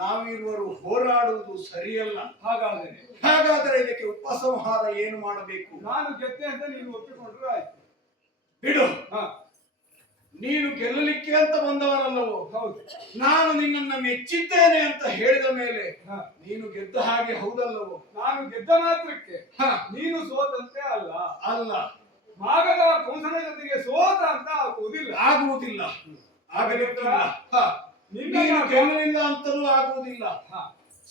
ನಾವಿರುವರು ಹೋರಾಡುವುದು ಸರಿಯಲ್ಲ. ಹಾಗಾದರೆ ಇದಕ್ಕೆ ಉಪಸಂಹಾರ ಏನು ಮಾಡಬೇಕು? ನಾನು ಗೆದ್ದೆ ಅಂತ ನೀನು ಒಪ್ಪಿಕೊಂಡ್ರೆ ಆಯ್ತು. ಬಿಡು, ನೀನು ಗೆಲ್ಲಲಿಕ್ಕೆ ಅಂತ ಬಂದವನಲ್ಲವೋ? ಹೌದು. ನಾನು ನಿನ್ನನ್ನ ಮೆಚ್ಚಿದ್ದೇನೆ ಅಂತ ಹೇಳಿದ ಮೇಲೆ ನೀನು ಗೆದ್ದ ಹಾಗೆ ಹೌದಲ್ಲವೋ? ನಾನು ಗೆದ್ದ ಮಾತ್ರಕ್ಕೆ ನೀನು ಸೋತಂತೆ ಅಲ್ಲ. ಅಲ್ಲ, ಮಾಗದ ಕಂಸನ ಜೊತೆಗೆ ಸೋತ ಅಂತ ಆಗುವುದಿಲ್ಲ. ಆಗಲಿಕ್ಕಿಲ್ಲ. ನೀನು ಗೆಲ್ಲಲಿಲ್ಲ ಅಂತಲೂ ಆಗುವುದಿಲ್ಲ.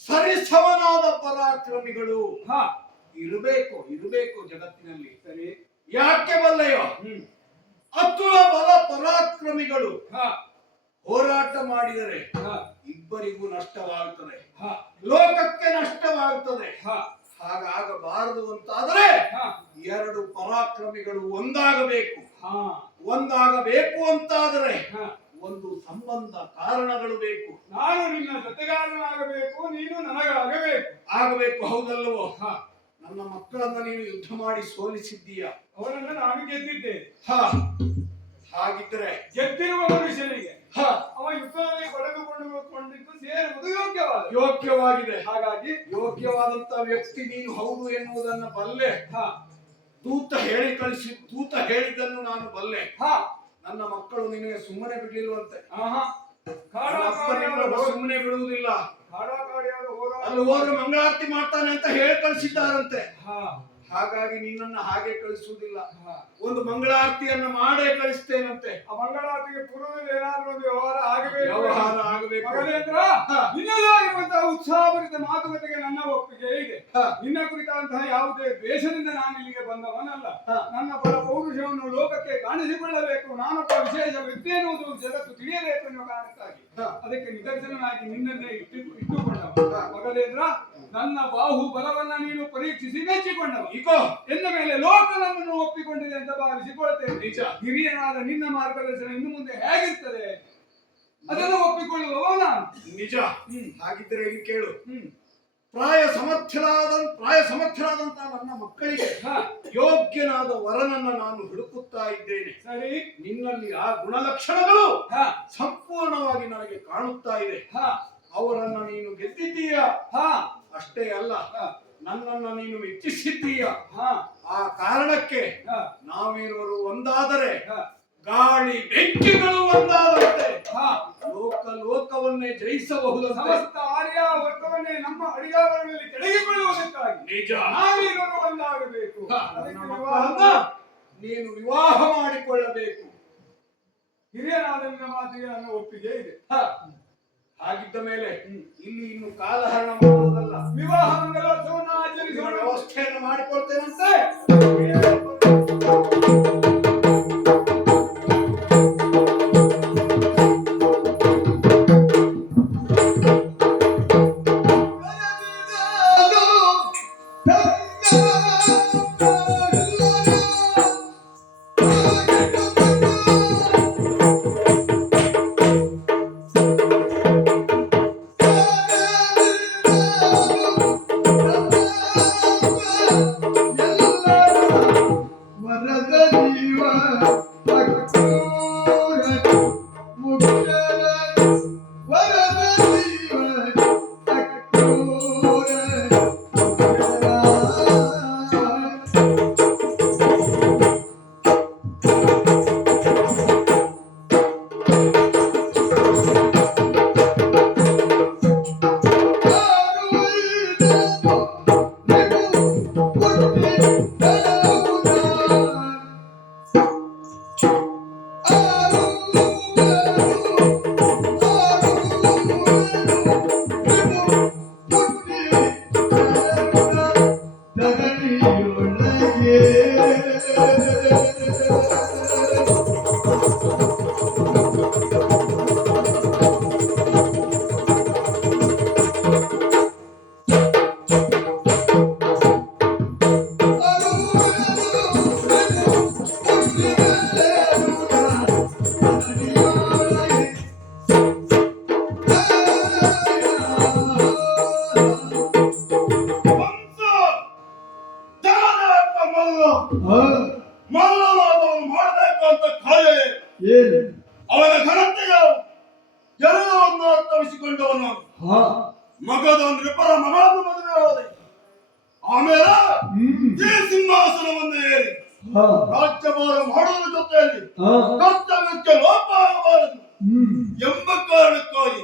ಸರಿಸಮನಾದ ಪರಾಕ್ರಮಿಗಳು ಇರಬೇಕು ಜಗತ್ತಿನಲ್ಲಿ. ಸರಿ, ಯಾಕೆ ಬಲ್ಲೆಯೋ? ಅತುಲ ಬಲ ಪರಾಕ್ರಮಿಗಳು ಹೋರಾಟ ಮಾಡಿದರೆ ಇಬ್ಬರಿಗೂ ನಷ್ಟವಾಗುತ್ತದೆ, ಲೋಕಕ್ಕೆ ನಷ್ಟವಾಗುತ್ತದೆ. ಹಾಗಾಗಬಾರದು ಅಂತಾದರೆ ಎರಡು ಪರಾಕ್ರಮಿಗಳು ಒಂದಾಗಬೇಕು. ಒಂದಾಗಬೇಕು ಅಂತಾದರೆ ಒಂದು ಸಂಬಂಧ ಕಾರಣಗಳು ಬೇಕು. ನಾನು ನಿನ್ನ ಜೊತೆಗಾರನಾಗಬೇಕು, ನೀನು ಆಗಬೇಕು. ಹೌದಲ್ಲವೋ? ನನ್ನ ಮಕ್ಕಳನ್ನ ನೀನು ಯುದ್ಧ ಮಾಡಿ ಸೋಲಿಸಿದ್ದೀಯ, ಅವರನ್ನು ನಾನು ಗೆದ್ದಿದ್ದೇನೆ. ಹಾಗಿದ್ರೆ ಗೆದ್ದಿರುವ ಮನುಷ್ಯನಿಗೆ ಅವ ಯುದ್ಧದಲ್ಲಿ ಪಡೆದುಕೊಂಡಿದ್ದು ಸೇರುವುದು ಯೋಗ್ಯವಾಗಿದೆ. ಹಾಗಾಗಿ ಯೋಗ್ಯವಾದಂತ ವ್ಯಕ್ತಿ ನೀನು ಹೌದು ಎನ್ನುವುದನ್ನು ಬಲ್ಲೆ. ದೂತ ಹೇಳಿದ್ದನ್ನು ನಾನು ಬಲ್ಲೆ. ನನ್ನ ಮಕ್ಕಳು ನಿನಗೆ ಸುಮ್ಮನೆ ಬಿಡ್ಲಿಲ್ವಂತೆ. ಸುಮ್ಮನೆ ಬಿಡುವುದಿಲ್ಲ. ಅಲ್ಲಿ ಹೋದ್ರೆ ಮಂಗಳಾರತಿ ಮಾಡ್ತಾನೆ ಅಂತ ಹೇಳಿ ಕಳಿಸಿದ್ದಾರಂತೆ. ಹಾಗಾಗಿ ನಿನ್ನನ್ನು ಹಾಗೆ ಕಳಿಸುವುದಿಲ್ಲ, ಒಂದು ಮಂಗಳಾರತಿಯನ್ನು ಮಾಡೇ ಕಳಿಸ್ತೇನಂತೆ. ಆ ಮಂಗಳಾರತಿಗೆ ಪೂರ್ವದಲ್ಲಿ ಏನಾದ್ರೂ ಒಂದು ವ್ಯವಹಾರ ಆಗಬೇಕು. ನಿನ್ನದಾಗಿರುವಂತಹ ಉತ್ಸಾಹಭರಿತ ಮಾತುಕತೆಗೆ ನನ್ನ ಒಪ್ಪಿಗೆ ಇದೆ. ನಿನ್ನ ಕುರಿತಂತಹ ಯಾವುದೇ ದ್ವೇಷದಿಂದ ನಾನು ಇಲ್ಲಿಗೆ ಬಂದವನಲ್ಲ. ನನ್ನ ಪೌರುಷವನ್ನು ಲೋಕಕ್ಕೆ ಕಾಣಿಸಿಕೊಳ್ಳಬೇಕು, ನಾನೊಬ್ಬ ವಿಶೇಷ ವ್ಯಕ್ತಿ ಎನ್ನುವುದು ಜಗತ್ತು ತಿಳಿಯಬೇಕು ಎನ್ನುವ ಕಾರಣಕ್ಕಾಗಿ ಅದಕ್ಕೆ ನಿದರ್ಶನನಾಗಿ ನಿನ್ನನ್ನೇ ಇಟ್ಟುಕೊಂಡವ. ಮಗಲೇಂದ್ರ, ನನ್ನ ಬಾಹು ಬಲವನ್ನ ನೀನು ಪರೀಕ್ಷಿಸಿ ಮೆಚ್ಚಿಕೊಂಡವ. ಎಂದ ಮೇಲೆ ಲೋಕ ನನ್ನನ್ನು ಒಪ್ಪಿಕೊಂಡಿದೆ ಅಂತ ಭಾವಿಸಿಕೊಳ್ತೇನೆ. ನಿಜ. ಹಿರಿಯನಾದ ನಿನ್ನ ಮಾರ್ಗದರ್ಶನ ಇನ್ನು ಮುಂದೆ ಹೇಗಿರ್ತದೆ ಅದನ್ನು ಒಪ್ಪಿಕೊಳ್ಳುವವ ನಾನು. ನಿಜ. ಹಾಗಿದ್ದರೆ ಇಲ್ಲಿ ಕೇಳು. ಪ್ರಾಯ ಸಮರ್ಥರಾದಂತ ನನ್ನ ಮಕ್ಕಳಿಗೆ ಯೋಗ್ಯನಾದ ವರನನ್ನ ನಾನು ಹುಡುಕುತ್ತಾ ಇದ್ದೇನೆ. ಸರಿ, ನಿನ್ನಲ್ಲಿ ಆ ಗುಣಲಕ್ಷಣಗಳು ಸಂಪೂರ್ಣವಾಗಿ ನನಗೆ ಕಾಣುತ್ತಾ ಇದೆ. ಅವರನ್ನ ನೀನು ಗೆದ್ದಿದ್ದೀಯ. ಅಷ್ಟೇ ಅಲ್ಲ, ನನ್ನನ್ನ ನೀನು ಮೆಚ್ಚಿಸಿದ್ದೀಯ. ಆ ಕಾರಣಕ್ಕೆ ನಾವಿರುವರು ಒಂದಾದರೆ ಗಾಳಿ ಬೆಂಕಿಗಳು ಒಂದಾದಂತೆ ಲೋಕವನ್ನೇ ಜಯಿಸಬಹುದು. ಸಮಸ್ತ ಆರ್ಯಾವರ್ತವನ್ನೇ ನಮ್ಮ ಅಡಿಯಾವರಣದಲ್ಲಿ ಕೆಳಗಿಕೊಳ್ಳುವುದಕ್ಕಾಗಿ ನಿಜ ನಾವಿರುವರು ಒಂದಾಗಬೇಕು. ನೀನು ವಿವಾಹ ಮಾಡಿಕೊಳ್ಳಬೇಕು. ಹಿರಿಯನಾದ ನಿನ್ನ ಮಾತಿಗೆ ನನ್ನ ಒಪ್ಪಿಗೆ ಇದೆ. ಹಾಗಿದ್ದ ಮೇಲೆ ಇಲ್ಲಿ ಇನ್ನು ಕಾಲಹರಣ ಮಾಡುವುದಲ್ಲ, ವಿವಾಹ ಮಂಗಲೋತ್ಸವವನ್ನು ಆಚರಿಸುವ ವ್ಯವಸ್ಥೆಯನ್ನು ಮಾಡಿಕೊಳ್ತೇನಂತೆ. ಹಾ ಮಗದ ನೃಪರ ಮಗಳನ್ನು ಮದುವೆ ಆದೆ. ಆಮೇಲೆ ಈ ಸಿಂಹಾಸನವನ್ನು ಏರಿ ಹಾ ರಾಜ್ಯಭಾರ ಮಾಡುವುದರ ಜೊತೆಯಲ್ಲಿ ಹಾ ಕರ್ತವ್ಯಕ್ಕೆ ಲೋಪ ಆಗಬಾರದು ಎಂಬ ಕಾರಣಕ್ಕಾಗಿ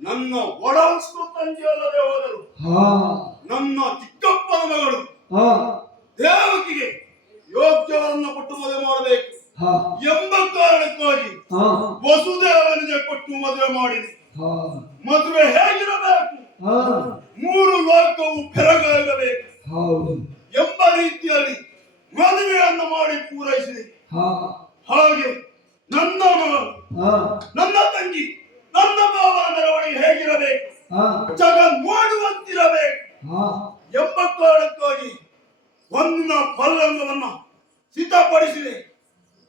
ನನ್ನ ಒಡಂಸು ತಂಗಿಯಲ್ಲದೆ ಹೋದರು ಹಾ ನನ್ನ ಚಿಕ್ಕಪ್ಪನ ಮಗಳು ಹಾ ದೇವಕಿಗೆ ಯೋಗ್ಯವರನ್ನ ಕೊಟ್ಟು ಮದುವೆ ಮಾಡಬೇಕು ಹಾ ಎಂಬ ಕಾರಣಕ್ಕಾಗಿ ಹಾ ವಸುದೇವನಿಗೆ ಕೊಟ್ಟು ಮದುವೆ ಮಾಡಿದೆ. ಹಾ ಮದುವೆ ಹೇಗಿರಬೇಕು? ಹಾ ಮೂರು ಲೋಕವು ಬೆರಗಾಗಬೇಕು ಹೌದು ಎಂಬ ರೀತಿಯಲ್ಲಿ ಮದುವೆಯನ್ನು ಮಾಡಿ ಪೂರೈಸಿದೆ. ಹಾ ಹಾಗೆ ನನ್ನ ಮಗಳು, ಹಾ ನನ್ನ ತಂಗಿ, ನನ್ನ ಭಾವನ ಮೆರವಣಿಗೆ ಹೇಗಿರಬೇಕು? ಹಾ ಜಗ ನೋಡುವಂತಿರಬೇಕು ಹಾ ಎಂಬ ಕಾರಣಕ್ಕಾಗಿ ಒಂದು ಪಲ್ಲಂಗವನ್ನ ಸಿದ್ಧಪಡಿಸಿದೆ.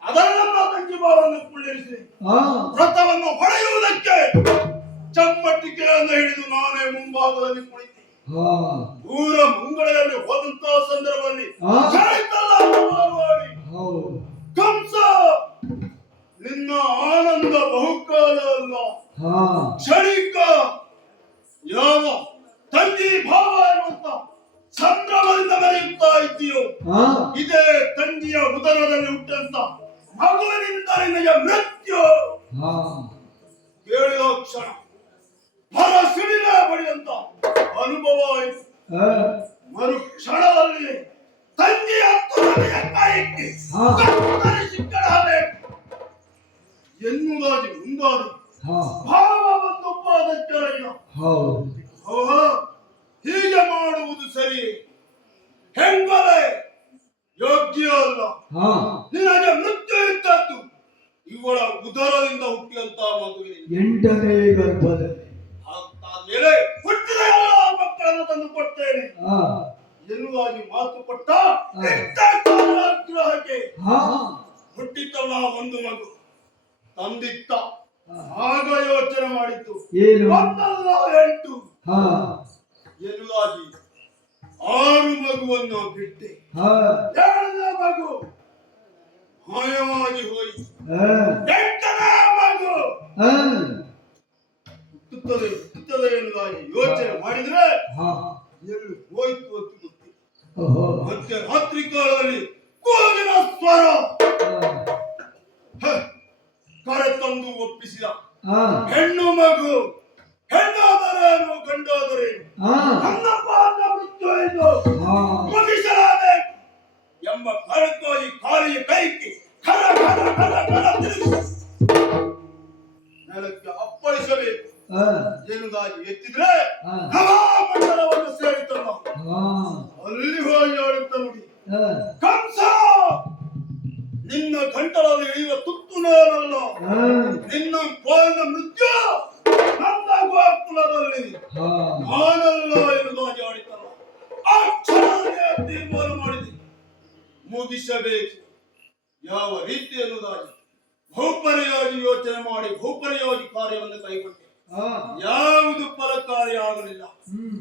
ಅದನ್ನು ನನ್ನ ತಂಗಿ ಭಾವವನ್ನು ಕುಳ್ಳಿರಿಸಿದೆ. ಹಾ ವ್ರತವನ್ನು ಹೊಡೆಯುವುದಕ್ಕೆ ಚಮ್ಮಟ್ಟಿಗೆಯನ್ನು ಹಿಡಿದು ನಾನೇ ಮುಂಭಾಗದಲ್ಲಿ ಕುಳಿತೆ. ಹಾ ಊರ ಮುಂಗಡೆಯಲ್ಲಿ ಹೋದಂತಹ ಸಂದರ್ಭದಲ್ಲಿ ಹಾ. ಜಯಿತಲ್ಲ ಮಾಡಿ, ಹೌದು ಕಂಸ ನಿನ್ನ ಆನಂದ ಬಹುಕಾಲ ಅಲ್ಲ, ಹಾ ಕ್ಷಣಿಕ. ಯಾವ ತಂಗಿ ಭಾವ ಎನ್ನುವಂತ ಸಂಭ್ರಮದಿಂದ ಮೆರೆಯುತ್ತಾ ಇದ್ದೀಯೋ ಹಾ ಇದೇ ತಂಗಿಯ ಉದರದಲ್ಲಿ ಹುಟ್ಟಂತ ಮಗುವಿನಿಂದ ನಿನಗೆ ಮೃತ್ಯು. ಹಾ ಕೇಳಿದ ಕ್ಷಣ ಹೊರ ಸಿಡಿಲೇ ಬಡಿಯಂತ ಅನುಭವ ಆಯಿತು. ಹಾ ಮರು ಕ್ಷಣದಲ್ಲಿ ತಂಗಿಯ ತುದಿಯ ಕೈಗೆ ಹಾ. ಸಿಕ್ಕಡಬೇಕು ಎನ್ನುವುದಾಗಿ ಮುಂದಾದ ಹಾ ಭಾವ ಒಂದು ಪಾದಕ್ಕೆರಗಿದ. ಹೌದು ಓಹೋ, ಹೀಗೆ ಮಾಡುವುದು ಸರಿ, ಹೆಂಗಲೇ ಯೋಗ್ಯ ಅಲ್ಲ. ಹಾ ನಿನಗೆ ಮೃತ್ಯು ಇದ್ದದ್ದು ಇವಳ ಉದರದಿಂದ ಹುಟ್ಟಿದಂತ ಮಗುವಿನಿಂದ. 8ನೇ ಗರ್ಭದಲ್ಲಿ ಮೇಲೆ ಹುಟ್ಟಿದ ಎಲ್ಲ ಮಕ್ಕಳನ್ನು ತಂದು ಕೊಡ್ತೇನೆ ಹಾ ಎನ್ನುವಾಗಿ ಮಾತು ಕೊಟ್ಟ ಹಾ. ಇಂಥ ಕಾರಾಗೃಹಕ್ಕೆ ಹಾ ಹುಟ್ಟಿತಲ್ಲ ಒಂದು ಮಗು ತಂದಿತ್ತ. ಆಗ ಯೋಚನೆ ಮಾಡಿದ್ದು ಏನು? ಒಂದಲ್ಲ 8 ಹಾ ಎನ್ನುವಾಗಿ 6 ಮಗುವನ್ನು ಬಿಟ್ಟೆ. ಹಾ 7ನೇ ಮಗು ಮಾಯವಾಗಿ ಹೋಯಿತು. ಹಾ 8ನೇ ಮಗು ಹಾ ಹುಟ್ಟುತ್ತದೆ ಎನ್ನುವಾಗಿ ಯೋಚನೆ ಮಾಡಿದ್ರೆ ಹಾ ಎಲ್ಲಿ ಹೋಯ್ತು ಅಂತ ಗೊತ್ತಿಲ್ಲ. ಓಹೋ ಮತ್ತೆ ರಾತ್ರಿ ಕಾಲದಲ್ಲಿ ಕೂಗಿನ ಸ್ವರ ಕರೆ ತಂದು ಒಪ್ಪಿಸಿದ. ಹಾ ಹೆಣ್ಣು ಮಗು, ಹೆಣ್ಣಾದರೇನು ಗಂಡಾದರೇನು ಹಾ ನನ್ನ ಪಾದ ಮೃತ್ಯು ಎಂದು ಹಾ ಮುಗಿಸಲಾಬೇಕು ಎಂಬ ಕಾರಣಕ್ಕಾಗಿ ಕಾಲಿಯ ಕೈಗೆ ಖರ ಖರ ಖರ ಖರ ತಿರುಗಿಸಿ ನೆಲಕ್ಕೆ ಅಪ್ಪಳಿಸಬೇಕು ಹಾ ಎನ್ನುವುದಾಗಿ ಎತ್ತಿದ್ರೆ ಹಾ ನವಾಮಂಡಲವನ್ನು ಸೇರಿತಲ್ಲ. ಹಾ ಅಲ್ಲಿ ಹೋಗಿ ಆಡುತ್ತ ನೋಡಿ, ಹಾ ಕಂಸ ನಿನ್ನ ಗಂಟಲಲ್ಲಿ ಇಳಿಯುವ ತುತ್ತು ನಾನಲ್ಲ, ಹಾ ನಿನ್ನ ಪಾಲಿನ ಮೃತ್ಯು ನನ್ನ ಗೋಕುಲದಲ್ಲಿ ಹಾ ನಾನಲ್ಲ ಎನ್ನುವುದಾಗಿ ಆಡಿತಲ್ಲ. ಆ ಕ್ಷಣಕ್ಕೆ ತೀರ್ಮಾನ ಮಾಡಿದೆ, ಮುಗಿಸಬೇಕು. ಯಾವ ರೀತಿ ಎನ್ನುವುದಾಗಿ ಬಹುಪರಿಯಾಗಿ ಯೋಚನೆ ಮಾಡಿ ಬಹುಪರಿಯಾಗಿ ಕಾರ್ಯವನ್ನು ಕೈಗೊಂಡೆ. ಹಾ ಯಾವುದು ಫಲಕಾರಿ ಆಗಲಿಲ್ಲ.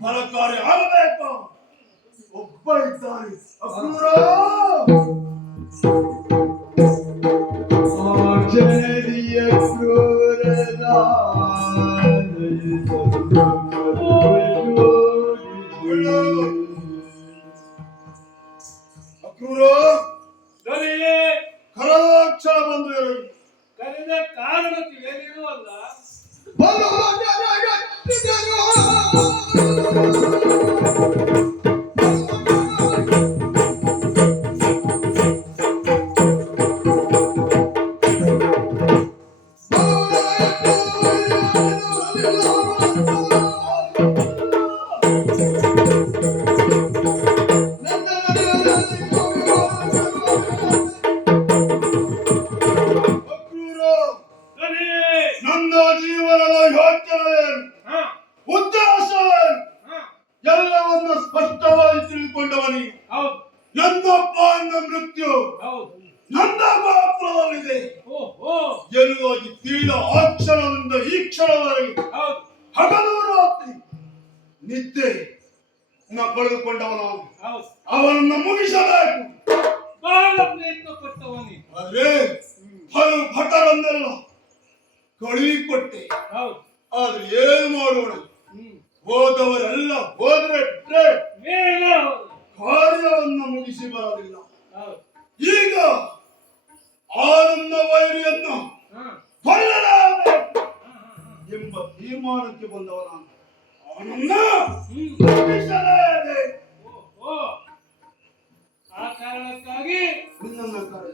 ಫಲಕಾರಿ ಆಗಬೇಕು. ಒಬ್ಬ ಇದ್ದಾನೆ, ಅಕ್ರೂರ. ಜನರಿಯ ಕ್ರೂರದ ಅಕ್ರೂರ ದೊರೆಯೇ, ಕರಾಕ್ಷರ ಬಂದು ಎರಗಿ ಕರೆದ ಕಾರಣ ತಿಳಿದಿರುವಲ್ಲ. ಅಕ್ರೂರ, ನನ್ನ ಜೀವನದ ಯೋಚನೆ ಏನು, ಹಾ ಉದ್ದೇಶ ಏನು ಹಾ ಎಲ್ಲವನ್ನು ಸ್ಪಷ್ಟವಾಗಿ ತಿಳಿದುಕೊಂಡವನಿ. ಹೌದು ನನ್ನಪ್ಪ ನನ್ನ ಮೃತ್ಯು ಹೌದು ನನ್ನ ಗೋಪುರದಲ್ಲಿದೆ ಓಹೋ ಎನ್ನುವಾಗಿ ತಿಳಿದ ಆ ಕ್ಷಣದಿಂದ ಈ ಕ್ಷಣವರೆಗೆ ಹೌದು ಹಗಲು ರಾತ್ರಿ ನಿದ್ದೆ ಕಳೆದುಕೊಂಡವನು. ಹೌದು ಅವನನ್ನು ಮುಗಿಸಬೇಕು. ಬಹಳ ಪ್ರಯತ್ನ ಪಟ್ಟವನಿ. ಆದ್ರೆ ಭಟರನ್ನೆಲ್ಲ ಕಳುಹಿಕೊಟ್ಟೆ. ಹೌದು ಆದ್ರೆ ಏನು ಮಾಡೋಣ, ಹೋದವರೆಲ್ಲ ಹೋದ್ರೆ ಮೇಲೆ ಹೋದ್ರು. ಕಾರ್ಯವನ್ನು ಮುಗಿಸಿ ಬರಲಿಲ್ಲ. ಹೌದು. ಈಗ ಆನಂದ ವೈರಿಯನ್ನು ಹಾ. ಕೊಲ್ಲಲಾಗಬೇಕು ಎಂಬ ತೀರ್ಮಾನಕ್ಕೆ ಬಂದವ ನಾನು. ಅವನನ್ನ ಹ್ಮ್. ಮುಗಿಸಲೇಬೇಕು. ಓ ಆ ಕಾರಣಕ್ಕಾಗಿ ನಿನ್ನನ್ನ ಕರೆ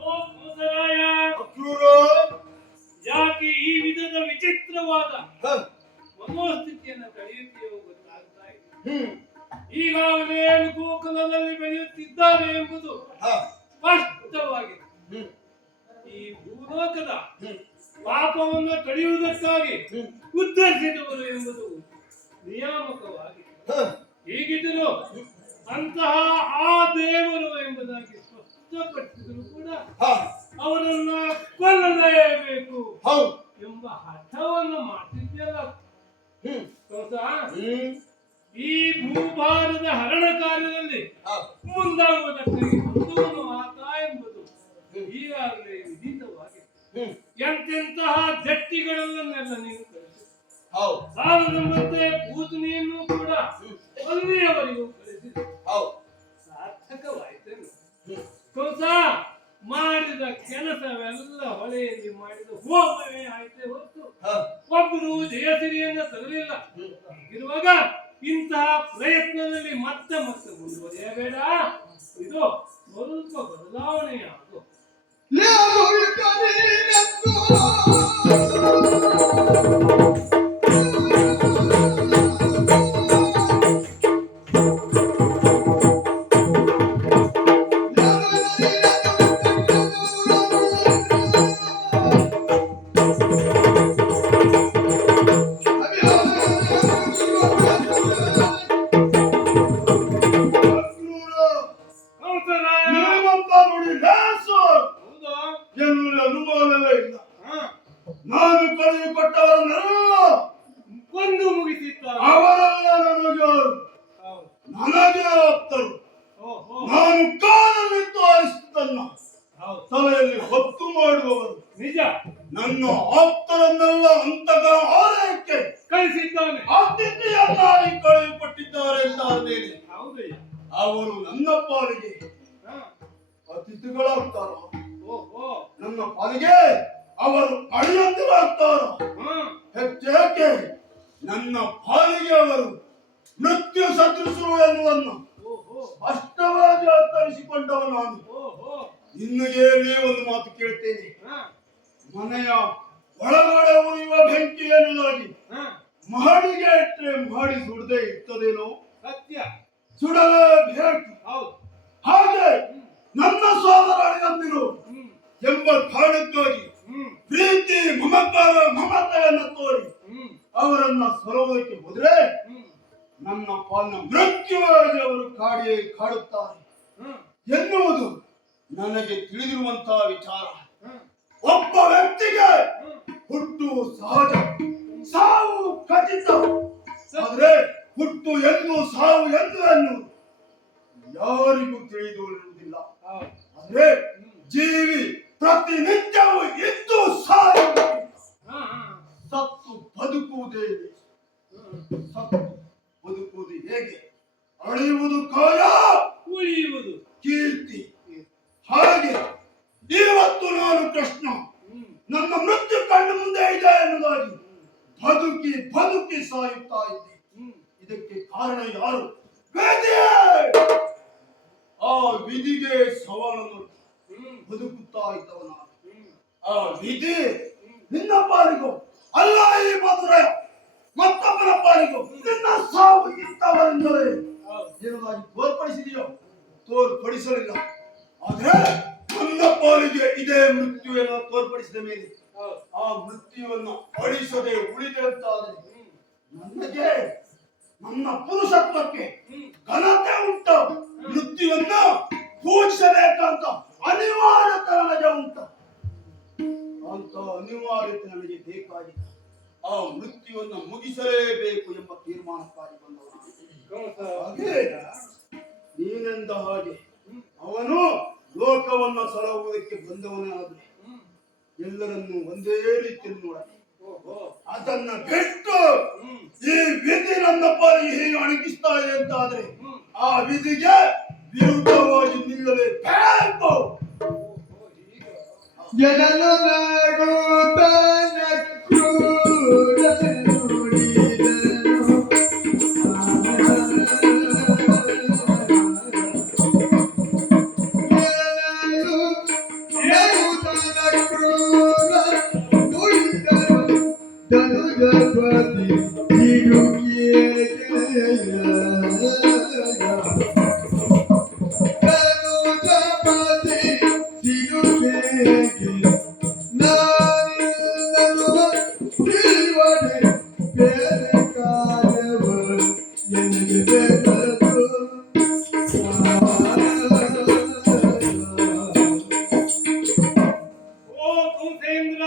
ಓ ಮುಸರಾಯ, ಯಾಕೆ ಈ ವಿಧದ ವಿಚಿತ್ರವಾದ ಮನೋಸ್ಥಿತಿಯನ್ನು ತಡೆಯುತ್ತೆಯೋ ಗೊತ್ತಾಗ್ತಾ ಇದೆ. ಈಗಾಗಲೇ ಗೋಕುಲದಲ್ಲಿ ಬೆಳೆಯುತ್ತಿದ್ದಾರೆ ಎಂಬುದು ಸ್ಪಷ್ಟವಾಗಿದೆ. ಈ ಭೂಲೋಕದ ಪಾಪವನ್ನು ತಡೆಯುವುದಕ್ಕಾಗಿ ಉದ್ಧರಿಸಿದವರು ಎಂಬುದು ನಿಯಾಮಕವಾಗಿದೆ. ಹೀಗಿದ್ದರೂ ಅಂತಹ ಆ ದೇವರು ಎಂಬುದಾಗಿ ಸ್ಪಷ್ಟಪಡಿಸಿದರೂ ಕೂಡ ಅವರನ್ನ ಕೊಲ್ಲಲೇಬೇಕು ಎಂಬ ಹಠವನ್ನು ಮಾಡ್ತಿದ್ದೆಲ್ಲ. ಈ ಭೂಭಾರದ ಹರಣ ಕಾರ್ಯದಲ್ಲಿ ಮುಂದಾಗುವುದಕ್ಕಾಗಿ ಬಂದವನು ಆತ ಎಂಬುದು ಈಗಾಗಲೇ ವಿಧಿತವಾಗಿದೆ. ಎಂತೆಂತಹ ಜಟ್ಟಿಗಳನ್ನೆಲ್ಲ ನೀವು ಕಳಿಸಿ ಸಾಲದಂತೆ ಪೂಜನೆಯನ್ನು ಕೂಡ ಅಲ್ಲಿಯವರೆಗೂ ಕಳಿಸಿದೆ. ಸಾರ್ಥಕವಾಯಿತೇನು? ಕಂಸ ಮಾಡಿದ ಕೆಲಸವೆಲ್ಲ ಹೊಳೆಯಲ್ಲಿ ಮಾಡಿದ ಹೋಮವೇ ಆಯ್ತೇ ಹೊರತು ಒಬ್ಬರು ಜಯಸಿರಿಯನ್ನ ತರಲಿಲ್ಲ. ಇರುವಾಗ ಇಂತಹ ಪ್ರಯತ್ನದಲ್ಲಿ ಮತ್ತೆ ಮತ್ತೆ ಮುಂದುವರಿಯಬೇಡ. ಇದು ಸ್ವಲ್ಪ ಬದಲಾವಣೆಯಾಗು. ಅನುಮಾನವೇ ಇಲ್ಲ. ನಾನು ಕಳುಹಿಕೊಟ್ಟವರನ್ನೆಲ್ಲ ಕೊಂದು ಮುಗಿಸಿದ್ದಾರೆ. ಅವರೆಲ್ಲ ನನಗೆ ಆಪ್ತರು. ನಾನು ಕಾಲಲ್ಲಿ ತೋರಿಸಿದ್ದನ್ನ ತಲೆಯಲ್ಲಿ ಹೊತ್ತು ಮಾಡುವವರು. ನಿಜ, ನನ್ನ ಆಪ್ತರನ್ನೆಲ್ಲ ಅಂತಕ ಆಲಯಕ್ಕೆ ಕಳಿಸಿದ್ದಾನೆ. ಅತಿಥಿಯನ್ನಾಗಿ ಕಳುಹಿಕೊಟ್ಟಿದ್ದಾರೆ ಎಂದಾದೇನೆ ಹೌದಯ್ಯ. ಅವರು ನನ್ನ ಪಾಲಿಗೆ ಅತಿಥಿಗಳಾಗ್ತಾರ. ನನ್ನ ಪಾಲಿಗೆ ಅವರು ಅಳಿಯಂದಿರಾಗ್ತಾರ. ಹೆಚ್ಚೇಕೆ ನನ್ನ ಪಾಲಿಗೆ ಅವರು ಮೃತ್ಯು ಸದೃಶರು ಎನ್ನುವನ್ನು ಸ್ಪಷ್ಟವಾಗಿ ಅರ್ಥೈಸಿಕೊಂಡವ ನಾನು. ಇನ್ನು ಹೇಳಿ ಒಂದು ಮಾತು ಕೇಳ್ತೇನೆ. ಮನೆಯ ಒಳಗಡೆ ಉರಿಯುವ ಬೆಂಕಿ ಎನ್ನುವುದಾಗಿ ಮಹಡಿಗೆ ಇಟ್ಟರೆ ಮಹಡಿ ಸುಡದೆ ಇರ್ತದೇನೋ? ಸತ್ಯ, ಸುಡಲೇಬೇಕು. ಹಾಗೆ ನನ್ನ ಸೋದರ ಅಳಿಯಂದಿರು ಎಂಬ ಕಾರಣಕ್ಕಾಗಿ ಪ್ರೀತಿ ಮಮತೆಯನ್ನು ತೋರಿ ಅವರನ್ನ ಸೊರವುದಕ್ಕೆ ಹೋದ್ರೆ ನನ್ನ ಪಾಲಿನ ಮೃತ್ಯುವಾಗಿ ಅವರು ಕಾಡುತ್ತಾರೆ ಎನ್ನುವುದು ನನಗೆ ತಿಳಿದಿರುವಂತಹ ವಿಚಾರ. ಒಬ್ಬ ವ್ಯಕ್ತಿಗೆ ಹುಟ್ಟು ಸಹಜ, ಸಾವು ಖಚಿತ. ಆದ್ರೆ ಹುಟ್ಟು ಎಂದು ಸಾವು ಎಂದು ಎನ್ನುವುದು ಯಾರಿಗೂ ತಿಳಿದುಕೊಳ್ಳುವುದಿಲ್ಲ. ಆದ್ರೆ ಜೀವಿ ಪ್ರತಿನಿತ್ಯವೂ ಇದ್ದು ಸತ್ತು ಬದುಕುವುದೇ. ಸತ್ತು ಬದುಕುವುದು ಹೇಗೆ? ಅಳಿಯುವುದು ಕಾಯ, ಉಳಿಯುವುದು ಕೀರ್ತಿ. ಹಾಗೆ ಇವತ್ತು ನಾನು ಕೃಷ್ಣ ನನ್ನ ಮೃತ್ಯು ಕಣ್ಣು ಮುಂದೆ ಇದೆ ಎನ್ನುವುದಾಗಿ ಬದುಕಿ ಬದುಕಿ ಸಾಯುತ್ತಾ ಇದ್ದೆ. ಇದಕ್ಕೆ ಕಾರಣ ಯಾರು? ವಿಧಿ! ಆ ವಿಧಿಗೆ ಸವಾಲನ್ನು ಬದುಕುತ್ತಾ ಇದ್ದವ ನಾನು. ಆ ವಿಧಿ ನಿನ್ನ ಪಾಲಿಗೂ ಅಲ್ಲ, ಈ ಮಧುರೆ ಮತ್ತೊಬ್ಬರ ಪಾಲಿಗೂ ನಿನ್ನ ಸಾವು ಇತ್ತವೆಂದರೆ ಏನದಾಗಿ ತೋರ್ಪಡಿಸಿದೆಯೋ? ತೋರ್ಪಡಿಸಲಿಲ್ಲ. ಆದ್ರೆ ನನ್ನ ಪಾಲಿಗೆ ಇದೇ ಮೃತ್ಯುವನ್ನು ತೋರ್ಪಡಿಸಿದ ಮೇಲೆ ಆ ಮೃತ್ಯುವನ್ನು ಅಳಿಸದೆ ಉಳಿದಂತಾದರೆ ನನಗೆ ನನ್ನ ಪುರುಷತ್ವಕ್ಕೆ ಘನತೆ ಉಂಟು. ಮೃತ್ಯುವನ್ನ ಪೂಜಿಸಬೇಕಂತ ಅನಿವಾರ್ಯತೆ ನನಗೆ ಉಂಟು. ಅಂತ ಅನಿವಾರ್ಯತೆ ನನಗೆ ಬೇಕಾಗಿದೆ. ಆ ಮೃತ್ಯುವನ್ನು ಮುಗಿಸಲೇಬೇಕು ಎಂಬ ತೀರ್ಮಾನಕ್ಕಾಗಿ ಬಂದವನು. ಹಾಗೆ ನೀನೆಂದ ಹಾಗೆ ಅವನು ಲೋಕವನ್ನ ಸಲಹುವುದಕ್ಕೆ ಬಂದವನೇ ಆದ್ರೆ ಎಲ್ಲರನ್ನು ಒಂದೇ ರೀತಿಯಲ್ಲಿ ನೋಡಲಿ. ಅದನ್ನ ಬಿಟ್ಟು ಈ ವಿಧಿ ನನ್ನ ಪಾಲಿಗೆ ಹೇಗೆ ಅಣಗಿಸ್ತಾ ಇದೆ ಅಂತಾದ್ರೆ ಆ ವಿಧಿಗೆ ವಿರುದ್ಧವಾಗಿ ನಿಲ್ಲಲೇಬೇಕು. ಜನನು ನಗುತ್ತ ನಕ್ರೂರ ನುಡಿದನು. ಧನುಜಪತಿ ತಿರುಗಿಯೇ ಧನುಜಪತಿ ತಿರುಗೇಗೆ ನಾನಿಲ್ಲನು ತಿರುವಡೆ ಬೇರೆ ಕಾರ್ಯವ ಎನಗೆ ಬೇಕದು. ಓ ಕುಂಸೇಂದ್ರ,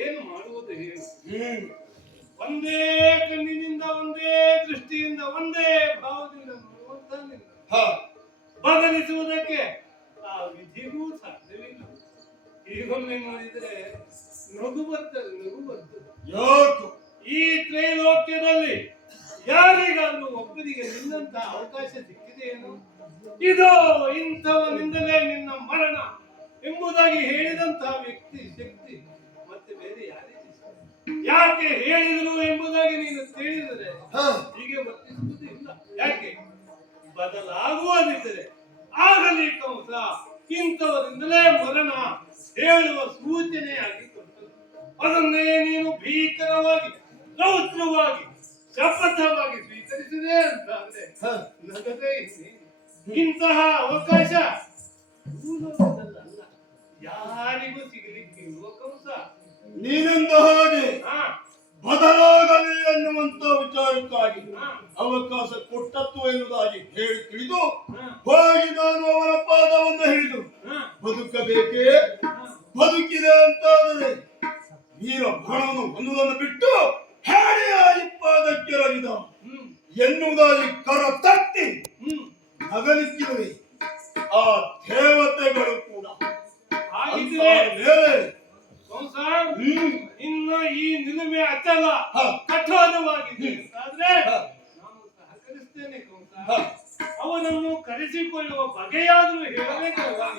ಏನು ಮಾಡುವುದು ಹೇಳು? ಒಂದೇ ಕಣ್ಣಿನಿಂದ ಒಂದೇ ದೃಷ್ಟಿಯಿಂದ ಒಂದೇ ಭಾವದಿಂದ ನೋಡುವಂತ ನಿನ್ನ ಬದಲಿಸುವುದಕ್ಕೆ ಆ ವಿಧಿಗೂ ಸಾಧ್ಯವಿಲ್ಲ. ಹೀಗೊಮ್ಮೆ ನೋಡಿದ್ರೆ ನಗು ಬರ್ತದೆ, ನಗು ಬರ್ತದೆ. ಯಾಕೆ ಈ ತ್ರೈಲೋಕ್ಯದಲ್ಲಿ ಯಾರಿಗಾದ್ರೂ ಒಬ್ಬರಿಗೆ ನಿನ್ನಂತ ಅವಕಾಶ ಸಿಕ್ಕಿದೆಯೇನು? ಇದು ಇಂಥವನಿಂದಲೇ ನಿನ್ನ ಮರಣ ಎಂಬುದಾಗಿ ಹೇಳಿದಂತಹ ವ್ಯಕ್ತಿ ಶಕ್ತಿ ಮತ್ತೆ ಬೇರೆ ಯಾರಿಗೆ? ಯಾಕೆ ಹೇಳಿದರು ಎಂಬುದಾಗಿ ನೀನು ತಿಳಿದರೆ ಹೀಗೆ ವರ್ತಿಸುವುದು ಇಲ್ಲ. ಯಾಕೆ ಬದಲಾಗುವುದಿದ್ದರೆ ಆಗಲಿ ಕಂಸ ಇಂಥವರಿಂದಲೇ ಮರಣ ಹೇಳುವ ಸೂಚನೆಯಾಗಿ ಕೊಟ್ಟರು. ಅದನ್ನೇ ನೀನು ಭೀಕರವಾಗಿ ರೌದ್ರವಾಗಿ ಶಪಥವಾಗಿ ಸ್ವೀಕರಿಸಿದೆ ಅಂತ ಅಂದ್ರೆ ನಗದೇ ಇಂತಹ ಅವಕಾಶ ಭೂಲೋಕದಲ್ಲ, ಯಾರಿಗೂ ಸಿಗಲಿಕ್ಕಿರುವ ಕಂಸ. ನೀನೆಂದ ಹಾಗೆ ಬದಲಾಗಲಿ ಎನ್ನುವಂತ ವಿಚಾರಕ್ಕಾಗಿ ಅವಕಾಶ ಕೊಟ್ಟತ್ತು ಎನ್ನುವುದಾಗಿ ಹೇಳಿ ತಿಳಿದು ಹೋಗಿ ನಾನು ಅವನ ಪಾದವನ್ನು ಹಿಡಿದು ಬದುಕಬೇಕೇ, ಬದುಕಿದೆ ಅಂತಾದರೆ ವೀರ ಬಾಣವನ್ನು ಹೊಂದುವುದನ್ನು ಬಿಟ್ಟು ಹೇಡಿಯಾಗಿ ಪಾದಕ್ಕೆ ರಗಿದ ಎನ್ನುವುದಾಗಿ ಕರ ತಟ್ಟಿ ನಗಲಿಕ್ಕಿರುವೆ. ಆ ದೇವತೆಗಳು ಕೂಡ ಮೇಲೆ ಇನ್ನ ಈ ನಿಲುಮೆ ಅಚಲ ಕಠೋರವಾಗಿದೆ ಆದ್ರೆ ನಾನು ಸಹಕರಿಸ್ತೇನೆ ಕಂಸ. ಅವನನ್ನು ಕರೆಸಿಕೊಳ್ಳುವ ಬಗೆಯಾದ್ರೂ ಹೇಳಬೇಕಲ್ವಾ?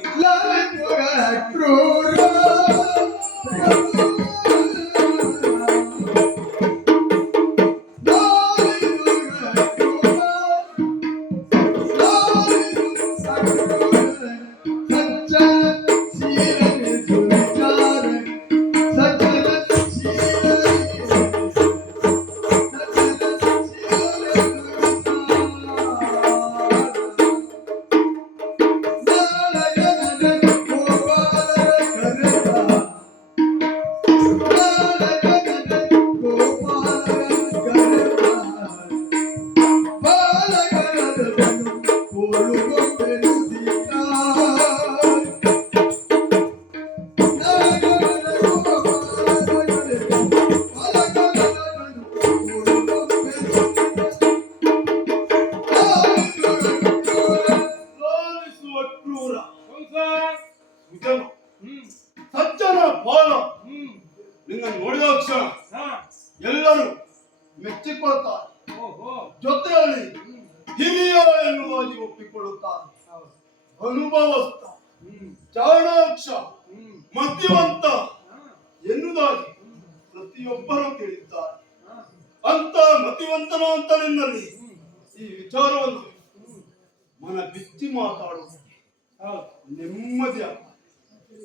ಸಜ್ಜನ ಬಾಲ ನಿನ್ನ ನೋಡಿದ ಕ್ಷಣ ಎಲ್ಲರೂ ಮೆಚ್ಚಿಕೊಳ್ತಾರೆ, ಜೊತೆಯಲ್ಲಿ ಹಿರಿಯ ಎನ್ನುವುದಾಗಿ ಒಪ್ಪಿಕೊಳ್ಳುತ್ತಾರೆ. ಅನುಭವಸ್ಥ, ಚಾಣಾಕ್ಷ, ಮಧ್ಯವರ್ತ ಎನ್ನುವುದಾಗಿ ಪ್ರತಿಯೊಬ್ಬರೂ ತಿಳಿದ್ದಾರೆ. ಅಂತ ಮತಿವಂತನೋ ಅಂತ ನಿನ್ನಲ್ಲಿ ಈ ವಿಚಾರವನ್ನು ಮನ ಬಿಚ್ಚಿ ಮಾತಾಡುವುದು ನೆಮ್ಮದಿ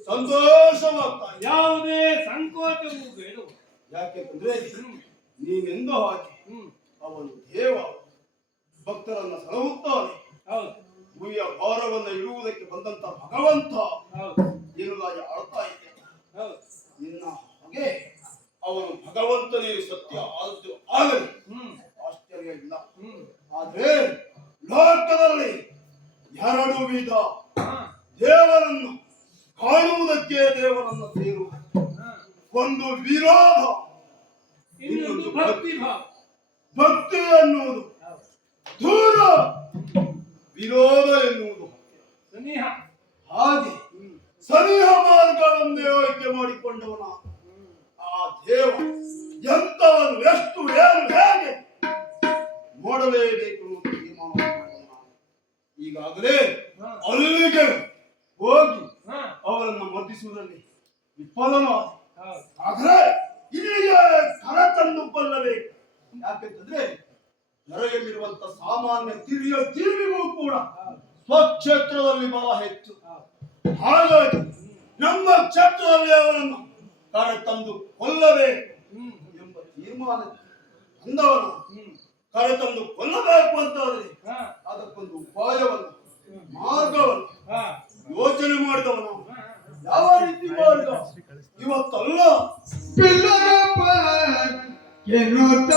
ಸಂತೋಷವಾಗ್ತಾ ಇದೆ. ಯಾವುದೇ ಸಂಕೋಚವೂ ಬೇಡ. ಯಾಕೆಂದ್ರೆ ನೀನೆಂದು ಹಾಗೆ ಅವನು ದೇವ ಭಕ್ತರನ್ನ ಸಲಹುತ್ತಾನೆ. ಭೂಮಿಯ ಭಾರವನ್ನ ಇಡುವುದಕ್ಕೆ ಬಂದಂತ ಭಗವಂತ ಎನ್ನುವುದಾಗಿ ಆಳ್ತಾ ಇದ್ದೇನೆ. ನಿನ್ನ ಹಾಗೆ ಅವನು ಭಗವಂತನೇ ಸತ್ಯ ಆದದ್ದು ಆಗಲಿ ಆಶ್ಚರ್ಯ ಇಲ್ಲ. ಆದ್ರೆ ಲೋಕದಲ್ಲಿ ಎರಡು ವಿಧ ದೇವರನ್ನು ಕಾಣುವುದಕ್ಕೆ ದೇವರನ್ನು ಸೇರು. ಒಂದು ವಿರೋಧ, ಇನ್ನೊಂದು ಭಕ್ತಿ. ಭಕ್ತಿ ಎನ್ನುವುದು ದೂರ, ವಿರೋಧ ಎನ್ನುವುದು ಸನಿಹ. ಹಾಗೆ ಸನಿಹ ಮಾರ್ಗವನ್ನೇ ಆಯ್ಕೆ ಮಾಡಿಕೊಂಡವನ ಆ ದೇವ ಎಂತವನು, ಎಷ್ಟು, ಏನು, ಹೇಗೆ ನೋಡಲೇಬೇಕು ಅನ್ನೋದು ತೀರ್ಮಾನ ಮಾಡಿದವನ. ಈಗಾಗಲೇ ಅಲ್ಲಿಗೆ ಹೋಗಿ ಅವರನ್ನು ಮರ್ದಿಸುವುದರಲ್ಲಿ ವಿಫಲನಾದ. ಆದರೆ ಇಲ್ಲಿಗೆ ಕರ ತಂದು ಕೊಲ್ಲಬೇಕು. ಯಾಕೆಂತಂದ್ರೆ ಹೊರಯಲ್ಲಿರುವಂತ ಸಾಮಾನ್ಯ ತಿರಿಯ ಜೀವಿಗೂ ಕೂಡ ಸ್ವಕ್ಷೇತ್ರದಲ್ಲಿ ಬಲ ಹೆಚ್ಚು. ಹಾಗಾಗಿ ನಮ್ಮ ಕ್ಷೇತ್ರದಲ್ಲಿ ಅವರನ್ನು ಕರೆ ತಂದು ಕೊಲ್ಲಬೇಕು ಎಂಬ ತೀರ್ಮಾನ ತಂದವನು. ಕರೆ ತಂದು ಕೊಲ್ಲಬೇಕು ಅಂತಾದ್ರೆ ಅದಕ್ಕೊಂದು ಉಪಾಯವನ್ನು, ಮಾರ್ಗವನ್ನು ಯೋಚನೆ ಮಾಡಿದವನು. ಯಾವ ರೀತಿ ಮಾರ್ಗ? ಇವತ್ತಲ್ಲ ಪಿಲ್ಲರಪ್ಪ ಎನ್ನುತ್ತ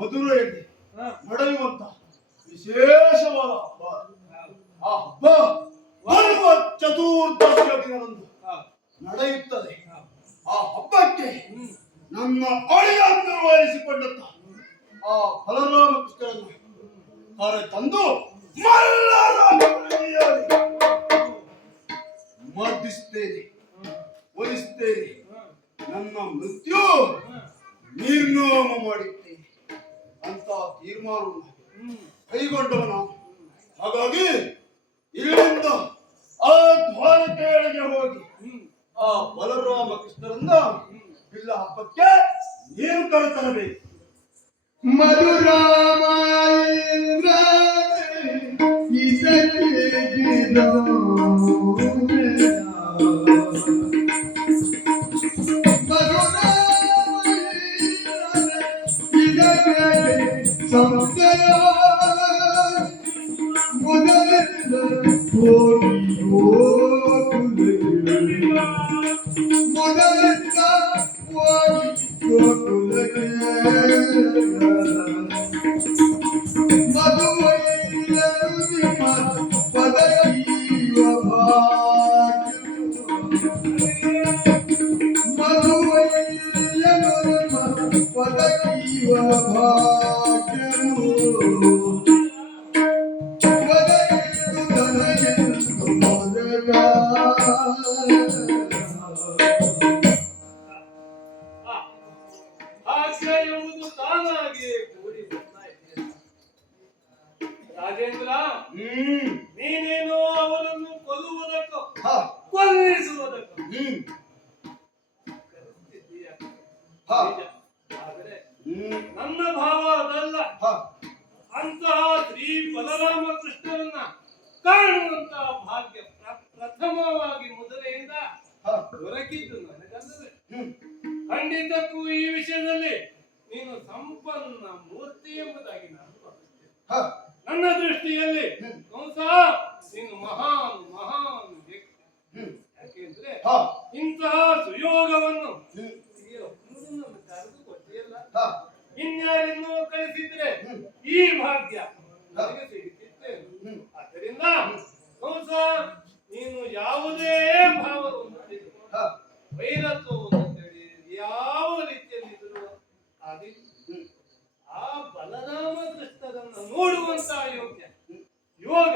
ಮಧುರೆಯಲ್ಲಿ ನಡೆಯುವಂತ ವಿಶೇಷವಾದ ಹಬ್ಬ. ಆ ಹಬ್ಬ ಬರುವ ಚತುರ್ದಶಿಯ ದಿನದಂದು ನಡೆಯುತ್ತದೆ. ಆ ಹಬ್ಬಕ್ಕೆ ನಮ್ಮ ಅಳಿಯನ್ನು ವಹಿಸಿಕೊಂಡಂತ ಆ ಬಲರಾಮಕೃಷ್ಣರನ್ನು ಕರೆ ತಂದು ಮರ್ದಿಸುತ್ತೇನೆ, ವಹಿಸುತ್ತೇನೆ. ನನ್ನ ಮೃತ್ಯು ನಿರ್ನಾಮ ಮಾಡಿದ್ದೇನೆ ಅಂತ ತೀರ್ಮಾನವನ್ನು ಕೈಗೊಂಡವನ. ಹಾಗಾಗಿ ಇಲ್ಲಿಂದ ಆ ದ್ವಾರಕೆಯೊಳಗೆ ಹೋಗಿ ಆ ಬಲರಾಮಕೃಷ್ಣರನ್ನ ಬಿಲ್ಲ ಹಬ್ಬಕ್ಕೆ ನೀರು ಕರೆತರಬೇಕು. ಮಧುರಾಮ ಇದಕ್ಕೆ ಹಾಸ್ಯ ಎಂಬುದು ತಾನಾಗಿಯೇ ಕೂಡಿ ಬರ್ತಾ ಇದೆ. ರಾಜೇಂದ್ರ, ನೀನೇನೋ ಅವರನ್ನು ಕೊಲ್ಲುವುದಕ್ಕೋ ಕೊಲ್ಲಿಸುವುದಕ್ಕೋ ಕರೆಸ್ತಿದ್ದೀಯ. ನಿಜ. ಆದರೆ ನನ್ನ ಭಾವ ಅದಲ್ಲ. ಅಂತಹ ಶ್ರೀ ಬಲರಾಮ ಕೃಷ್ಣರನ್ನ ಕಾಣುವಂತಹ ಭಾಗ್ಯ ಪ್ರಥಮವಾಗಿ ಮೊದಲೆಯಿಂದ ದೊರಕಿದ್ದು ನನಗಲ್ಲವೇ? ಖಂಡಿತಕ್ಕೂ ಈ ವಿಷಯದಲ್ಲಿ ನೀನು ಸಂಪನ್ನ ಮೂರ್ತಿ ಎಂಬುದಾಗಿ ನಾನು ಭಾವಿಸ್ತೇನೆ. ನನ್ನ ದೃಷ್ಟಿಯಲ್ಲಿ ಕಂಸ ನೀನು ಮಹಾನ್ ಮಹಾನ್ ವ್ಯಕ್ತಿ. ಯಾಕೆಂದ್ರೆ ಇಂತಹ ಸುಯೋಗವನ್ನು ಕರೆದು ಕೊಟ್ಟಿಯಲ್ಲ, ಇನ್ಯಾರಿನ್ನೋ ಕಳಿಸಿದ್ರೆ ಈ ಭಾಗ್ಯ ನನಗೆ ಸಿಗುತ್ತಿತ್ತು. ಆದ್ದರಿಂದ ಕಂಸ ನೀನು ಯಾವುದೇ ಭಾವವನ್ನು ವೈರತ್ವವನ್ನು ಯಾವ ರೀತಿಯಲ್ಲಿ ಇದ್ರು ಆ ಬಲರಾಮ ಕೃಷ್ಣರನ್ನ ನೋಡುವಂತಹ ಯೋಗ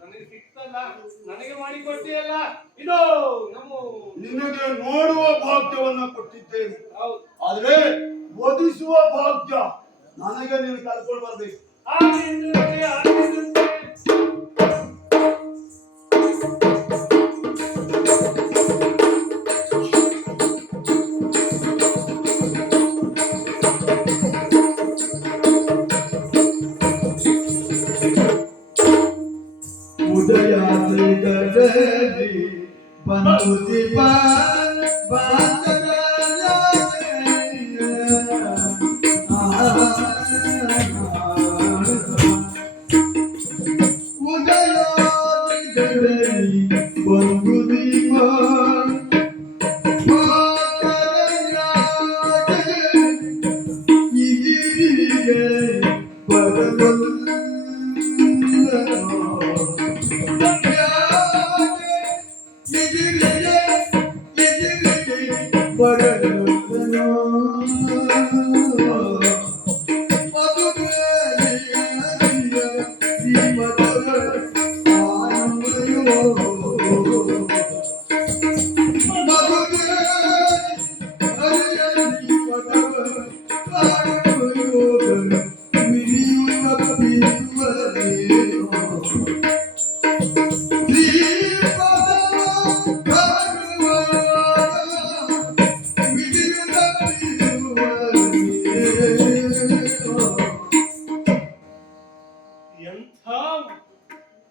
ನನಗೆ ಸಿಕ್ತಲ್ಲ, ನನಗೆ ಮಾಡಿಕೊಟ್ಟಿಯಲ್ಲ. ಇದೋ ನಿನಗೆ ನೋಡುವ ಭಾಗ್ಯವನ್ನ ಕೊಟ್ಟಿದ್ದೇನೆ. ಹೌದು. ಆದ್ರೆ ಓದಿಸುವ ಭಾಗ್ಯ ನನಗೆ ನೀನು ಕಲ್ಕೊಂಡು ಬರ್ಬೇಕು.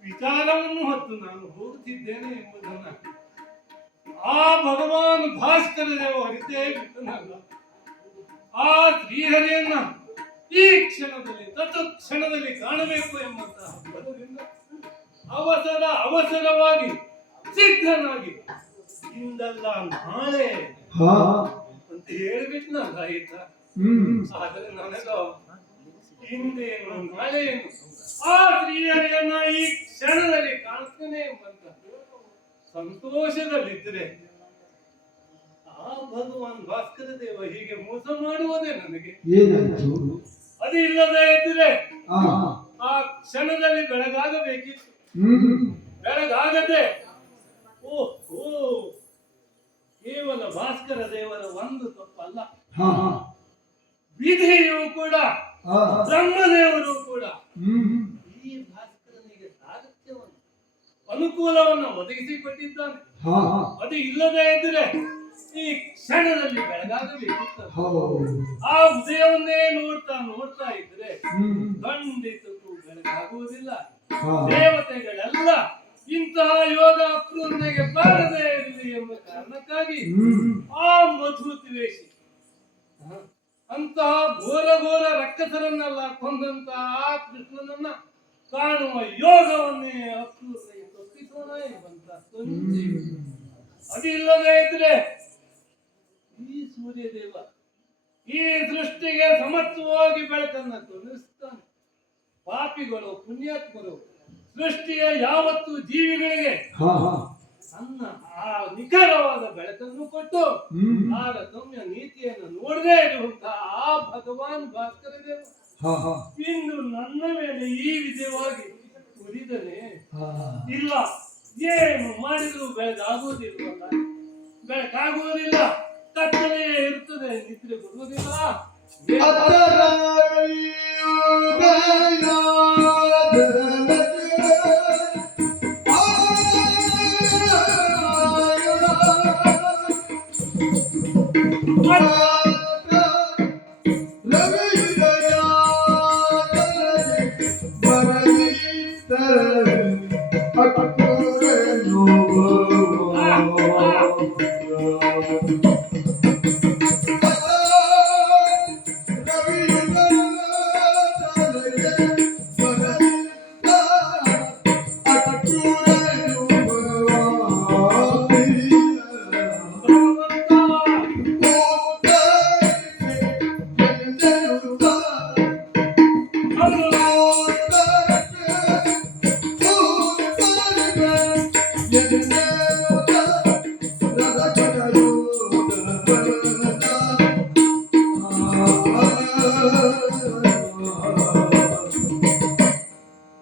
ವಿಚಾರವನ್ನು ಹೊತ್ತು ನಾನು ಹೋಗುತ್ತಿದ್ದೇನೆ ಎಂಬುದನ್ನ ಆ ಭಗವಾನ್ ಭಾಸ್ಕರ ದೇವ ಹರಿತೇ ಬಿಟ್ಟನಲ್ಲ. ಆ ಶ್ರೀಹರಿಯನ್ನ ಈ ಕ್ಷಣದಲ್ಲಿ ತತ್ಕ್ಷಣದಲ್ಲಿ ಕಾಣಬೇಕು ಎಂಬಂತಹ ಪದದಿಂದ ಅವಸರವಾಗಿ ಸಿದ್ಧನಾಗಿ ಇಂದಲ್ಲ ನಾಳೆ ಅಂತ ಹೇಳಿಬಿಟ್ನಲ್ಲ ಆಯ್ತ. ಆದರೆ ನನಗೋ ಹಿಂದೇನು ನಾಳೆನು ಆ ಶ್ರೀಹರಿಯನ್ನ ಈ ಕ್ಷಣದಲ್ಲಿ ಕಾಣ್ತೇನೆ ಎಂಬಂತ ಸಂತೋಷದಲ್ಲಿದ್ದರೆ ಆ ಭಗವಾನ್ ಭಾಸ್ಕರ ದೇವ ಹೀಗೆ ಮೋಸ ಮಾಡುವುದೇ ನನಗೆ ಅದು ಇಲ್ಲದೆ ಇದ್ದರೆ ಆ ಕ್ಷಣದಲ್ಲಿ ಬೆಳಗಾಗಬೇಕಿತ್ತು. ಬೆಳಗಾಗದೆ ಓಹೋ ಕೇವಲ ಭಾಸ್ಕರ ದೇವರ ಒಂದು ತಪ್ಪಲ್ಲ, ವಿಧಿಯು ಕೂಡ ಬ್ರಹ್ಮದೇವರು ಕೂಡ ಈ ಭಾಸ್ಕರನಿಗೆ ಸಾರಥ್ಯವನ್ನು ಅನುಕೂಲವನ್ನು ಒದಗಿಸಿಕೊಟ್ಟಿದ್ದಾನೆ. ಅದು ಇಲ್ಲದೆ ಇದ್ದರೆ ಈ ಕ್ಷಣದಲ್ಲಿ ಬೆಳಗಾಗಬೇಕಿತ್ತು. ಆ ಉದಯವನ್ನೇ ನೋಡ್ತಾ ಇದ್ರೆ ಖಂಡಿತಕ್ಕೂ ಬೆಳಗಾಗುವುದಿಲ್ಲ. ದೇವತೆಗಳೆಲ್ಲ ಇಂತಹ ಯೋಗ ಅಕ್ರೂರನಿಗೆ ಬಾರದೇ ಇರಲಿ ಎಂಬ ಕಾರಣಕ್ಕಾಗಿ ಆ ಮಧು ದ್ವೇಷಿ ಅಂತಹ ಘೋರ ಘೋರ ರಕ್ಕಸರನ್ನೆಲ್ಲ ಕೊಂದಂತಹ ಆ ಕೃಷ್ಣನನ್ನ ಕಾಣುವ ಯೋಗವನ್ನೇ ಅಕ್ರೂರನಿಗೆ ತಪ್ಪಿಸೋಣ ಎಂಬಂತ ಸಂಜೆ. ಅದಿಲ್ಲದೆ ಇದ್ರೆ ಈ ಸೂರ್ಯದೇವ ಈ ಸೃಷ್ಟಿಗೆ ಸಮತ್ವವಾಗಿ ಬೆಳಕನ್ನ ತೋರಿಸ್ತಾನೆ. ಪಾಪಿಗಳು ಪುಣ್ಯಾತ್ಮರು ಸೃಷ್ಟಿಯ ಯಾವತ್ತು ಜೀವಿಗಳಿಗೆ ಸಣ್ಣ ಆ ನಿಖರವಾದ ಬೆಳಕನ್ನು ಕೊಟ್ಟು ತಾರತಮ್ಯ ನೀತಿಯನ್ನು ನೋಡದೇ ಇರುವಂತಹ ಆ ಭಗವಾನ್ ಭಾಸ್ಕರ ದೇವ ಇಂದು ನನ್ನ ಮೇಲೆ ಈ ವಿಧವಾಗಿ ಉರಿದರೆ ಇಲ್ಲ, ಏನು ಮಾಡಿದ್ರು ಬೆಳಗಾಗುವುದಿಲ್ವಲ್ಲ, ಬೆಳಕಾಗುವುದಿಲ್ಲ, ಕತ್ತಲೆಯೇ ಇರ್ತದೆ, ನಿದ್ರೆ ಬರುವುದಿಲ್ಲ.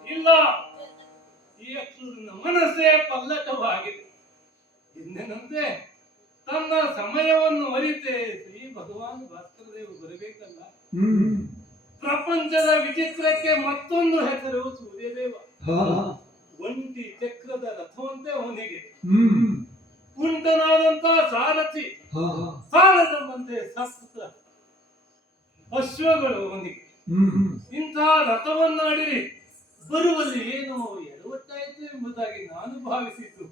ಇಲ್ಲ, ಈ ಅಕ್ರೂರನ ಮನಸ್ಸೇ ಪಲ್ಲಟವಾಗಿದೆ. ಇನ್ನೇನಂತೆ ತನ್ನ ಸಮಯವನ್ನು ಅರಿತೆ ಶ್ರೀ ಭಗವಾನ್ ಭಾಸ್ಕರ ದೇವ ಬರಬೇಕಲ್ಲ. ಪ್ರಪಂಚದ ವಿಚಿತ್ರಕ್ಕೆ ಮತ್ತೊಂದು ಹೆಸರು ಸೂರ್ಯದೇವ. ಒಂಟಿ ಚಕ್ರದ ರಥವಂತೆ ಅವನಿಗೆ, ಕುಂಟನಾದಂತ ಸಾರಥಿ, ಸಾಲದಂತೆ ಸಪ್ತ ಅಶ್ವಗಳು ಅವನಿಗೆ. ಇಂತಹ ರಥವನ್ನಾಡಿರಿ ಬರುವಲ್ಲಿ ಏನೋ ಎಡವಟ್ಟಾಯಿತು ಎಂಬುದಾಗಿ ನಾನು ಭಾವಿಸಿದ್ದು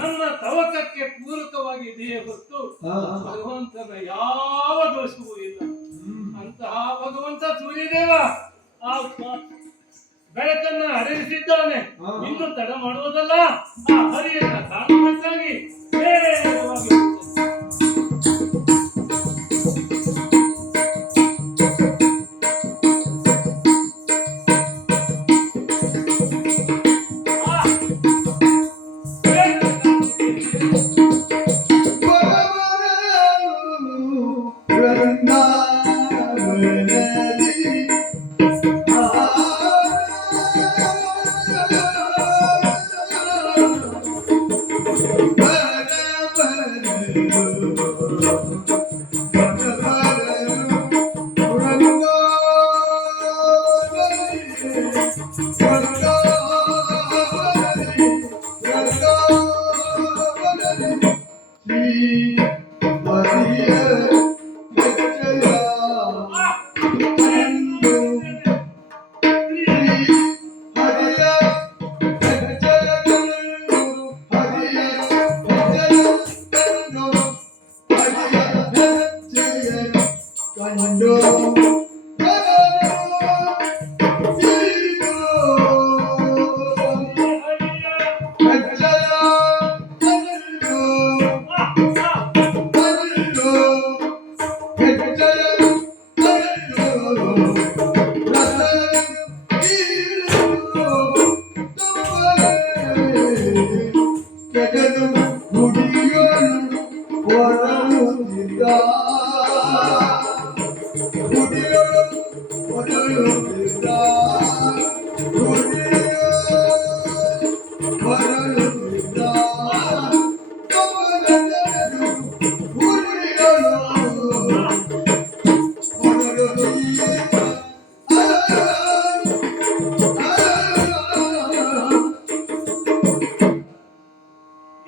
ನನ್ನ ತವಕಕ್ಕೆ ಪೂರಕವಾಗಿ ಇದೆಯೇ ಹೊರತು ಭಗವಂತನ ಯಾವ ದೋಷವೂ ಇಲ್ಲ. ಅಂತಹ ಭಗವಂತ ಸೂರ್ಯದೇವ ಆ ಬೆಳಕನ್ನ ಹರಿಸಿದ್ದಾನೆ. ಇನ್ನು ತಡ ಮಾಡುವುದಲ್ಲ, ಆ ಹರಿಯನ್ನ ಕಾಣುವಂತಾಗಿ ನೇರವಾಗಿ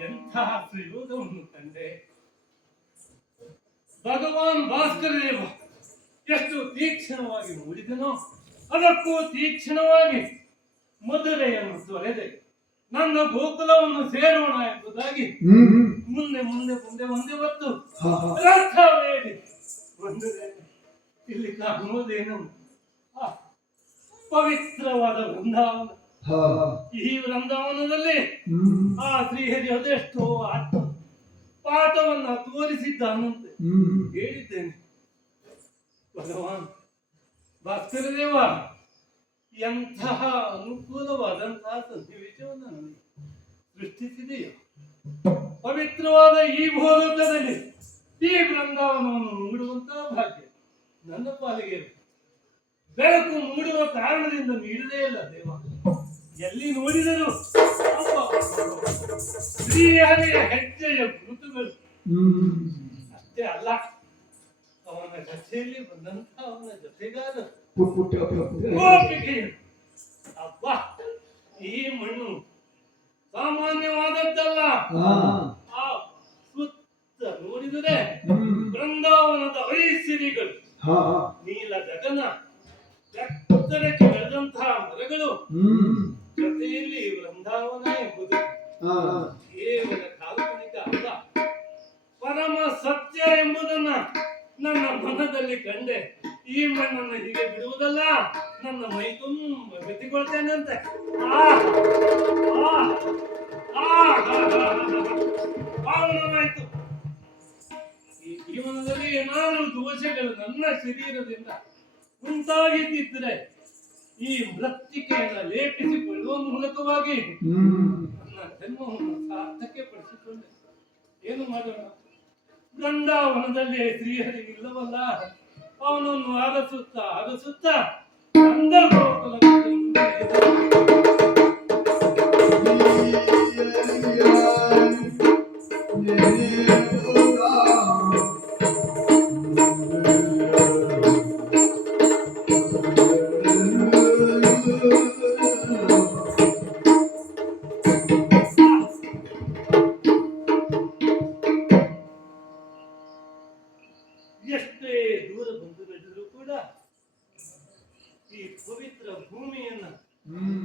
ಎಂತಹ ಸುಯೋಗವನ್ನು ಕಂಡೆ. ಭಗವಾನ್ ಭಾಸ್ಕರ ದೇವ ಎಷ್ಟು ತೀಕ್ಷ್ಣವಾಗಿ ಮೂಡಿದನೋ ಅದಕ್ಕೂ ತೀಕ್ಷ್ಣವಾಗಿ ಮಧುರೆಯನ್ನು ತೊರೆದೆ. ನನ್ನ ಗೋಕುಲವನ್ನು ಸೇರೋಣ ಎಂಬುದಾಗಿ ಮುಂದೆ ಮುಂದೆ ಮುಂದೆ ಮುಂದೆ ಬಂದು ರಥವೇರಿ ಬಂದರೆ ಇಲ್ಲಿ ಕಾಣುವುದೇನು ಆ ಪವಿತ್ರವಾದ ವೃಂದಾವನ. ಈ ವೃಂದಾವನದಲ್ಲಿ ಆ ಶ್ರೀಹರಿ ಅದೆಷ್ಟೋ ಪಾಠವನ್ನ ತೋರಿಸಿದ್ದಾನಂತೆ ಹೇಳಿದ್ದೇನೆ. ಭಗವಾನ್ ಭಾಸ್ಕರ ದೇವ, ಎಂತಹ ಅನುಕೂಲವಾದಂತಹ ಸನ್ನಿವೇಶವನ್ನು ನನಗೆ ಸೃಷ್ಟಿಸಿದೆಯೋ. ಪವಿತ್ರವಾದ ಈ ಭೂಲೋಕದಲ್ಲಿ ಈ ಬೃಂದಾವನವನ್ನು ಮೂಡುವಂತಹ ಭಾಗ್ಯ ನನ್ನ ಪಾಲಿಗೆ ಇರುತ್ತೆ. ಬೆಳಕು ಮೂಡುವ ಕಾರಣದಿಂದ ನೀಡದೇ ಇಲ್ಲ ದೇವ. ಎಲ್ಲಿ ನೋಡಿದರೂ ಶ್ರೀಹರಿಯ ಹೆಜ್ಜೆಯ ಗುರುತುಗಳು. ಅಷ್ಟೇ ಅಲ್ಲ, ಅವನ ಜೊತೆಯಲ್ಲಿ ಬಂದಂತ ಅವನ ಜೊತೆಗಾರ ಗೋಪಿಕೆಯರು. ಅಬ್ಬಾ, ಈ ಮಣ್ಣು ಸಾಮಾನ್ಯವಾದದ್ದಲ್ಲ. ಆ ಸುತ್ತ ನೋಡಿದರೆ ಬೃಂದಾವನದ ಐಸಿರಿಗಳು, ನೀಲ ಗಗನ, ಎತ್ತರಕ್ಕೆ ಬೆಳೆದಂತಹ ಮರಗಳು, ಜೊತೆಯಲ್ಲಿ ವೃಂದಾವನ ಎಂಬುದು ಕೇವಲ ಕಾಲ್ಪನಿಕ ಅಲ್ಲ, ಪರಮ ಸತ್ಯ ಎಂಬುದನ್ನ ನನ್ನ ಮನದಲ್ಲಿ ಕಂಡೆ ಈ ಮಣ್ಣನ್ನು ಹೀಗೆ ಬಿಡುವುದಲ್ಲ, ನನ್ನ ಮೈ ತುಂಬ ಗತಿಗೊಳ್ತೇನಂತೆ. ಪಾವನವಾಯಿತು. ಈ ಜೀವನದಲ್ಲಿ ಏನಾದರೂ ದೋಷಗಳು ನನ್ನ ಶರೀರದಿಂದ ಉಂಟಾಗಿದ್ದರೆ ಈ ಮೃತ್ತಿಕೆಯನ್ನು ಲೇಪಿಸಿಕೊಳ್ಳುವ ಮೂಲಕವಾಗಿ ನನ್ನ ಜನ್ಮವನ್ನು ಸಾರ್ಥಕ್ಕೆ ಪಡಿಸಿಕೊಂಡೆ. ಏನು ಮಾಡೋಣ? ಬೃಂದಾವನದಲ್ಲಿ ಶ್ರೀಹರಿ ಇಲ್ಲವಲ್ಲ, ಅವನನ್ನು ಅಗಸುತ್ತಾ ಅಂದ ಎಷ್ಟೇ ದೂರ ಬಂದು ನಡೆದರೂ ಕೂಡ ಈ ಪವಿತ್ರ ಭೂಮಿಯನ್ನ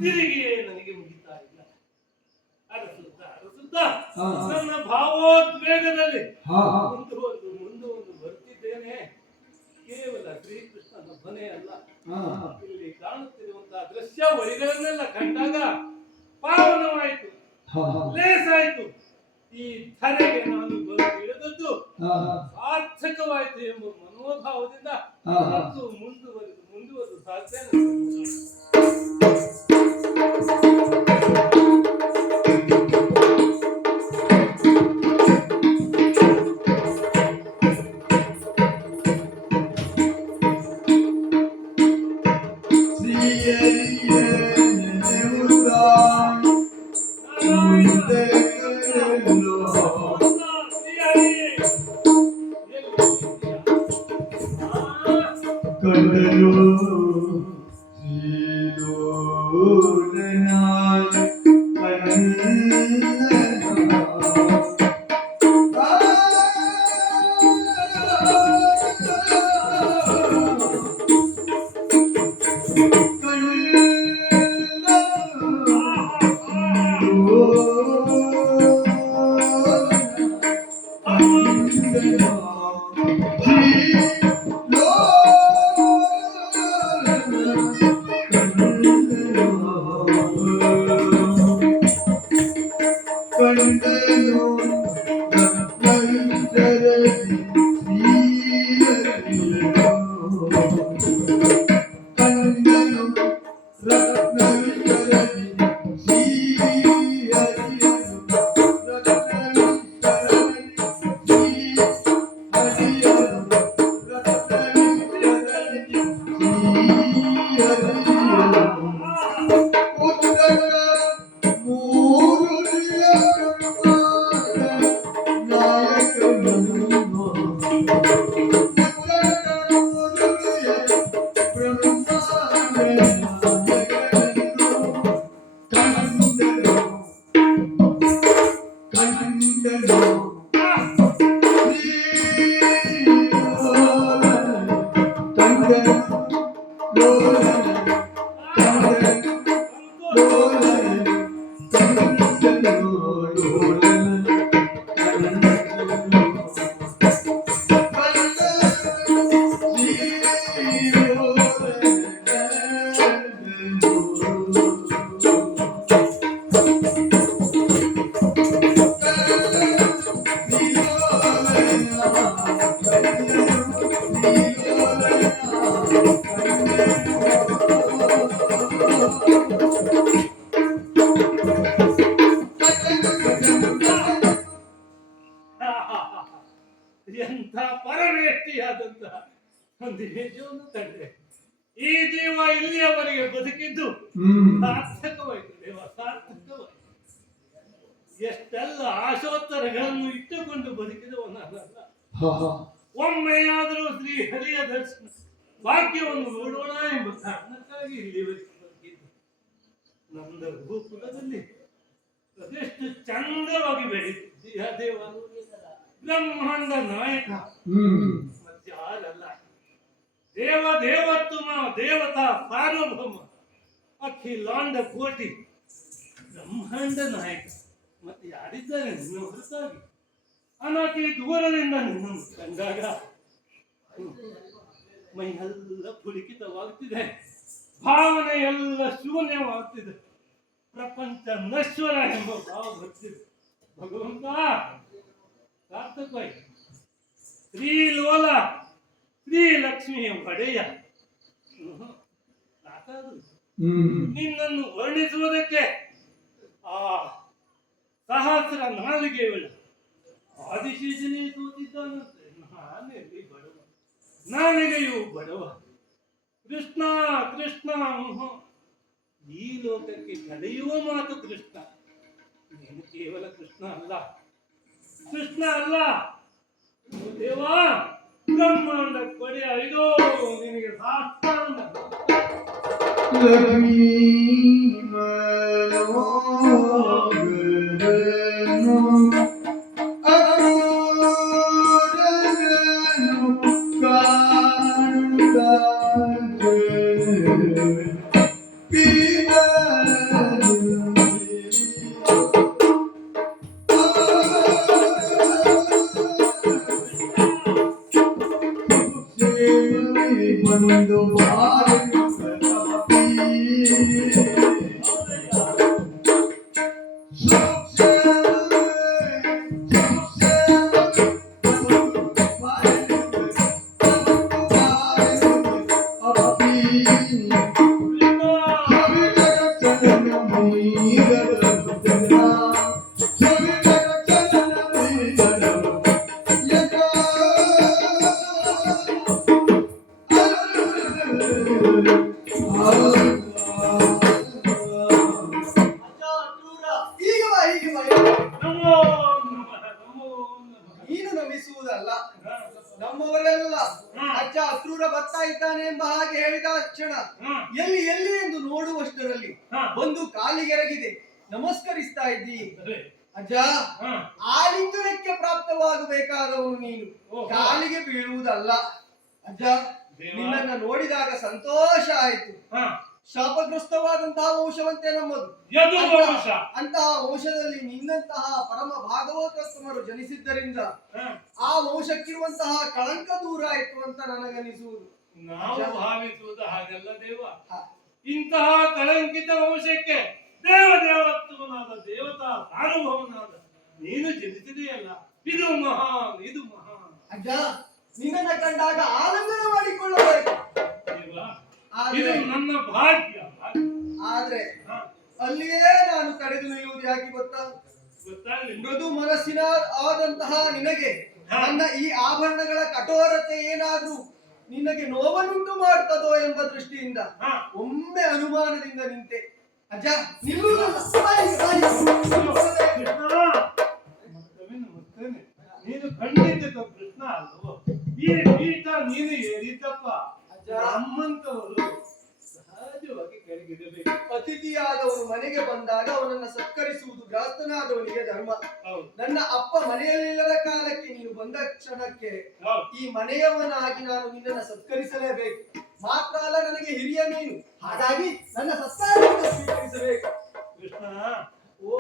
ತಿರುಗಿಯೇ ನನಗೆ ಮುಗಿತಾ ಇಲ್ಲ. ಅರಸುತ್ತಾ ನನ್ನ ಭಾವೋದ್ವೇಗದಲ್ಲಿ ಮುಂದೆ ಬರ್ತಿದ್ದೇನೆ. ಕೇವಲ ಶ್ರೀಕೃಷ್ಣನ ಮನೆ ಅಲ್ಲ, ಇಲ್ಲಿ ಕಾಣುತ್ತಿರುವಂತಹ ದೃಶ್ಯ ವೈಗಳನ್ನೆಲ್ಲ ಕಂಡಾಗ ಪಾವನವಾಯಿತು, ಲೇಸಾಯಿತು. ಈ ಧರೆಗೆ ನಾನು ಇಳಿದದ್ದು ಸಾರ್ಥಕವಾಯಿತು ಎಂಬ ಮನೋಭಾವದಿಂದ ಮುಂದುವರೆದು ಸಾಧ್ಯ. Thank you. ಸಾಕ್ಷಿಯಾದಂತಹ ಒಂದು ನಿಜವನ್ನು ಕಂಡ್ರೆ ಈ ಜೀವ ಇಲ್ಲಿಯವರೆಗೆ ಬದುಕಿದ್ದು ಸಾರ್ಥಕವಾಯಿತು ದೇವ, ಸಾರ್ಥಕವಾಯಿತು. ಎಷ್ಟೆಲ್ಲ ಆಶೋತ್ತರಗಳನ್ನು ಇಟ್ಟುಕೊಂಡು ಬದುಕಿದವ ನಾನಲ್ಲ. ಒಮ್ಮೆಯಾದರೂ ಶ್ರೀ ಹರಿಯ ದರ್ಶನ ಭಾಗ್ಯವನ್ನು ನೋಡೋಣ ಎಂಬ ಕಾರಣಕ್ಕಾಗಿ ಇಲ್ಲಿವರೆಗೆ ಬದುಕಿದ್ದು. ನಂದ ಗುರುಕುಲದಲ್ಲಿ ಅದೆಷ್ಟು ಚಂದವಾಗಿ ಬೆಳೀತಿದ್ದೀಯ ದೇವ, ಬ್ರಹ್ಮಾಂಡ ನಾಯಕ ಮತ್ಯಾರಲ್ಲ, ದೇವ ದೇವೋತ್ತಮ, ದೇವತಾ ಸಾರ್ವಭೌಮ, ಅಖಿಲಾಂಡ ಕೋಟಿ ಬ್ರಹ್ಮಾಂಡ ನಾಯಕ. ಮತ್ತೆ ಯಾರಿದ್ದಾರೆ ನಿನ್ನ ಹೊರತಾಗಿ? ಅನಾತಿ ದೂರದಿಂದ ನಿನ್ನನ್ನು ಕಂಡಾಗ ಮೈಯೆಲ್ಲ ಪುಳಿಕಿತವಾಗ್ತಿದೆ, ಭಾವನೆ ಎಲ್ಲ ಶೂನ್ಯವಾಗ್ತಿದೆ, ಪ್ರಪಂಚ ನಶ್ವರ ಎಂಬ ಭಾವ ಬರ್ತಿದೆ. ಭಗವಂತ ಸಾರ್ಥಕವಾಯಿತು. ಶ್ರೀಲೋಲ ಶ್ರೀಲಕ್ಷ್ಮಿಯ ಒಡೆಯ ಸಾಕಾದ್ರು ನಿನ್ನನ್ನು ವರ್ಣಿಸುವುದಕ್ಕೆ ಆ ಸಹಸ್ರ ನಾಲಿಗೆಯುಳ್ಳ ಆದಿಶೇಷನೇ ತೋತಿದ್ದಾನಂತೆ. ನಾನೆಲ್ಲಿ ಬಡವ, ನಾಲಿಗೆಯು ಬಡವ. ಕೃಷ್ಣ ಕೃಷ್ಣ, ಈ ಲೋಕಕ್ಕೆ ಕಳೆಯುವ ಮಾತು ಕೃಷ್ಣ. ನೀನು ಕೇವಲ ಕೃಷ್ಣ ಅಲ್ಲ, ಕೃಷ್ಣ ಅಲ್ಲ ದೇವಾ, ಬ್ರಹ್ಮಾಂಡ ಕೊಡೆಯ ಇದೋ ನಿನಗೆ ಸಾಷ್ಟಾಂಗ. ಲಕ್ಷ್ಮೀ ಮನೋಹರನು ಅಕ್ರೂರನು ಕಾಣುತ್ತಾ ಒಂದು ನೀನು ನಮಿಸುವುದಲ್ಲ, ನಮ್ಮವರೆಲ್ಲ ಅಜ್ಜ ಅಕ್ರೂರ ಬರ್ತಾ ಇದ್ದಾನೆ ಎಂಬ ಹಾಗೆ ಹೇಳಿದ ಕ್ಷಣ ಎಲ್ಲಿ ಎಲ್ಲಿ ಎಂದು ನೋಡುವಷ್ಟರಲ್ಲಿ ಒಂದು ಕಾಲಿಗೆರಗಿದೆ, ನಮಸ್ಕರಿಸ್ತಾ ಇದ್ದಿ. ಅಜ್ಜ, ಆಲಿಂಗನಕ್ಕೆ ಪ್ರಾಪ್ತವಾಗಬೇಕಾದವನು ನೀನು, ಕಾಲಿಗೆ ಬೀಳುವುದಲ್ಲ. ಅಜ್ಜ, ನಿನ್ನನ್ನು ನೋಡಿದಾಗ ಸಂತೋಷ ಆಯಿತು. ಶಾಪಗ್ರಸ್ತವಾದಂತಹ ವಂಶವಂತೆ ನಮ್ಮದು. ಅಂತಹ ವಂಶದಲ್ಲಿ ನಿನ್ನಂತಹ ಪರಮ ಭಾಗವತೋತ್ತಮರು ಜನಿಸಿದ್ದರಿಂದ ಆ ವಂಶಕ್ಕಿರುವಂತಹ ಕಳಂಕ ದೂರ ಆಯಿತು ಅಂತ ನನಗನಿಸುವುದು. ನಾವು ಭಾವಿಸುವುದು ಹಾಗಲ್ಲ ದೇವ. ಇಂತಹ ಕಳಂಕಿತ ವಂಶಕ್ಕೆ ದೇವದೇವತ್ವನಾದ ದೇವತಾ ಸಾರ್ವಭೌಮನಾದ ನೀನು ಜನಿಸಿದೆಯಲ್ಲ, ಇದು ಮಹಾನ್, ಇದು ಮಹಾನ್. ಅಜ್ಜ, ನಿನ್ನನ್ನು ಕಂಡಾಗ ಆನಂದನ ಮಾಡಿಕೊಳ್ಳಬೇಕು. ಇದು ನನ್ನ ಭಾಗ್ಯ. ಆದ್ರೆ ಅಲ್ಲಿಯೇ ನಾನು ತಡೆದು ನಿಲ್ಲುವುದು ಯಾಕೆ ಗೊತ್ತಾ? ಮೃದು ಮನಸ್ಸಿನ ಆದಂತಹ ನಿನಗೆ ನನ್ನ ಈ ಆಭರಣಗಳ ಕಠೋರತೆ ಏನಾದ್ರೂ ನಿನಗೆ ನೋವನ್ನುಂಟು ಮಾಡ್ತದೋ ಎಂಬ ದೃಷ್ಟಿಯಿಂದ ಒಮ್ಮೆ ಅನುಮಾನದಿಂದ ನಿಂತೆ. ಅಜ್ಜ, ನೀನು ಖಂಡಿತ ಕೃಷ್ಣ ಅಲ್ವೋ? ಈ ಪೀಠ ನೀನು ಏರಿದ್ದಪ್ಪ. ನಮ್ಮಂತವರು ಸಹಜವಾಗಿ ಕೆಳಗಿರಬೇಕು. ಅತಿಥಿಯಾದವನು ಮನೆಗೆ ಬಂದಾಗ ಅವನನ್ನ ಸತ್ಕರಿಸುವುದು ಗೃಹಸ್ಥನಾದವನಿಗೆ ಧರ್ಮ. ನನ್ನ ಅಪ್ಪ ಮನೆಯಲ್ಲಿಲ್ಲದ ಕಾಲಕ್ಕೆ ನೀನು ಬಂದ ಕ್ಷಣಕ್ಕೆ ಈ ಮನೆಯವನಾಗಿ ನಾನು ನಿನ್ನನ್ನು ಸತ್ಕರಿಸಲೇಬೇಕು. ಮಾತ್ರ ಅಲ್ಲ, ನನಗೆ ಹಿರಿಯ ನೀನು, ಹಾಗಾಗಿ ನನ್ನ ಸತ್ಕಾರವನ್ನು ಸ್ವೀಕರಿಸಬೇಕು. ಕೃಷ್ಣ, ಓ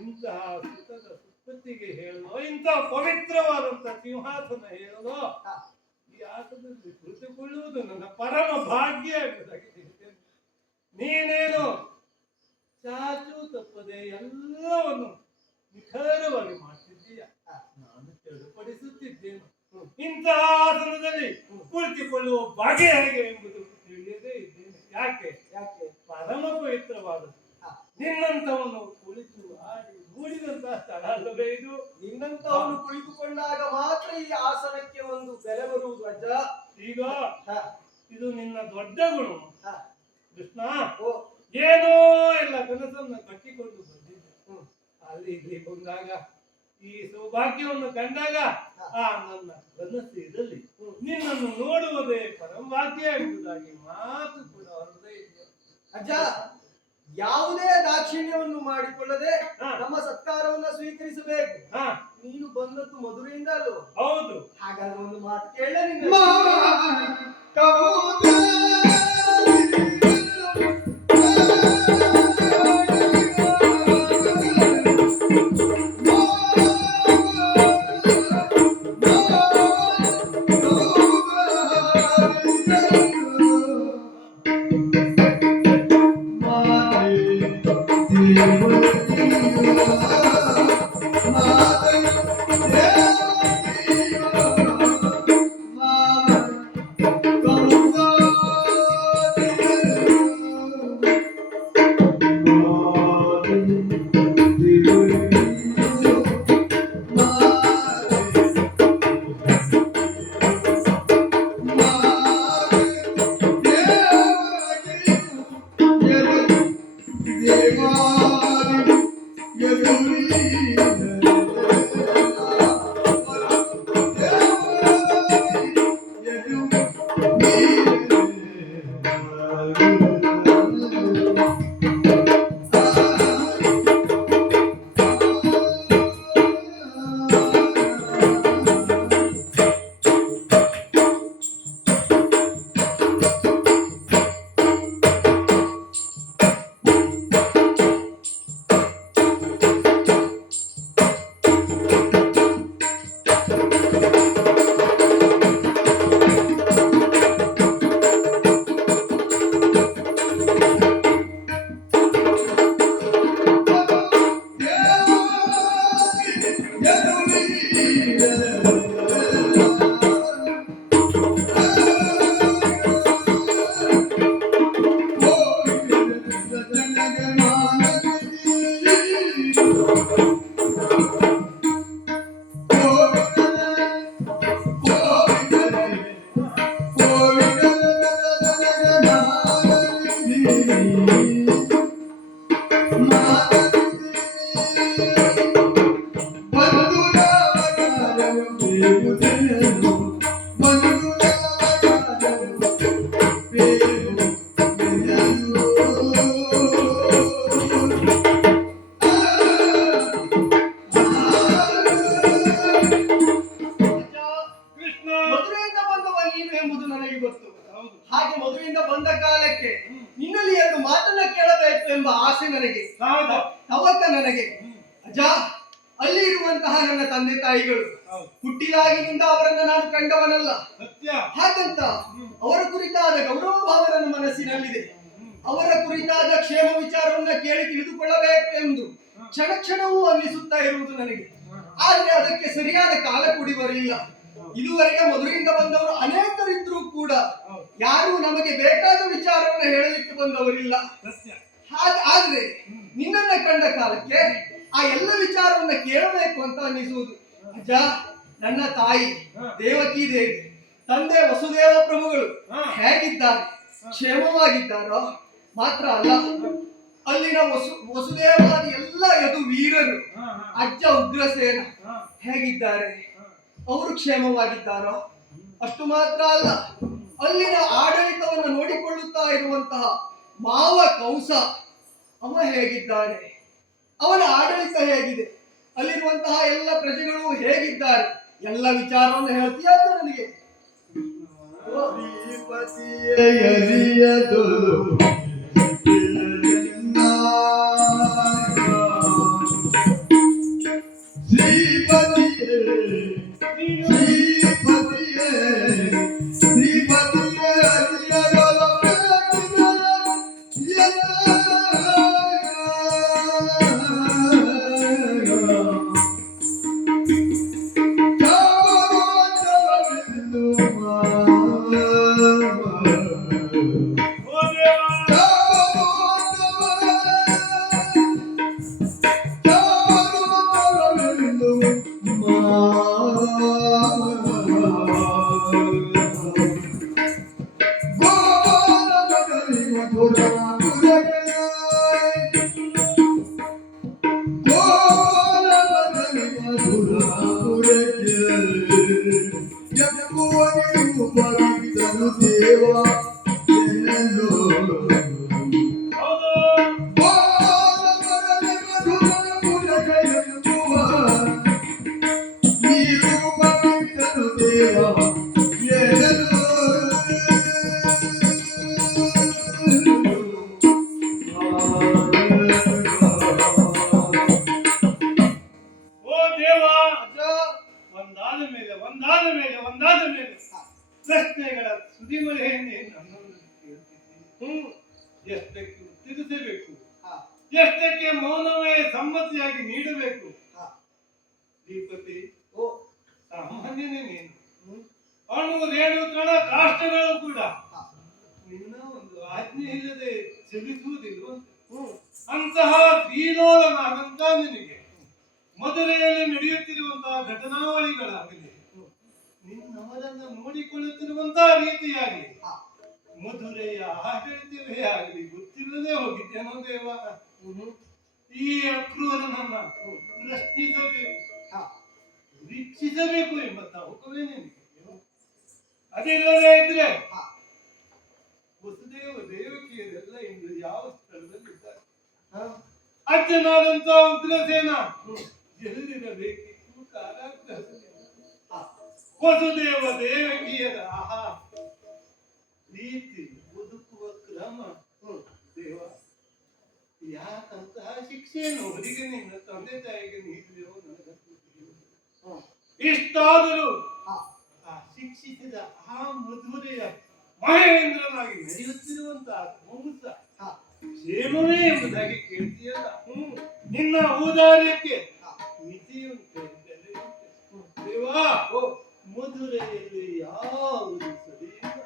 ಇಂತಹ ಸುಖದ ಸುಪ್ಪತ್ತಿಗೆ ಹೇಳೋ, ಇಂತಹ ಪವಿತ್ರವಾದಂತಹ ಸಿಂಹಾಸನ ಹೇಳೋ, ಈ ಆಸನದಲ್ಲಿ ಕುಳಿತುಕೊಳ್ಳುವುದು ನನ್ನ ಪರಮ ಭಾಗ್ಯ ಎಂಬುದಾಗಿ ತಿಳಿದ್ದೇನೆ. ನೀನೇನು ಚಾಚು ತಪ್ಪದೆ ಎಲ್ಲವನ್ನು ನಿಖರವಾಗಿ ಮಾಡ್ತಿದ್ದೀಯ, ನಾನು ತಿಳಿಪಡಿಸುತ್ತಿದ್ದೇನೆ. ಇಂತಹ ಆಸನದಲ್ಲಿ ಕುಳಿತುಕೊಳ್ಳುವ ಬಗೆ ಹೇಗೆ ಎಂಬುದು ತಿಳಿಯದೇ ಇದ್ದೇನೆ. ಯಾಕೆ ಯಾಕೆ ಪರಮ ಪವಿತ್ರವಾದ ನಿನ್ನಂತವನ್ನು ಕುಳಿತು ಆಡಿ ನೋಡಿದಂತ ಇರುವಂತಹ ಸ್ಥಳ ಅಲ್ಲವೇ ಇದು? ನಿನ್ನಂತವನು ಕುಳಿತುಕೊಂಡಾಗ ಮಾತ್ರ ಈ ಆಸನಕ್ಕೆ ಒಂದು ಬೆಲೆ ಬರುವುದು ಅಜ್ಜ. ಈಗ ಹ, ಇದು ನಿನ್ನ ದೊಡ್ಡ ಗುಣ ಹ. ಕೃಷ್ಣ. ಓ, ಏನೋ ಎಲ್ಲ ಕನಸನ್ನು ಕಟ್ಟಿಕೊಂಡು ಬಂದಿದ್ದೆ. ಅಲ್ಲಿ ಇಲ್ಲಿ ಬಂದಾಗ ಈ ಸೌಭಾಗ್ಯವನ್ನು ಕಂಡಾಗ ನನ್ನ ಕನಸಿನಲ್ಲಿ ನಿನ್ನನ್ನು ನೋಡುವುದೇ ಪರಮಭಾಗ್ಯ ಎಂಬುದಾಗಿ ಮಾತು ಕೂಡ ಹೊರದೇ ಇದೆ. ಅಜ್ಜ, ಯಾವುದೇ ದಾಕ್ಷಿಣ್ಯವನ್ನು ಮಾಡಿಕೊಳ್ಳದೆ ನಮ್ಮ ಸತ್ಕಾರವನ್ನ ಸ್ವೀಕರಿಸಬೇಕು. ನೀನು ಬಂದದ್ದು ಮಧುರೆಯಿಂದ ಅಲ್ವ? ಹೌದು. ಹಾಗಾದ್ರೆ ಒಂದು ಮಾತು ಕೇಳ ನಿನ್ನ ಮಧುರೆಯಿಂದ ಬಂದವ ನೀನು ಎಂಬುದು ನನಗೆ ಗೊತ್ತು. ಹಾಗೆ ಮಧುರೆಯಿಂದ ಬಂದ ಕಾಲಕ್ಕೆ ನಿನ್ನಲ್ಲಿ ಎರಡು ಮಾತನ್ನ ಕೇಳಬೇಕು ಎಂಬ ಆಸೆ ನನಗೆ, ತವಕ ನನಗೆ. ಅಜ್ಜ, ಅಲ್ಲಿ ಇರುವಂತಹ ನನ್ನ ತಂದೆ ತಾಯಿಗಳು ಹುಟ್ಟಿದಾಗಿನಿಂದ ಅವರನ್ನ ನಾನು ಕಂಡವನಲ್ಲ. ಹಾಗಂತ ಅವರ ಕುರಿತಾದ ಗೌರವ ಭಾವ ನನ್ನ ಮನಸ್ಸಿನಲ್ಲಿದೆ. ಅವರ ಕುರಿತಾದ ಕ್ಷೇಮ ವಿಚಾರವನ್ನ ಕೇಳಿ ತಿಳಿದುಕೊಳ್ಳಬೇಕು ಎಂದು ಕ್ಷಣ ಕ್ಷಣವೂ ಅನ್ನಿಸುತ್ತಾ ಇರುವುದು ನನಗೆ. ಆದ್ರೆ ಅದಕ್ಕೆ ಸರಿಯಾದ ಕಾಲ ಕೂಡಿ ಬರಲಿಲ್ಲ. ಇದುವರೆಗೆ ಮಧುರೆಯಿಂದ ಬಂದವರು ಅನೇಕರಿದ್ರೂ ಕೂಡ ಯಾರು ನಮಗೆ ಬೇಕಾದ ವಿಚಾರವನ್ನ ಹೇಳಲಿಕ್ಕೆ ಬಂದವರಿಲ್ಲ. ಆದ್ರೆ ನಿನ್ನನ್ನ ಕಂಡ ಕಾಲಕ್ಕೆ ಆ ಎಲ್ಲ ವಿಚಾರವನ್ನ ಕೇಳಬೇಕು ಅಂತ ಅನ್ನಿಸುವುದು. ಅಜ್ಜ, ನನ್ನ ತಾಯಿ ದೇವಕಿ ದೇವಿ, ತಂದೆ ವಸುದೇವ ಪ್ರಭುಗಳು ಹೇಗಿದ್ದಾರೆ? ಕ್ಷೇಮವಾಗಿದ್ದಾರೋ? ಮಾತ್ರ ಅಲ್ಲ, ಅಲ್ಲಿನ ವಸುದೇವಾದಿ ಎಲ್ಲ ಯದು ವೀರರು, ಅಜ್ಜ ಉಗ್ರಸೇನ ಹೇಗಿದ್ದಾರೆ? ಅವರು ಕ್ಷೇಮವಾಗಿದ್ದಾರೋ? ಅಷ್ಟು ಮಾತ್ರ ಅಲ್ಲ, ಅಲ್ಲಿನ ಆಡಳಿತವನ್ನು ನೋಡಿಕೊಳ್ಳುತ್ತಾ ಇರುವಂತಹ ಮಾವ ಕಂಸ ಅವ ಹೇಗಿದ್ದಾನೆ? ಅವನ ಆಡಳಿತ ಹೇಗಿದೆ? ಅಲ್ಲಿರುವಂತಹ ಎಲ್ಲ ಪ್ರಜೆಗಳು ಹೇಗಿದ್ದಾರೆ? ಎಲ್ಲ ವಿಚಾರವನ್ನು ಹೇಳ್ತೀಯ ನನಗೆ? ಆಜ್ಞೆಗಳ ಸುರಿಮಳೆಯನ್ನೇ ನನ್ನನ್ನು ಕೇಳ್ತಿದ್ದೀನಿ. ಎಷ್ಟಕ್ಕೆ ಉತ್ತರಿಸಬೇಕು, ಎಷ್ಟಕ್ಕೆ ಮೌನವೇ ಸಮ್ಮತಿಯಾಗಿ ನೀಡಬೇಕು. ಶ್ರೀಪತಿ, ಸಾಮಾನ್ಯನೇ ನೀನು. ಅಣು ರೇಣು ತೃಣ ಕಾಷ್ಟಗಳು ಕೂಡ ನಿನ್ನ ಒಂದು ಆಜ್ಞೆ ಇಲ್ಲದೆ ಚಲಿಸುವುದಿಲ್ವಂತೆ. ಅಂತಹ ಶ್ರೀಲೋಲನಾದಂತ ನಿನಗೆ ಮದುವೆಯಲ್ಲಿ ನಡೆಯುತ್ತಿರುವಂತಹ ಘಟನಾವಳಿಗಳಾಗಲಿ, ನಿನ್ನವರನ್ನು ನೋಡಿಕೊಳ್ಳುತ್ತಿರುವಂತಹ ರೀತಿಯಾಗಲಿ, ಮಧುರೆಯ ಆಡಳಿತವೇ ಆಗಲಿ ಗೊತ್ತಿಲ್ಲದೆ ಹೋಗಿದ್ದೇನೋ ದೇವ. ಈ ಅಕ್ರೂರನನ್ನ ಪ್ರಶ್ನಿಸಬೇಕು, ವೀಕ್ಷಿಸಬೇಕು ಎಂಬ ತಾವುಕವೇ ನಿನಗೆ. ಅದಿಲ್ಲದೆ ಇದ್ರೆ ವಸುದೇವ ದೇವಕಿಯರೆಲ್ಲ ಇಂದು ಯಾವ ಸ್ಥಳದಲ್ಲಿದ್ದಾರೆ? ಅಜ್ಜನಾದಂತ ಉಗ್ರಸೇನ ಎಲ್ಲಿರಬೇಕಿತ್ತು? ಕಾರಾಗೃಹದಲ್ಲಿ. ವಸುದೇವ ದೇವಕಿಯರ ರೀತಿ ಬದುಕುವ ಕ್ರಮ ದೇವ, ಯಾಕಂತಹ ಶಿಕ್ಷೆಯನ್ನು ಅವರಿಗೆ ನಿನ್ನ ತಂದೆ ತಾಯಿಗೆ ನೀಡಿದೆಯೋ ನನಗೆ ಇಷ್ಟಾದರೂ ಆ ಶಿಕ್ಷಿಸಿದ ಆ ಮಧುರೆಯ ಮಹೇಂದ್ರನಾಗಿ ನಡೆಯುತ್ತಿರುವಂತಹ ಕಂಸ ಕ್ಷೇಮವೇ ಎಂಬುದಾಗಿ ಕೇಳ್ತೀಯಲ್ಲ. ನಿನ್ನ ಔದಾರ್ಯಕ್ಕೆ ಮಿತಿಯುಂಟೆ, ಬೆಲೆಯುಂಟೆ ದೇವಾ. ಮಧುರೆಯಲ್ಲಿ ಯಾವುದು ಸರಿಯಿಲ್ಲ.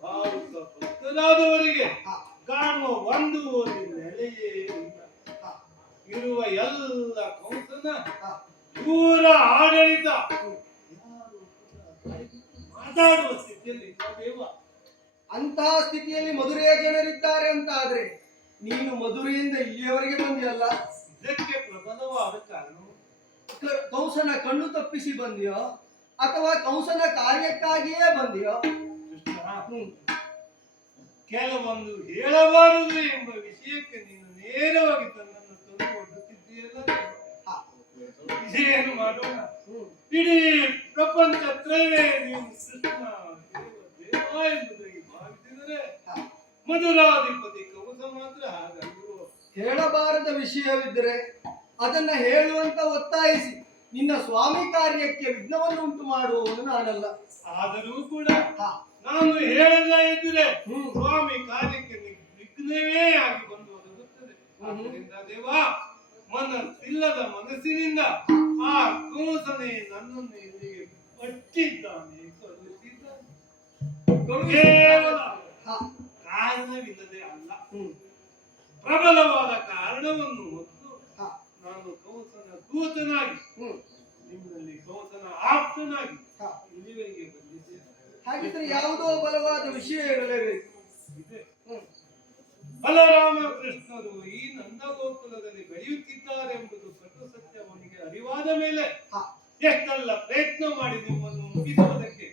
ಭಾವುಕ ಭಕ್ತರಾದವರಿಗೆ ಕಾಣುವ ಒಂದು ನೆಲೆಯೇ ಇಲ್ಲ. ಇರುವ ಎಲ್ಲ ಕಂಸನ ಪೂರ ಆಡಳಿತ ಮಾತಾಡುವ ಸ್ಥಿತಿಯಲ್ಲಿ ದೇವ. ಅಂತಹ ಸ್ಥಿತಿಯಲ್ಲಿ ಮಧುರೆಯ ಜನರಿದ್ದಾರೆ ಅಂತ ಆದ್ರೆ ನೀನು ಮಧುರೆಯಿಂದ ಇಲ್ಲಿಯವರೆಗೆ ಬಂದಿಯಲ್ಲ. ಇದಕ್ಕೆ ಪ್ರಬಲವಾದ ಕಾರಣ ಕಂಸನ ಕಣ್ಣು ತಪ್ಪಿಸಿ ಬಂದಿಯೋ ಅಥವಾ ಕಂಸನ ಕಾರ್ಯಕ್ಕಾಗಿಯೇ ಬಂದಿಯೋ? ಕೆಲವೊಂದು ಹೇಳಬಾರದು ಎಂಬ ವಿಷಯಕ್ಕೆ ನೀನು ನೇರವಾಗಿ ತನ್ನನ್ನು ತಂದು ಒಡ್ಡುತ್ತಿದ್ದೀಯಲ್ಲ. ಏನು ಮಾಡೋಣ? ಇಡೀ ಪ್ರಪಂಚ ತ್ರಯವೇ ನೀನು ಕೃಷ್ಣ ದೇವ ಎಂಬುದಾಗಿ ಭಾವಿಸಿದರೆ ಮಧುರಾಧಿಪತಿ ಕಂಸ ಮಾತ್ರ ಹಾಗಲ್ವೋ? ಹೇಳಬಾರದ ವಿಷಯವಿದ್ದರೆ ಅದನ್ನ ಹೇಳುವಂತ ಒತ್ತಾಯಿಸಿ ನಿನ್ನ ಸ್ವಾಮಿ ಕಾರ್ಯಕ್ಕೆ ವಿಘ್ನವನ್ನು ಉಂಟು ಮಾಡುವವನು ನಾನಲ್ಲ. ಆದರೂ ಕೂಡ ನಾನು ಹೇಳಲ್ಲ ಇದ್ದರೆ ಸ್ವಾಮಿ ಕಾರ್ಯಕ್ಕೆ ವಿಘ್ನವೇ ಆಗಿ ಬಂದು ಒದಗುತ್ತದೆ. ಆದ್ದರಿಂದ ದೇವ, ಮನಸ್ಸಿಲ್ಲದ ಮನಸ್ಸಿನಿಂದ ಆ ಕಂಸನೇ ನನ್ನನ್ನು ಇಲ್ಲಿಗೆ ಪಟ್ಟಿದ್ದಾನೆ, ಕಳುಹಿಸಿದ್ದಾನೆ. ಕೇವಲ ಕಾರಣವಿಲ್ಲದೆ ಅಲ್ಲ, ಪ್ರಬಲವಾದ ಕಾರಣವನ್ನು ಹೊತ್ತು ನಾನು ಕಂಸನ ದೂತನಾಗಿ ನಿಮ್ಮಲ್ಲಿ ಕಂಸನ ಆಪ್ತನಾಗಿ ಇಲ್ಲಿವರೆಗೆ ಬಂದಿದ್ದೇನೆ. ಹಾಗಿದ್ರೆ ಯಾವುದೋ ಬಲವಾದ ವಿಷಯ ಇರಲೇಬೇಕು. ಬಲರಾಮ ಕೃಷ್ಣರು ಈ ನಂದಗೋಕುಲದಲ್ಲಿ ಬೆಳೆಯುತ್ತಿದ್ದಾರೆಂಬುದು ಕಟು ಸತ್ಯ ಅವನಿಗೆ ಅರಿವಾದ ಮೇಲೆ ಎಷ್ಟೆಲ್ಲ ಪ್ರಯತ್ನ ಮಾಡಿ ನಿಮ್ಮನ್ನು ಮುಗಿಸುವುದಕ್ಕೆ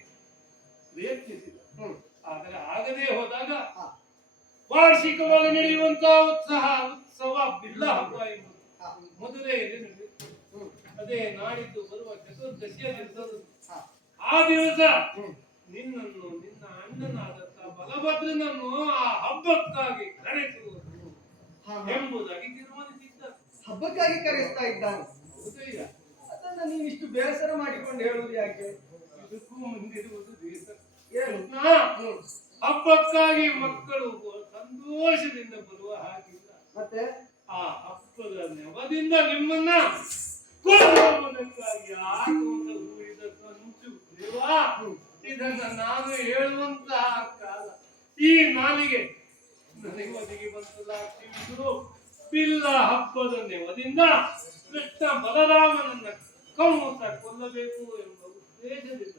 ಪ್ರಯತ್ನಿಸಿದ. ಆದರೆ ಆಗದೆ ಹೋದಾಗ ವಾರ್ಷಿಕವಾಗಿ ನಡೆಯುವಂತಹ ಉತ್ಸವ ಬಿಲ್ಲ ಹಬ್ಬ ಎಂಬುದು ಮಧುರೆಯಲ್ಲಿ ನಡೆಯುತ್ತದೆ. ಅದೇ ನಾಡಿದ್ದು ಬರುವ ಚತುರ್ದಶಿಯ ದಿವಸ. ಆ ದಿವಸ ನಿನ್ನನ್ನು ನಿನ್ನ ಅಣ್ಣನಾದಂತಹ ಬಲಭದ್ರನನ್ನು ಆ ಹಬ್ಬಕ್ಕಾಗಿ ಕರೆಸುವುದು ಎಂಬುದಾಗಿ ತೀರ್ಮಾನಿಸಿದ್ದ. ಹಬ್ಬಕ್ಕಾಗಿ ಕರೆಸ್ತಾ ಇದ್ದಾನೆ. ಹೌದಯ್ಯ. ಅದನ್ನ ನೀನಿಷ್ಟು ಬೇಸರ ಮಾಡಿಕೊಂಡು ಹೇಳುವುದು ಯಾಕೆ? ಇದಕ್ಕೂ ಮುಂದಿರುವುದು ಬೇಸರ. ಏನು? ಹಬ್ಬಕ್ಕಾಗಿ ಮಕ್ಕಳು ಸಂತೋಷದಿಂದ ಬರುವ ಹಾಗಿಲ್ಲ. ಮತ್ತೆ ಆ ಹಬ್ಬದ ನೆವದಿಂದ ನಿಮ್ಮನ್ನ ಕೊಲ್ಲುವುದಕ್ಕಾಗಿ ಆಗುವಂತ ಹೂಡಿದ ಸಂಚು ದೇವಾ. ಇದನ್ನ ನಾನು ಹೇಳುವಂತಹ ಕಾಲ ಈ ನಾಲಿಗೆ ನನಗೆ ಒದಗಿ ಬಂತಲ್ಲ. ಕಿವಿದು ಬಿಲ್ಲ ಹಬ್ಬದ ನೆವದಿಂದ ಕೃಷ್ಣ ಬಲರಾಮನನ್ನ ಕಂಸ ಕೊಲ್ಲಬೇಕು ಎಂಬ ಉದ್ದೇಶದಿಂದ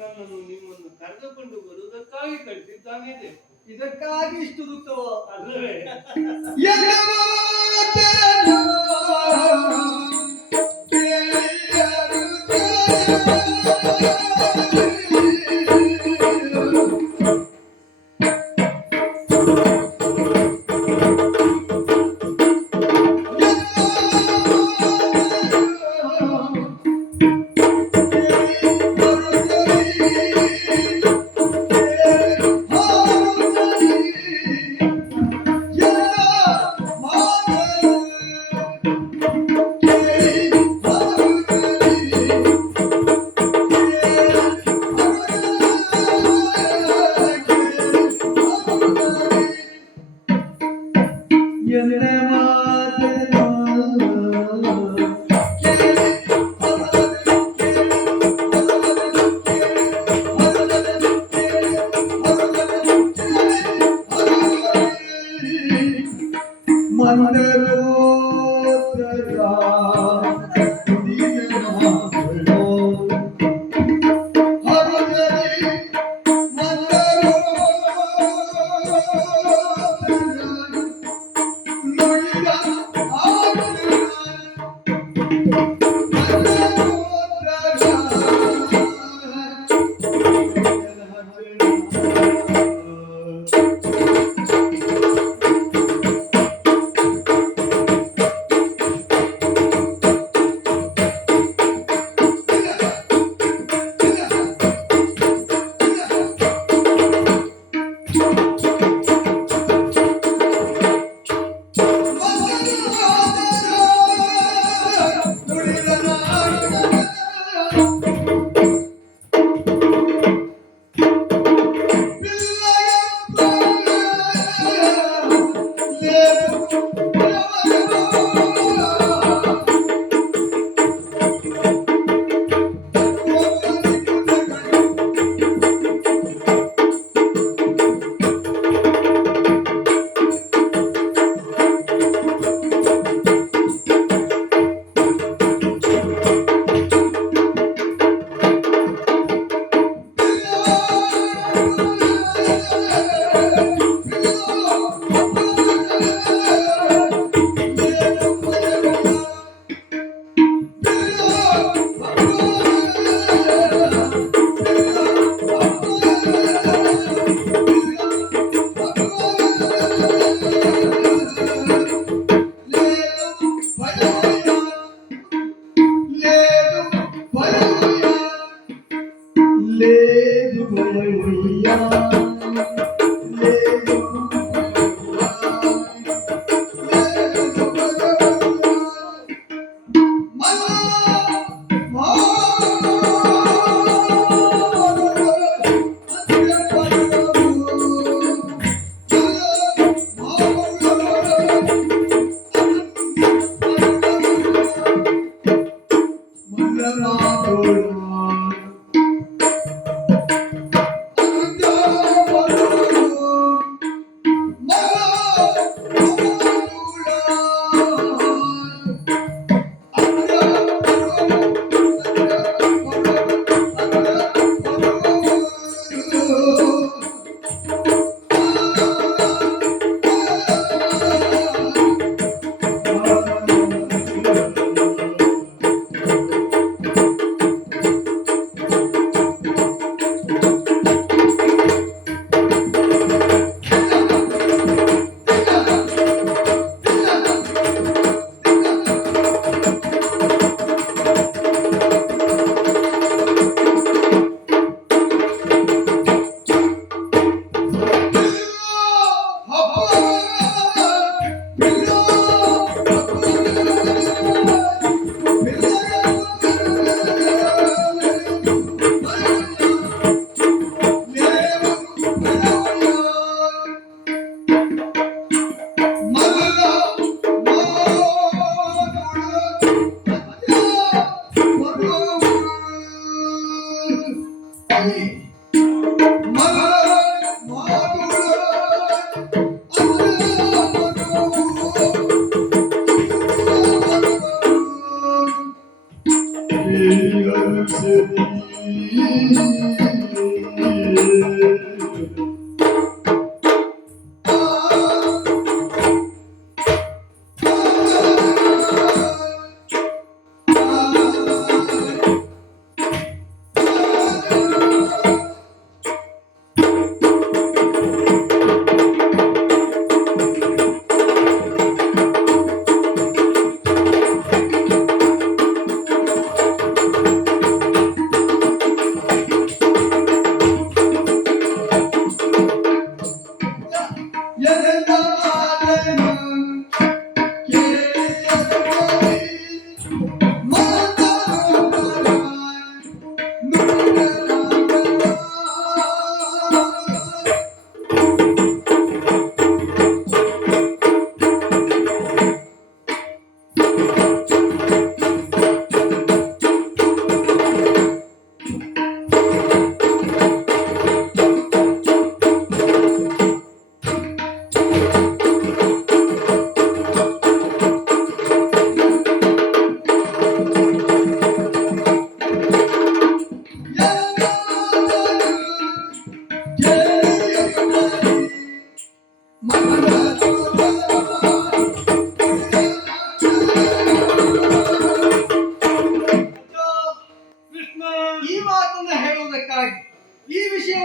ನನ್ನನ್ನು ನಿಮ್ಮನ್ನು ಕರೆದುಕೊಂಡು ಬರುವುದಕ್ಕಾಗಿ ಕಳಿಸಿದ್ದಾನೆ ದೇವ. ಇದಕ್ಕಾಗಿ ಇಷ್ಟು ದುಃಖವೋ? ಅಲ್ಲವೇ? Yeah. లేదు భయమయ్యా లేదు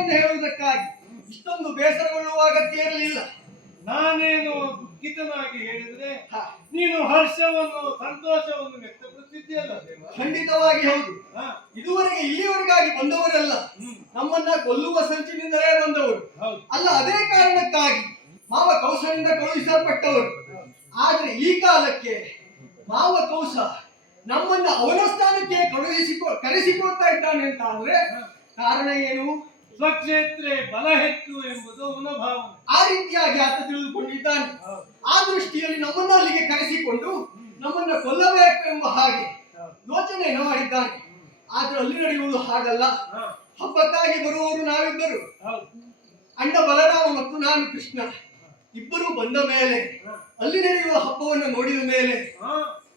ವಿಷಯವನ್ನು ಹೇಳುವುದಕ್ಕಾಗಿ ಇಷ್ಟೊಂದು ಬೇಸರಗೊಳ್ಳುವ ಅಗತ್ಯ ಇರಲಿಲ್ಲ. ನಾನೇನು ದುಃಖಿತನಾಗಿ ಹೇಳಿದ್ರೆ ಹ, ನೀನು ಹರ್ಷವನ್ನು ಸಂತೋಷವನ್ನು ವ್ಯಕ್ತಪಡಿಸಿದ್ದೀಯಲ್ಲ ದೇವ. ಖಂಡಿತವಾಗಿ ಹೌದು. ಹ, ಇದುವರೆಗೆ ಇಲ್ಲಿವರೆಗಾಗಿ ಬಂದವರಲ್ಲ, ಹ್ಮ್, ನಮ್ಮನ್ನ ಕೊಲ್ಲುವ ಸಂಚಿನಿಂದಲೇ ಬಂದವರು. ಹೌದು. ಅಲ್ಲ, ಅದೇ ಕಾರಣಕ್ಕಾಗಿ ಮಾವ ಕೌಸನಿಂದ ಕಳುಹಿಸಲ್ಪಟ್ಟವರು. ಆದ್ರೆ ಈ ಕಾಲಕ್ಕೆ ಮಾವ ಕೌಸ ನಮ್ಮನ್ನ ಅವನ ಸ್ಥಾನಕ್ಕೆ ಕರೆಸಿಕೊಳ್ತಾ ಇದ್ದಾನೆ ಅಂತ ಅಂದ್ರೆ ಕಾರಣ ಏನು? ಸ್ವಕ್ಷೇತ್ರೇ ಬಲ ಹೆಚ್ಚು ಎಂಬುದು ಅವನ ಭಾವನೆ. ಆ ರೀತಿಯಾಗಿ ಆತ ತಿಳಿದುಕೊಂಡಿದ್ದಾನೆ. ಆ ದೃಷ್ಟಿಯಲ್ಲಿ ನಮ್ಮನ್ನ ಅಲ್ಲಿಗೆ ಕರೆಸಿಕೊಂಡು ನಮ್ಮನ್ನ ಕೊಲ್ಲಬೇಕು ಎಂಬ ಹಾಗೆ ಯೋಚನೆಯನ್ನು ಮಾಡಿದ್ದಾನೆ. ಆದ್ರೆ ಅಲ್ಲಿ ನಡೆಯುವುದು ಹಾಗಲ್ಲ. ಹ, ಹಬ್ಬಕ್ಕಾಗಿ ಬರುವವರು ನಾವಿಬ್ಬರು, ಹೌದು. ಅಣ್ಣ ಬಲರಾಮ ಮತ್ತು ನಾನು ಕೃಷ್ಣ ಇಬ್ಬರು ಬಂದ ಮೇಲೆ ಅಲ್ಲಿ ನಡೆಯುವ ಹಬ್ಬವನ್ನು ನೋಡಿದ ಮೇಲೆ ಹ,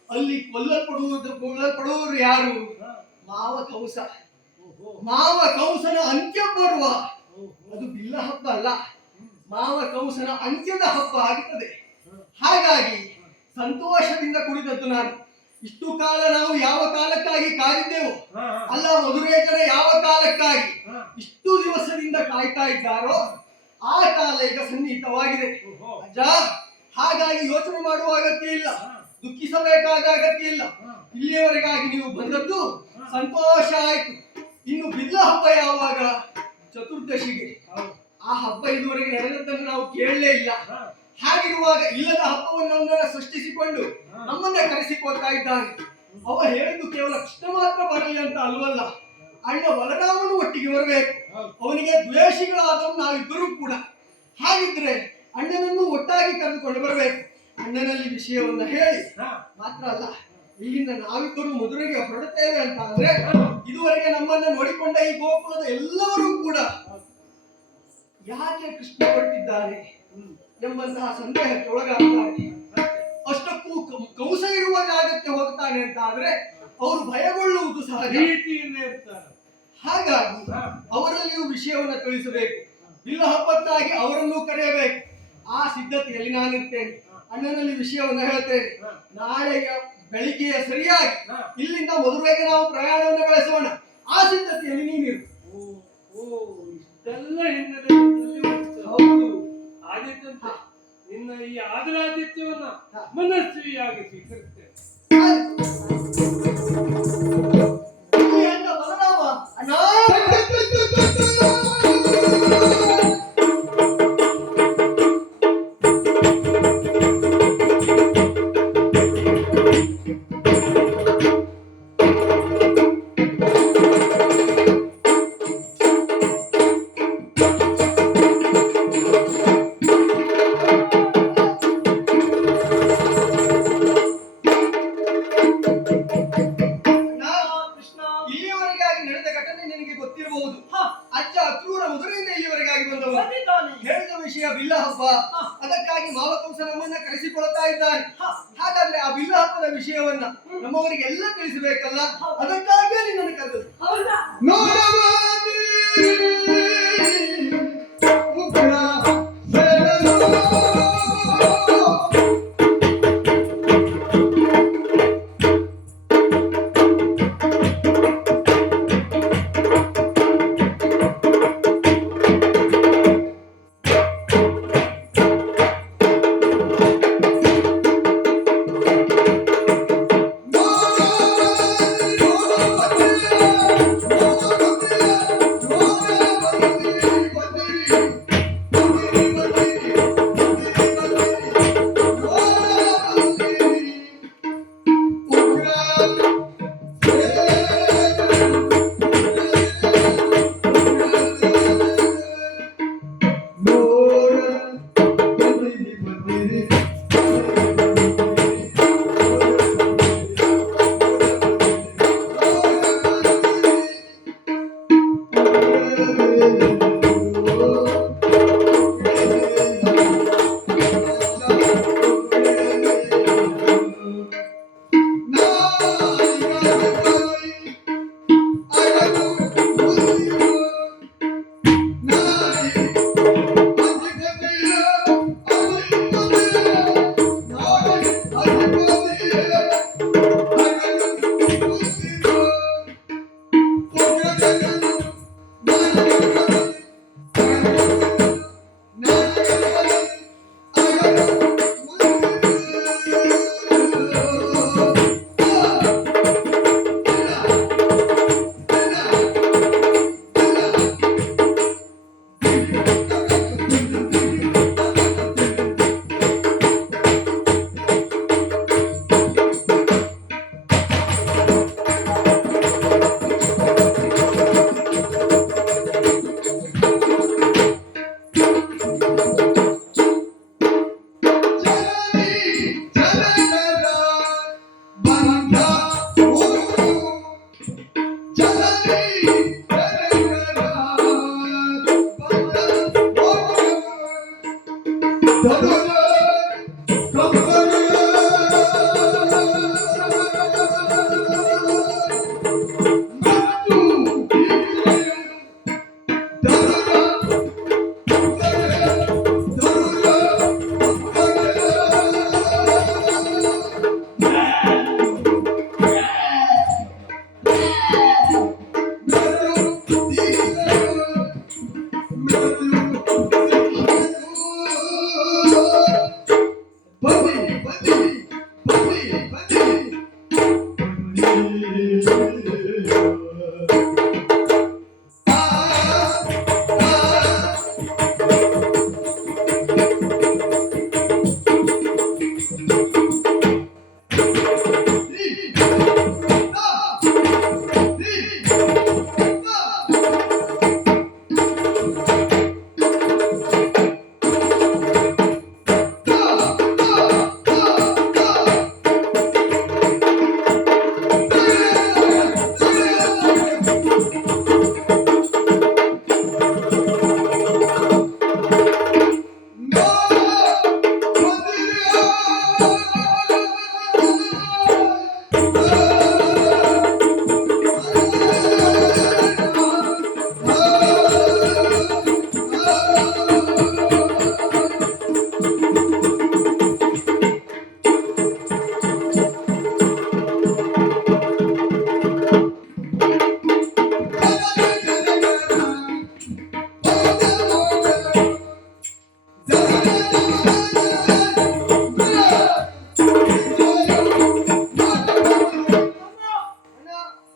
ಅಲ್ಲಿ ಕೊಲ್ಲಲ್ಪಡುವವರು ಯಾರು? ಹ, ಮಾವ ಕೌಸ. ಓಹೋ, ಮಾವ ಕೌಸನ ಅಂತ್ಯ ಬರುವ ಓಹೋ. ಅದು ಬಿಲ್ಲ ಹಬ್ಬ ಅಲ್ಲ, ಮಾವ ಕೌಸನ ಅಂತ್ಯದ ಹಬ್ಬ ಆಗುತ್ತದೆ. ಹಾಗಾಗಿ ಸಂತೋಷದಿಂದ ಕುಳಿತದ್ದು ನಾನು. ಇಷ್ಟು ಕಾಲ ನಾವು ಯಾವ ಕಾಲಕ್ಕಾಗಿ ಕಾದಿದ್ದೆವು, ಹ, ಹ, ಅಲ್ಲ ಮಧುರೈ ಜನ ಯಾವ ಕಾಲಕ್ಕಾಗಿ ಹ, ಇಷ್ಟು ದಿವಸದಿಂದ ಕಾಯ್ತಾ ಇದ್ದಾರೋ ಆ ಕಾಲ ಈಗ ಸನ್ನಿಹಿತವಾಗಿದೆ. ಓಹೋ. ಅಜ್ಜ, ಹಾಗಾಗಿ ಯೋಚನೆ ಮಾಡುವ ಅಗತ್ಯ ಇಲ್ಲ, ಹ, ದುಃಖಿಸಬೇಕಾದ ಅಗತ್ಯ ಇಲ್ಲ. ಹ, ಇಲ್ಲಿಯವರೆಗಾಗಿ ನೀವು ಬಂದದ್ದು ಸಂತೋಷ ಆಯ್ತು. ಇನ್ನು ಬಿಲ್ಲ ಹಬ್ಬ ಯಾವಾಗ? ಚತುರ್ದಶಿಗೆ. ಹೌದು. ಆ ಹಬ್ಬ ಇದುವರೆಗೆ ನಡೆದದ್ದನ್ನು ನಾವು ಕೇಳಲೇ ಇಲ್ಲ. ಹ, ಹಾಗಿರುವಾಗ ಇಲ್ಲದ ಹಬ್ಬವನ್ನು ಅವನನ್ನ ಸೃಷ್ಟಿಸಿಕೊಂಡು ನಮ್ಮನ್ನ ಕರೆಸಿಕೊಳ್ತಾ ಇದ್ದಾನೆ. ಅವ ಹೇಳಿದ್ದು ಕೇವಲ ಕೃಷ್ಣ ಮಾತ್ರ ಬರಲಿ ಅಂತ ಅಲ್ವಲ್ಲ, ಅಣ್ಣ ಬಲರಾಮನು ಒಟ್ಟಿಗೆ ಬರಬೇಕು. ಹೌದು. ಅವನಿಗೆ ದ್ವೇಷಿಗಳಾದವು ನಾವಿಬ್ಬರೂ ಕೂಡ. ಹಾಗಿದ್ರೆ ಅಣ್ಣನನ್ನು ಒಟ್ಟಾಗಿ ಕರೆದುಕೊಂಡು ಬರಬೇಕು. ಅಣ್ಣನಲ್ಲಿ ವಿಷಯವನ್ನ ಹೇಳಿ ಹ, ಮಾತ್ರ ಅಲ್ಲ, ಇಲ್ಲಿಂದ ನಾವಿಬ್ಬರು ಮಧುರೆಗೆ ಹೊರಡುತ್ತೇವೆ ಅಂತ ಅಂದ್ರೆ ಇದುವರೆಗೆ ನಮ್ಮನ್ನ ನೋಡಿಕೊಂಡ ಈ ಗೋಕುಲದ ಎಲ್ಲರೂ ಕೂಡ ಯಾಕೆ ಕೃಷ್ಣ ಹೊರಟಿದ್ದಾನೆ ಎಂಬಂತಹ ಸಂದೇಹಕ್ಕೆ ಒಳಗಾಗ್ತಾರೆ. ಅಷ್ಟಕ್ಕೂ ಕೌಸ ಇರುವ ಜಾಗಕ್ಕೆ ಹೋಗ್ತಾನೆ ಅಂತ ಆದ್ರೆ ಅವರು ಭಯಗೊಳ್ಳುವುದು ಸಹಜ. ಪ್ರೀತಿಯಿಂದ ಇರ್ತಾರೆ. ಹಾಗಾಗಿ ಹ, ಅವರಲ್ಲಿಯೂ ವಿಷಯವನ್ನ ತಿಳಿಸಬೇಕು. ಬಿಲ್ಲ ಹಬ್ಬಕ್ಕಾಗಿ ಅವರನ್ನು ಕರೆಯಬೇಕು. ಆ ಸಿದ್ಧತೆಯಲ್ಲಿ ನಾನಿರ್ತೇನೆ. ಅಣ್ಣನಲ್ಲಿ ವಿಷಯವನ್ನ ಹೇಳ್ತೇನೆ. ನಾಳೆಯ ಬೆಳಿಗ್ಗೆಯ ಸರಿಯಾಗಿ ಇಲ್ಲಿಂದ ಮಧುರೆಗೆ ನಾವು ಪ್ರಯಾಣವನ್ನು ಬೆಳೆಸೋಣ. ಆ ಸಿದ್ಧತೆಯಲ್ಲಿ ನೀನಿರು. ಓ, ಓ, ಇಷ್ಟೆಲ್ಲ ಹಿನ್ನೆಲೆಯಲ್ಲಿ ಉಂಟು. ಹೌದು. ಆದಿತ್ಯಂತೆ ನಿನ್ನ ಈ ಆದರಾದಿತ್ಯವನ್ನ ಮನಸ್ವಿಯಾಗಿ ಸ್ವೀಕರಿಸ್ತೇನೆ. ಇಲ್ಲಿ ಅಣ್ಣ ಬಲರಾಮ, ಅಣ್ಣ ಕೃಷ್ಣ, ಇಲ್ಲಿಯವರೆಗಾಗಿ ನಡೆದ ಘಟನೆ ನಿನಗೆ ಗೊತ್ತಿರಬಹುದು. ಅಜ್ಜ ಅಕ್ರೂರ ಮಧುರೆಯಿಂದ ಇಲ್ಲಿವರೆಗಾಗಿ ಬಂದವರು. ಬಂದಿದ್ದಾನೆ. ಹೇಳಿದ ವಿಷಯ ಬಿಲ್ಲ ಹಬ್ಬ. ಅದಕ್ಕಾಗಿ ಮಾವಕಂಸ ನಮ್ಮನ್ನ ಕರೆಸಿಕೊಳ್ತಾ ಇದ್ದಾನೆ. ಹಾಗಾದ್ರೆ ಆ ಬಿಲ್ಲ ಹಬ್ಬದ ವಿಷಯವನ್ನ ನಮ್ಮವರಿಗೆಲ್ಲ ತಿಳಿಸಬೇಕಲ್ಲ, ಅದಕ್ಕಾಗಿಯೇ ನಿನ್ನನ್ನು ಕರೆದದ್ದು. ಹೌದಾ?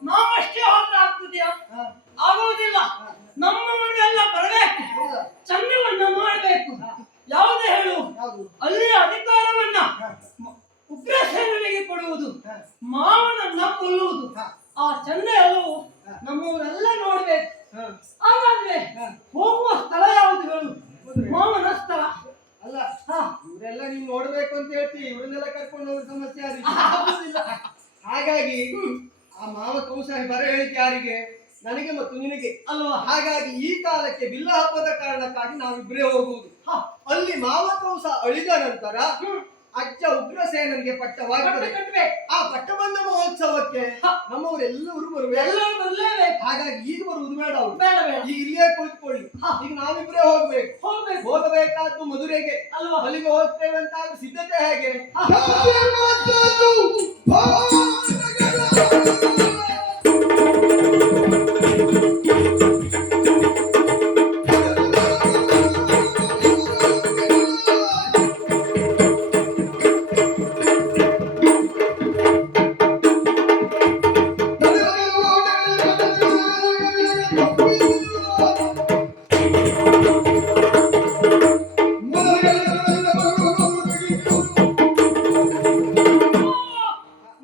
ನಾವಷ್ಟೇ ಹೋದ್ರೆ ಆಗ್ತದ್ಯಾ? ಆಗುವುದಿಲ್ಲ. ನಮ್ಮವರೆಲ್ಲ ಬರಬೇಕು, ಚಂದ್ರವನ್ನ ಮಾಡಬೇಕು. ಯಾವುದೇ ಹೇಳು, ಅಲ್ಲಿ ಅಧಿಕಾರವನ್ನ ಉಗ್ರಸೇನಿಗೆ ಕೊಡುವುದು, ಮಾವನನ್ನ ಕೊಲ್ಲುವುದು, ಆ ಚಂದ ಎಲ್ಲವೂ ನಮ್ಮವರೆಲ್ಲ ನೋಡ್ಬೇಕು. ಹಾಗಾದ್ರೆ ಹೋಗುವ ಸ್ಥಳ ಯಾವುದು ಹೇಳು? ಮಾವನ ಸ್ಥಳ ಅಲ್ಲ, ಇವರೆಲ್ಲ ನೀನ್ ನೋಡ್ಬೇಕು ಅಂತ ಹೇಳ್ತೀವಿ, ಇವ್ರನ್ನೆಲ್ಲ ಕರ್ಕೊಂಡು ಹೋಗೋ ಸಮಸ್ಯೆ ಆಗುದಿಲ್ಲ. ಹಾಗಾಗಿ ಆ ಮಾವ ಕೌಸಾಯಿ ಬರ ಹೇಳಿದ್ ಯಾರಿಗೆ? ನನಗೆ ಮತ್ತು ನಿನಗೆ ಅಲ್ವಾ? ಹಾಗಾಗಿ ಈ ಕಾಲಕ್ಕೆ ಬಿಲ್ಲ ಹಬ್ಬದ ಕಾರಣಕ್ಕಾಗಿ ನಾವಿಬ್ಬರೇ ಹೋಗುವುದು. ಅಲ್ಲಿ ಮಾವ ಕೌಸ ಅಳಿದ ನಂತರ ಅಜ್ಜ ಉಗ್ರಸೇನನಿಗೆ ಪಟ್ಟವಾಗುತ್ತದೆ. ಆ ಪಟ್ಟಬಂಧ ಮಹೋತ್ಸವಕ್ಕೆ ನಮ್ಮವರೆಲ್ಲರೂ ಬರ್ಲೇಬೇಕು. ಹಾಗಾಗಿ ಈಗ ಬರುವುದು ಬೇಡ, ಅವರು ಈಗ ಇಲ್ಲೇ ಕುಳಿತುಕೊಳ್ಳಿ. ಈಗ ನಾವಿಬ್ಬರೇ ಹೋಗಬೇಕಾದ್ದು ಮಧುರೆಗೆ ಅಲ್ವಾ? ಅಲ್ಲಿಗೆ ಹೋಗ್ತೇವೆ ಅಂತ ಸಿದ್ಧತೆ ಹೇಗೆ?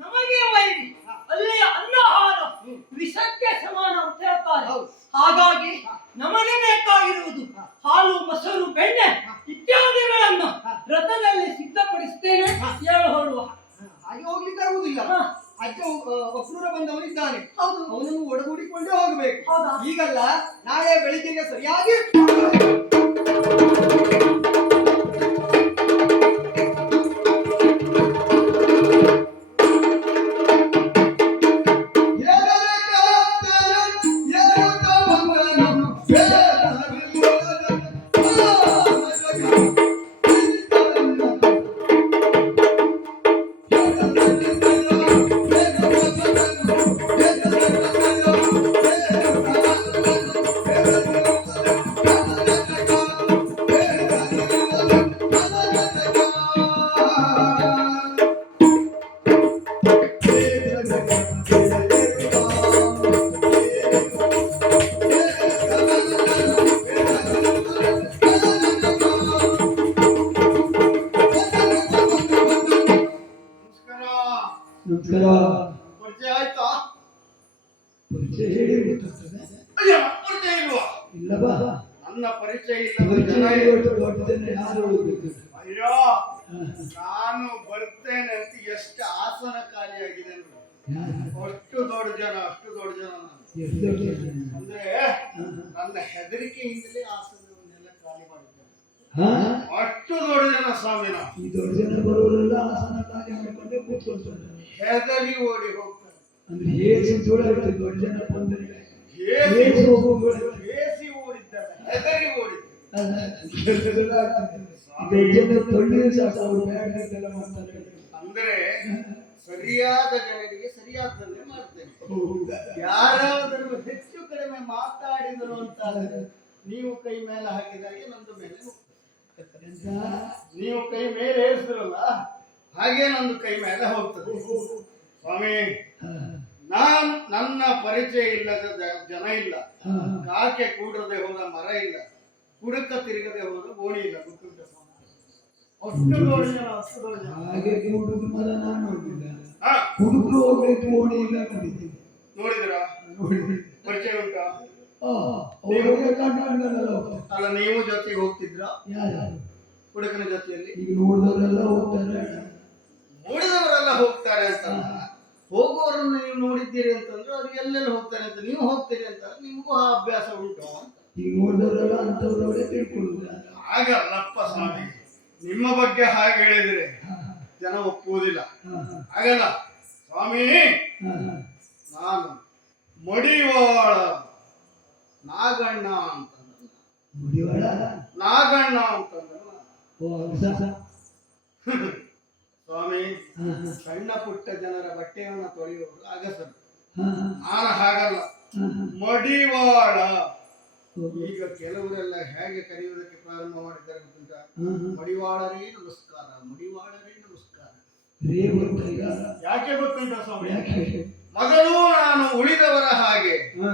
ನಮಗೆ ವೈರಿ, ಅಲ್ಲಿಯ ಅನ್ನಹಾರ ವಿಷಕ್ಕೆ ಸಮಾನ ಅಂತ ಹೇಳ್ತಾರೆ. ಹಾಗಾಗಿ ನಮಗೆ ಬೇಕಾಗಿರುವುದು ಹಾಲು, ಮೊಸರು, ಬೆಣ್ಣೆ ಇತ್ಯಾದಿಗಳನ್ನ ರಥದಲ್ಲಿ ಸಿದ್ಧಪಡಿಸ್ತೇನೆ. ಹೇಳು ಹೊರಡುವ. ಹಾಗೆ ಹೋಗ್ಲಿಕ್ಕೆ ಆಗುದಿಲ್ಲ. ಅಜ್ಜ ಒಕ್ರೂರ ಬಂದವನಿದ್ದಾನೆ, ಹೌದು, ಅವನನ್ನು ಒಡಗೂಡಿಕೊಂಡೇ ಹೋಗ್ಬೇಕು. ಹೌದಾ? ಈಗಲ್ಲ, ನಾಳೆ ಬೆಳಿಗ್ಗೆಗೆ ಸರಿಯಾಗಿ ಪರಿಚಯ ಆಯ್ತಾ? ಪರಿಚಯ ಹೇಳಿ ಗೊತ್ತಾಗ್ತದೆ. ಅಯ್ಯ, ಪರಿಚಯ ಇಲ್ವಾ? ಇಲ್ಲವಾ? ನನ್ನ ಪರಿಚಯ ಪರಿಚಯ ಇಲ್ಲ. ಹೇಳುವಷ್ಟು ದೊಡ್ಡ ಜನ ಯಾರು ಹೋಗ್ಬೇಕು? ಅಯ್ಯೋ, ನಾನು ಬರ್ತೇನೆ ಅಂತ ಎಷ್ಟು ಆಸನ ಖಾಲಿಯಾಗಿದೆ ಅಂದ್ರೆ, ಅಷ್ಟು ದೊಡ್ಡ ಜನ ನಾನು. ಎಷ್ಟು ದೊಡ್ಡ ಜನ? ಅಂದ್ರೆ ನನ್ನ ಹೆದರಿಕೆಯಿಂದಲೇ ಆಸನವನ್ನೆಲ್ಲ ಖಾಲಿ ಮಾಡಿದ್ದೇನೆ. ಅಷ್ಟು ದೊಡ್ಡ ಜನ ಸ್ವಾಮಿ ನಾವು. ಈ ದೊಡ್ಡ ಜನ ಬರೋರೆಲ್ಲ ಆಸನ ಕಾರ್ಯ ಮಾಡಿಕೊಂಡೇ ಕೂತ್ಕೊಳ್ತಾರೆ. ಹೆದರಿ ಓಡಿ ಹೋಗ್ತಾರೆ. ಅಂದ್ರೆ ಏಸಿ ಜೋಳಾಗುತ್ತೆ ದೊಡ್ಡ ಜನ ಬಂದರೆ. ಹೇಸಿ ಏಸಿ ಓಡಿದ್ದಾರೆ, ಹೆದರಿ ಓಡಿದ್ದಾರೆ. ದೊಡ್ಡ ಜನ ತೊಳ್ಳಿದ್ರೆ ಸಾಕು, ಅವ್ರು ಬ್ಯಾಗ್ ಅಂತೆಲ್ಲ ಮಾಡ್ತಾರೆ. ಅಂದ್ರೆ ಸರಿಯಾದ ಜನರಿಗೆ ಸರಿಯಾದನ್ನೇ ಮಾಡ್ತೇನೆ. ಯಾರಾದರೂ ಹೆಚ್ಚು ಕಡಿಮೆ ಮಾತಾಡಿದರು ಅಂತ ನೀವು ಕೈ ಮೇಲೆ ಹಾಕಿದಾಗೆ ನಂದು ಮೇಲೆ ಹೋಗ್ತದೆ. ನೀವು ಕೈ ಮೇಲೆ ಏರಿಸಿದ್ರಲ್ಲ, ಹಾಗೆ ನಂದು ಕೈ ಮೇಲೆ ಹೋಗ್ತದೆ. ಸ್ವಾಮಿ ಹಾ, ನನ್ನ ಪರಿಚಯ ಇಲ್ಲದ ಜನ ಇಲ್ಲ, ಹಾ. ಕಾಕೆ ಕೂಡದೆ ಹೋದ ಮರ ಇಲ್ಲ, ಕುಡುಕ ತಿರುಗದೆ ಹೋದ ಗೋಣಿ ಇಲ್ಲ. ಗೊತ್ತುಂಟ ಸ್ವಾಮಿ? ಅಷ್ಟು ದೊಡ್ಡ ಜನ, ಅಷ್ಟು ದೊಡ್ಡ ಜನ. ಹಾಗೆ ಹುಡುಗ ಮರ ನಾನು ನೋಡಿಲ್ಲ, ಹಾ, ಹುಡುಗರು ಹೋಗ್ಬೇಕು ಓಣಿ ಇಲ್ಲ ನೋಡಿದ್ದೀನಿ. ನೋಡಿದಿರಾ? ನೋಡಿ ಪರಿಚಯ ಉಂಟಾ? ಅವ್ರಿಗೆ ಕಂಡಲ್ಲ. ಅಲ್ಲ, ನೀವು ಜೊತೆಗೆ ಹೋಗ್ತಿದ್ರಾ ಯಾರು ಹುಡುಗನ ಜೊತೆಯಲ್ಲಿ? ಈಗ ನೋಡಿದವರೆಲ್ಲ ಹೋಗ್ತಾರೆ. ನೋಡಿದವರೆಲ್ಲ ಹೋಗ್ತಾರೆ ಅಂತ, ಹೋಗುವವರನ್ನು ನೀವು ನೋಡಿದ್ದೀರಿ ಅಂತಂದ್ರೆ ಅವ್ರು ಎಲ್ಲೆಲ್ಲಿ ಹೋಗ್ತಾರೆ ಅಂತ ನೀವು ಹೋಗ್ತೀರಿ ಅಂತ ನಿಮಗೂ ಆ ಅಭ್ಯಾಸ ಉಂಟು ಅಂತ. ಈಗ ನೋಡಿದವರೆಲ್ಲ ಅಂತವ್ರವರೇ ತಿಳ್ಕೊಳ್ಳುದು. ಹಾಗಲ್ಲಪ್ಪ ಸ್ವಾಮಿ, ನಿಮ್ಮ ಬಗ್ಗೆ ಹಾಗೆ ಹೇಳಿದ್ರೆ ಜನ ಒಪ್ಪುವುದಿಲ್ಲ. ಹಾಗಲ್ಲ ಸ್ವಾಮಿ, ನಾನು ಮಡಿವಾಳ ನಾಗಣ್ಣ ಅಂತಂದ. ಮುಡಿವಾಳ ನಾಗಣ್ಣ ಅಂತಂದಲ್ಲ ಓ ಸ್ವಾಮಿ. ಸಣ್ಣ ಪುಟ್ಟ ಜನರ ಬಟ್ಟೆಯನ್ನು ತೊಳೆಯುವುದು ಅಗಸರು, ಹಾ, ನಾನು ಹಾಗಲ್ಲ, ಹಾ, ಮಡಿವಾಳ. ಹಾ. ಈಗ ಕೆಲವರೆಲ್ಲ ಹೇಗೆ ಕರೆಯುವುದಕ್ಕೆ ಪ್ರಾರಂಭ ಮಾಡಿದ್ದಾರೆ ಗೊತ್ತುಂಟ? ಹಾ. ಮಡಿವಾಳರೇ ನಮಸ್ಕಾರ, ಮಡಿವಾಳರೇ ನಮಸ್ಕಾರ. ರೇ ಗೊತ್ತಾಗ ಯಾಕೆ ಗೊತ್ತುಂಟ ಸ್ವಾಮಿ? ಯಾಕೆ? ಮೊದಲು ನಾನು ಉಳಿದವರ ಹಾಗೆ ಹಾ,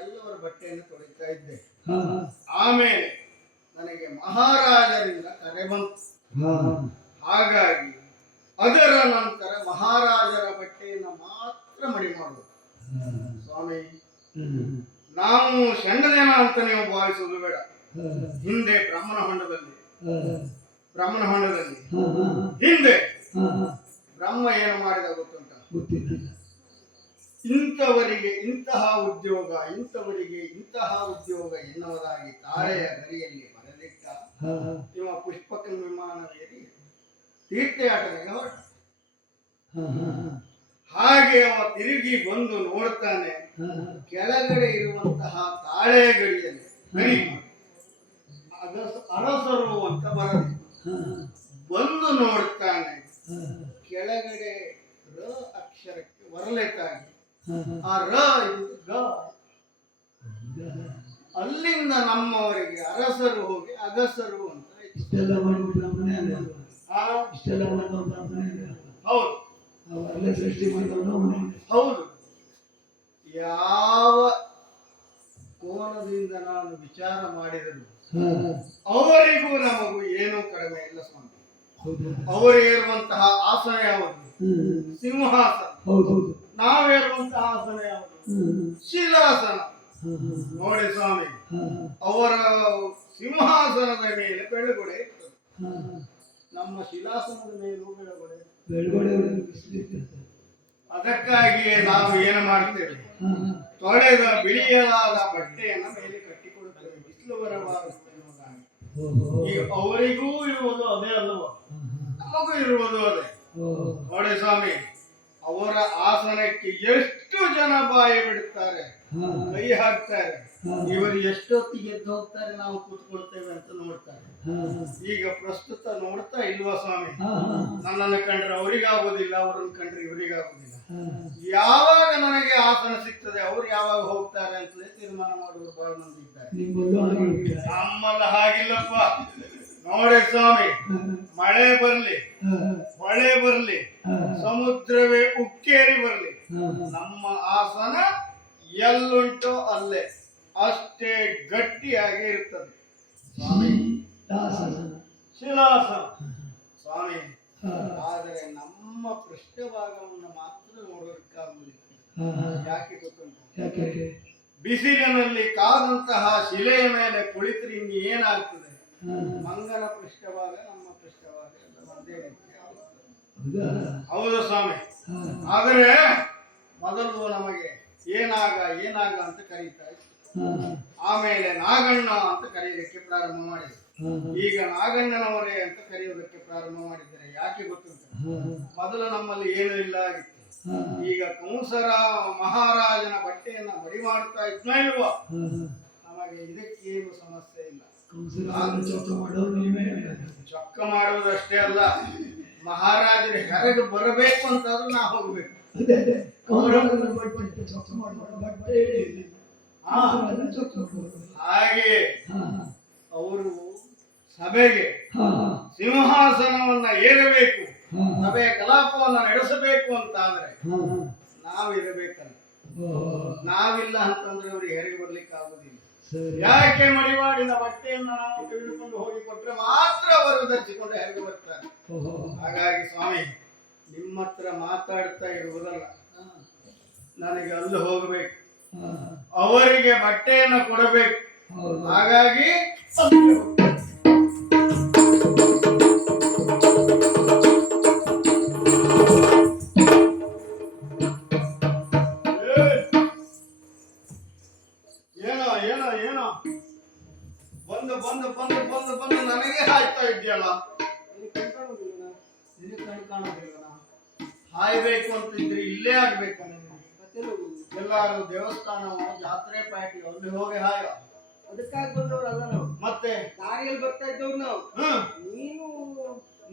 ಎಲ್ಲವರ ಬಟ್ಟೆಯನ್ನು ತೊಳಿತಾ ಇದ್ದೆ. ಹಾ, ಆಮೇಲೆ ನನಗೆ ಮಹಾರಾಜರಿಂದ ಕರೆ ಬಂತು. ಹಾ, ಹಾಗಾಗಿ ಅದರ ನಂತರ ಮಹಾರಾಜರ ಬಟ್ಟೆಯನ್ನು ಮಾತ್ರ ಮಡಿ ಮಾಡುವುದು. ಸ್ವಾಮಿ, ನಾವು ಸಣ್ಣ ಜನ ಅಂತ ನೀವು ಭಾವಿಸುವುದು ಬೇಡ. ಹಿಂದೆ ಬ್ರಾಹ್ಮಣ ಹೊಂಡದಲ್ಲಿ ಹಿಂದೆ ಬ್ರಹ್ಮ ಏನು ಮಾಡಿದ ಗೊತ್ತುಂಟ? ಗೊತ್ತಿಲ್ಲ. ಇಂಥವರಿಗೆ ಇಂತಹ ಉದ್ಯೋಗ, ಇಂಥವರಿಗೆ ಇಂತಹ ಉದ್ಯೋಗ ಎನ್ನುವುದಾಗಿ ತಾಳೆಯ ಗರಿಯಲ್ಲಿ ಬರೆದಿಟ್ಟ ಇವ ಪುಷ್ಪಕ ವಿಮಾನವೇರಿ ತೀರ್ಥಯಾತ್ರೆಗೆ ಹೊರಟ. ಹಾಗೆ ಅವ ತಿರುಗಿ ಬಂದು ನೋಡ್ತಾನೆ, ಕೆಳಗಡೆ ಇರುವಂತಹ ತಾಳೆ ಗಡಿಯಲ್ಲಿ ಗಡಿ ಅರಸರು ಅಂತ ಬರಲಿ. ಬಂದು ನೋಡ್ತಾನೆ, ಕೆಳಗಡೆ ರ ಅಕ್ಷರಕ್ಕೆ ಹೊರಲೆತಾಗಿ ಆ ರ ಇದು ಗ. ಅಲ್ಲಿಂದ ನಮ್ಮವರಿಗೆ ಅರಸರು ಹೋಗಿ ಅಗಸರು ಅಂತ. ಇಷ್ಟೆಲ್ಲ ಮಾಡಿ ಬ್ರಾಹ್ಮಣ ಅಲ್ಲ, ಆ, ಇಷ್ಟೆಲ್ಲ ಮಾಡೋ ಬ್ರಾಹ್ಮಣ ಅಲ್ಲ. ಹೌದು ಅವೆಲ್ಲ ಸೃಷ್ಟಿ ಮಾಡಿದವನು ಅವನೇ. ಹೌದು. ಯಾವ ಕೋನದಿಂದ ನಾನು ವಿಚಾರ ಮಾಡಿದರು ಅವರಿಗೂ ನಮಗೂ ಏನೂ ಕಡಿಮೆ ಇಲ್ಲ ಸ್ವಾಮಿ. ಅವರೇರುವಂತಹ ಆಸನ ಯಾವುದು? ಸಿಂಹಾಸನ. ಹೌದು. ನಾವೇರುವಂತಹ ಆಸನ ಯಾವುದು? ಶಿಲಾಸನ. ನೋಡಿ ಸ್ವಾಮಿ, ಅವರ ಸಿಂಹಾಸನದ ಮೇಲೆ ಬೆಳಗೊಡೆ ಇರ್ತದೆ, ನಮ್ಮ ಶಿಲಾಸನದ ಮೇಲೂ ಬೆಳಗೊಡೆ ಇರ್ತದೆ. ಅದಕ್ಕಾಗಿಯೇ ನಾವು ಏನು ಮಾಡ್ತೇವೆ? ತೊಳೆದ ಬಿಳಿಯಲಾದ ಬಟ್ಟೆಯನ್ನ ಮೇಲೆ ಕಟ್ಟಿಕೊಡುತ್ತೇವೆ, ಬಿಸಿಲು ಬರಬಾರದು ಎನ್ನುವುದಾಗಿ. ಈಗ ಅವರಿಗೂ ಇರುವುದು ಅದೇ ಅಲ್ಲವ, ನಮಗೂ ಇರುವುದು ಅದೇ. ನೋಡಿ ಸ್ವಾಮಿ, ಅವರ ಆಸನಕ್ಕೆ ಎಷ್ಟು ಜನ ಬಾಯಿ ಬಿಡುತ್ತಾರೆ, ಕೈ ಹಾಕ್ತಾರೆ. ಇವರು ಎಷ್ಟೊತ್ತಿಗೆ ಎದ್ದು ಹೋಗ್ತಾರೆ, ನಾವು ಕೂತ್ಕೊಳ್ತೇವೆ ಅಂತ ನೋಡ್ತಾರೆ. ಈಗ ಪ್ರಸ್ತುತ ನೋಡ್ತಾ ಇಲ್ವಾ ಸ್ವಾಮಿ? ನನ್ನನ್ನು ಕಂಡ್ರೆ ಅವರಿಗಾಗುವುದಿಲ್ಲ, ಅವರನ್ನು ಕಂಡ್ರೆ ಇವರಿಗಾಗುವುದಿಲ್ಲ. ಯಾವಾಗ ನನಗೆ ಆಸನ ಸಿಗ್ತದೆ, ಅವ್ರು ಯಾವಾಗ ಹೋಗ್ತಾರೆ ಅಂತಲೇ ತೀರ್ಮಾನ ಮಾಡುವುದು ಬಹಳ ಮಂದಿ ಇದ್ದಾರೆ. ನಮ್ಮಲ್ಲ ಹಾಗಿಲ್ಲಪ್ಪ. ನೋಡಿ ಸ್ವಾಮಿ, ಮಳೆ ಬರ್ಲಿ, ಮಳೆ ಬರ್ಲಿ, ಸಮುದ್ರವೇ ಉಕ್ಕೇರಿ ಬರ್ಲಿ, ನಮ್ಮ ಆಸನ ಎಲ್ಲುಂಟೋ ಅಲ್ಲೇ ಅಷ್ಟೇ ಗಟ್ಟಿಯಾಗಿ ಇರ್ತದೆ ಸ್ವಾಮಿ. ಶಿಲಾಸನ ಸ್ವಾಮಿ. ಆದರೆ ನಮ್ಮ ಪೃಷ್ಠಭಾಗವನ್ನು ಮಾತ್ರ ನೋಡೋದಕ್ಕಾಗುವುದಿಲ್ಲ. ಯಾಕೆ ಗೊತ್ತುಂಟು? ಬಿಸಿಲಿನಲ್ಲಿ ಕಾದಂತಹ ಶಿಲೆಯ ಮೇಲೆ ಕುಳಿತರೆ ಇನ್ನು ಏನಾಗ್ತದೆ? ಮಂಗನ ಪೃಷ್ಠಭಾಗ ನಮ್ಮ ಪೃಷ್ಠಭಾಗ ಎಲ್ಲ ಒಂದೇ ರೀತಿ ಆಗುತ್ತದೆ. ಹೌದು ಸ್ವಾಮಿ. ಆದರೆ ಮೊದಲು ನಮಗೆ ಏನಾಗ ಏನಾಗ ಅಂತ ಕರೀತಾ ಇತ್ತು, ಆಮೇಲೆ ನಾಗಣ್ಣ ಅಂತ ಕರೆಯೋದಕ್ಕೆ ಪ್ರಾರಂಭ ಮಾಡಿದ್ರು. ಈಗ ನಾಗಣ್ಣನವರೇ ಅಂತ ಕರೆಯೋದಕ್ಕೆ ಪ್ರಾರಂಭ ಮಾಡಿದ್ದಾರೆ. ಯಾಕೆ ಗೊತ್ತುಂಟು? ಮೊದಲು ನಮ್ಮಲ್ಲಿ ಏನೂ ಇಲ್ಲ ಆಗಿತ್ತು. ಈಗ ಕಂಸರ ಮಹಾರಾಜನ ಬಟ್ಟೆಯನ್ನ ಮಡಿ ಮಾಡ್ತಾ ಇದ್ನ ಇಲ್ವಾ, ನಮಗೆ ಇದಕ್ಕೇನು ಸಮಸ್ಯೆ ಇಲ್ಲ. ಚೊಕ್ಕ ಮಾಡುವುದಷ್ಟೇ ಅಲ್ಲ, ಮಹಾರಾಜರು ಹೆರಗೆ ಬರಬೇಕು ಅಂತಾದ್ರೂ ನಾ ಹೋಗ್ಬೇಕು. ಹಾಗೆ ಅವರು ಸಭೆಗೆ ಸಿಂಹಾಸನವನ್ನ ಏರಬೇಕು, ಹಾ. ಸಭೆಯ ಕಲಾಪವನ್ನು ನಡೆಸಬೇಕು ಅಂತಾದ್ರೆ ಹಾ. ನಾವಿರಬೇಕಲ್ಲ. ಓಹೋ. ನಾವಿಲ್ಲ ಅಂತಂದ್ರೆ ಅವ್ರಿಗೆ ಹೆರಿಗೆ ಬರ್ಲಿಕ್ಕೆ ಆಗುದಿಲ್ಲ. ಸರಿ. ಯಾಕೆ ಮಡಿವಾಡಿದ ಬಟ್ಟೆಯನ್ನು ನಾವು ತೆಗೆದುಕೊಂಡು ಹೋಗಿ ಕೊಟ್ರೆ ಮಾತ್ರ ಅವರು ಧರಿಸಿಕೊಂಡು ಹೆರಿಗೆ ಬರ್ತಾರೆ. ಓಹೋ. ಹಾಗಾಗಿ ಸ್ವಾಮಿ ನಿಮ್ಮ ಹತ್ರ ಮಾತಾಡ್ತಾ ಇರುವುದಲ್ಲ, ನನಗೆ ಅಲ್ಲಿ ಹೋಗಬೇಕು, ಹಾ. ಅವರಿಗೆ ಬಟ್ಟೆಯನ್ನು ಕೊಡಬೇಕು. ಹೌದು. ಹಾಗಾಗಿ ಏನೋ ಏನೋ ಏನೋ ಬಂದು ಬಂದು ಬಂದು ಬಂದು ಬಂದು ನನಗೆ ಹಾಯ್ತಾ ಇದೆಯಲ್ಲ. ನಿನಗೆ ಕಣ್ ಕಾಣೋದಿಲ್ಲ. ಹಾಯ್ಬೇಕು ಅಂತಿದ್ರೆ ಇಲ್ಲೇ ಆಗ್ಬೇಕು. ಎಲ್ಲಾರು ದೇವಸ್ಥಾನ ಜಾತ್ರೆ ಪಾರ್ಟಿ ಅಲ್ಲಿ ಹೋಗಿ ಹಾಯ. ಅದಕ್ಕಾಗಿ ಬಂದವರಲ್ಲ ನಾವು, ಮತ್ತೆ ದಾರಿಯಲ್ಲಿ ಬರ್ತಾ ಇದ್ದವ್ರು ನಾವು. ಹ್ಮ್ ನೀನು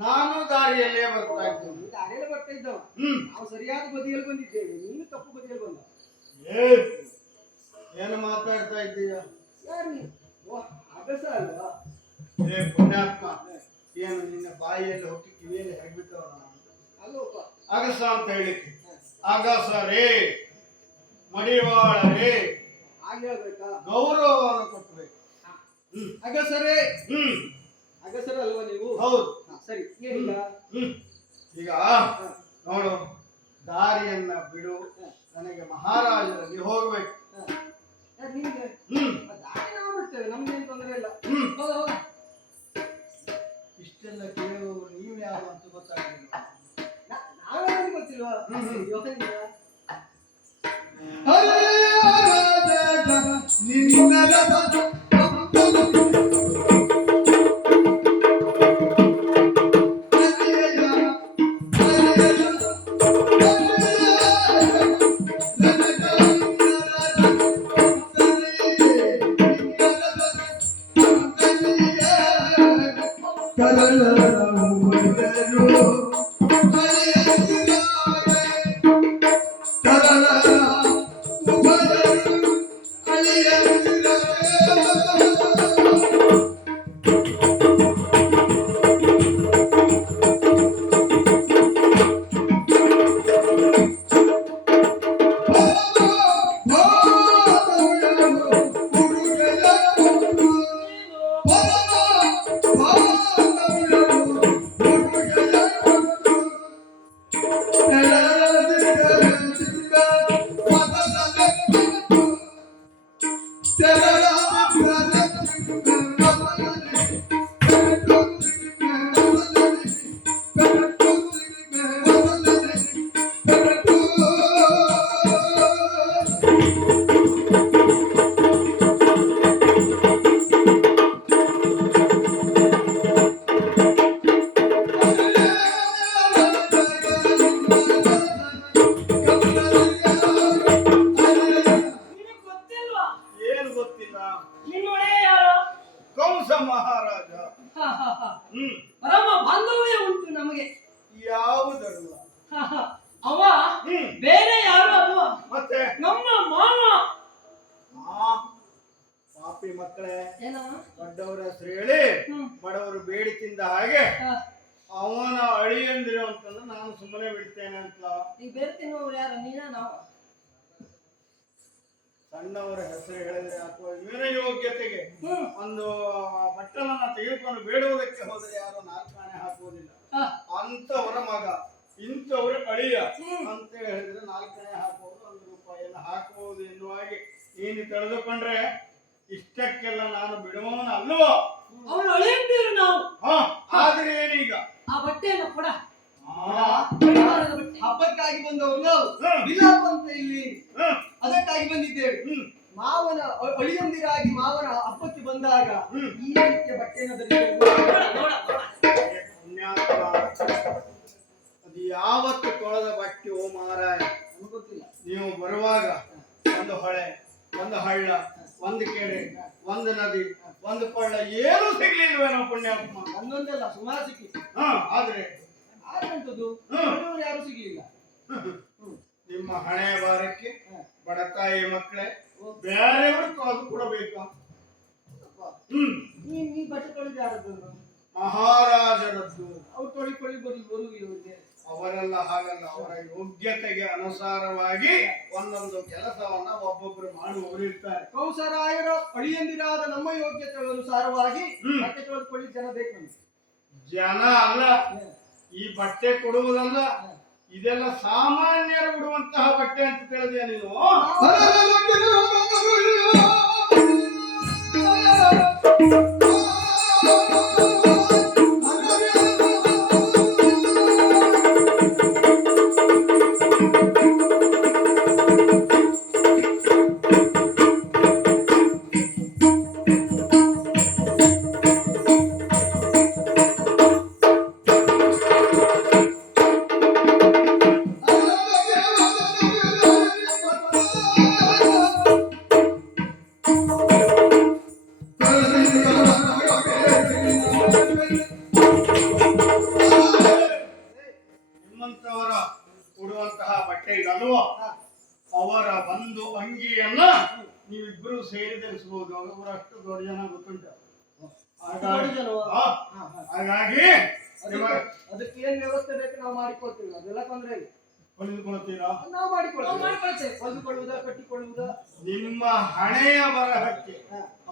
ನಾನು ದಾರಿಯಲ್ಲೇ ಬರ್ತಾ ಇದ್ದೇನೆ. ನೀನು ದಾರಿಯಲ್ಲಿ ಬರ್ತಾ ಇದ್ದವ, ನಾವು ಸರಿಯಾದ ಬದಿಯಲ್ಲಿ ಬಂದಿದ್ದೇವೆ, ನೀನು ತಪ್ಪು ಬದಿಯಲ್ಲಿ ಬಂದ. ಏನು ಮಾತಾಡ್ತಾ ಇದ್ದೀಯ? ಯಾರು ನೀನು? ಓ, ಅಗಸ ಅಲ್ವಾ? ಏ ಪುಣ್ಯಾತ್ಮ, ಏನು ನಿನ್ನ ಬಾಯಿಯಲ್ಲಿ ಹುಟ್ಟಿ ಕಿವಿಯಲ್ಲಿ ಹೆಗ್ಬಿಟ್ಟವನ? ಅಲ್ಲೋಪ ಅಗಸ ಅಂತ ಹೇಳಿಕ್ಕೆ ಅಗಸ ರೇ, ಮಡಿವಾಳ ರೇ, ಹಾಗೆ ಹೇಳ್ಬೇಕಾ? ಗೌರವವನ್ನು ಕೊಟ್ಟಬೇಕು. ಅಗಸರೇ, ಹ್ಮ್ ಅಗಸರ ಅಲ್ವಾ ನೀವು? ಹೌದು. ಸರಿ, ಏನೀಗ? ಈಗ ನೋಡು, ದಾರಿಯನ್ನ ಬಿಡು, ನನಗೆ ಮಹಾರಾಜರಲ್ಲಿ ಹೋಗ್ಬೇಕು. ನಿಮ್ಗೆ ದಾರಿ ನಾವು ಬಿಡ್ತೇವೆ, ನಮ್ಗೇನು ತೊಂದರೆ ಇಲ್ಲ. ಹೌದಾ ಹೌದಾ? ಇಷ್ಟೆಲ್ಲ ಕೇಳುವವರು ನೀವು ಯಾರು ಅಂತ ಗೊತ್ತಾಗಲಿಲ್ಲ. ನಾವೇನು ಗೊತ್ತಿಲ್ವಾ? ಯೋಚನೆ ಕಂಸ ಮಹಾರಾಜ. ಪರಮ ಬಾಂಧವ್ಯ ಉಂಟು ನಮಗೆ. ಯಾವುದಲ್ಲ ಅವ ಬೇರೆ ಯಾರು ಅಲ್ವಾ, ಮತ್ತೆ ನಮ್ಮ ಮಾವ. ಪಾಪಿ ಮಕ್ಕಳೇ, ಏನ ದೊಡ್ಡವರ ಹೆಸರು ಹೇಳಿ ಬಡವರು ಬೇಡಿ ತಿಂದ ಹಾಗೆ ಅವನ ಅಳಿಯಂದಿರು ಅಂತಂದ್ರೆ ನಾನು ಸುಮ್ಮನೆ ಬಿಡ್ತೇನೆ ಅಂತ. ಈಗ ಬೇರೆ ತಿನ್ನುವವ್ರು ಯಾರು, ನೀನ ನಾವು? ಸಣ್ಣವರ ಹೆಸರು ಹೇಳಿದ್ರೆ ಅಥವಾ ಇವನ ಯೋಗ್ಯತೆಗೆ ಒಂದು ಬಟ್ಟಲನ್ನ ತೆಗೆದುಕೊಂಡು ಬೇಡುವುದಕ್ಕೆ ಹೋದರೆ ಯಾರು ನಾಲ್ಕಾಣೆ ಹಾಕುವುದಿಲ್ಲ. ಅಂತವರ ಮಗ, ಇಂಥವರ ಅಳಿಯ ಅಂತ ಹೇಳಿದ್ರೆ ನಾಲ್ಕಾಣೆ ಹಾಕುವುದು, 1 ರೂಪಾಯಿಯನ್ನು ಹಾಕಬಹುದು ಎನ್ನುವಾಗಿ ನೀನು ತಿಳಿದುಕೊಂಡ್ರೆ ಇಷ್ಟಕ್ಕೆಲ್ಲ ನಾನು ಬಿಡುವವನ ಅಲ್ವೋ? ಅವನು ಅಳಿಯಂದಿರು ನಾವು. ಆದ್ರೆ ಏನೀಗ ಆ ಬಟ್ಟೆಯನ್ನು ಕೊಡ. ಹಬ್ಬಕ್ಕಾಗಿ ಬಂದವರು ನಾವು, ವಿಲಾಪ ಅಂತ ಇಲ್ಲಿ ಅದಕ್ಕಾಗಿ ಬಂದಿದ್ದೇವೆ. ಮಾವನ ಅಳಿಯಂದಿರಾಗಿ ಮಾವನ ಹಬ್ಬಕ್ಕೆ ಬಂದಾಗ ಈ ರೀತಿಯ ಬಟ್ಟೆಯನ್ನು ಅದು ಯಾವತ್ತು ತೊಳೆದ ಬಟ್ಟೆ ಓ ಮಹಾರಾಯ ಗೊತ್ತಿಲ್ಲ. ನೀವು ಬರುವಾಗ ಒಂದು ಹೊಳೆ, ಒಂದು ಹಳ್ಳ, ಒಂದು ಕೆರೆ, ಒಂದು ನದಿ, ಒಂದು ಕೊಳ್ಳ ಏನೂ ಸಿಗ್ಲಿಲ್ವೇನೋ ಪುಣ್ಯಾತ್ಮ? ಒಂದೊಂದಲ್ಲ ಸುಮಾರು ಸಿಕ್ಕಿತ್ತು. ಆದ್ರೆ ಆದಂತದ್ದು ಯಾರು ಸಿಗ್ಲಿಲ್ಲ. ನಿಮ್ಮ ಹಣೆ ಬಾರಕ್ಕೆ ಬಡತಾಯಿ ಮಕ್ಕಳೇ ಬೇರೆಯವರು ಕಾದು ಕೊಡಬೇಕಾ? ನೀ ಬಟ್ಟೆ ತೊಳೆದು ಯಾರದ್ದು? ಮಹಾರಾಜರದ್ದು. ಅವ್ರು ತೊಳಿಕೊಳ್ಳಿ ಬರುವುದಿಲ್ಲ. ಅವರೆಲ್ಲ ಹಾಗಲ್ಲ, ಅವರ ಯೋಗ್ಯತೆಗೆ ಅನುಸಾರವಾಗಿ ಒಂದೊಂದು ಕೆಲಸವನ್ನ ಒಬ್ಬೊಬ್ರು ಮಾಡುವವರು ಇರ್ತಾರೆ. ಕಂಸರಾಯರ ಅಳಿಯಂದಿರಾದ ನಮ್ಮ ಯೋಗ್ಯತೆ ಅನುಸಾರವಾಗಿ ಬಟ್ಟೆ ತೊಳೆದುಕೊಳ್ಳಿ ಜನ ಬೇಕು ನಮ್ಗೆ. ಜನ ಅಲ್ಲ, ಈ ಬಟ್ಟೆ ಕೊಡುವುದಲ್ಲ, ಇದೆಲ್ಲ ಸಾಮಾನ್ಯರು ಉಡುವಂತಹ ಬಟ್ಟೆ ಅಂತ ತಿಳಿದ್ಯಾ ನೀನು? ನಿಮ್ಮಂತವರ ಉಡುವಂತಹ ಬಟ್ಟೆ ಇದಲ್ವ, ಅವರ ಒಂದು ಅಂಗಿಯನ್ನ ನೀವಿಬ್ರು ಸೇರಿ ಧರಿಸಬಹುದು. ಅವರು ಅಷ್ಟು ದೊಡ್ಡ ಜನ ಗೊತ್ತುಂಟ. ಹಾಗಾಗಿ ಅದಕ್ಕೆ ಏನ್ ವ್ಯವಸ್ಥೆ ಬೇಕು ನಾವು ಮಾಡಿಕೊಡ್ತೀವಿ, ಅದೆಲ್ಲ ತೊಂದ್ರೆ ಇಲ್ಲ. ಹೊಲಿದುಕೊಳ್ತೀರಾ? ನಾವು ಮಾಡಿಕೊಡ್ತೇವೆ. ಹೊಲಿದುಕೊಳ್ಳುವುದ, ಕಟ್ಟಿಕೊಳ್ಳುವುದ ನಿಮ್ಮ ಹಣೆಯ ಬರಹಕ್ಕೆ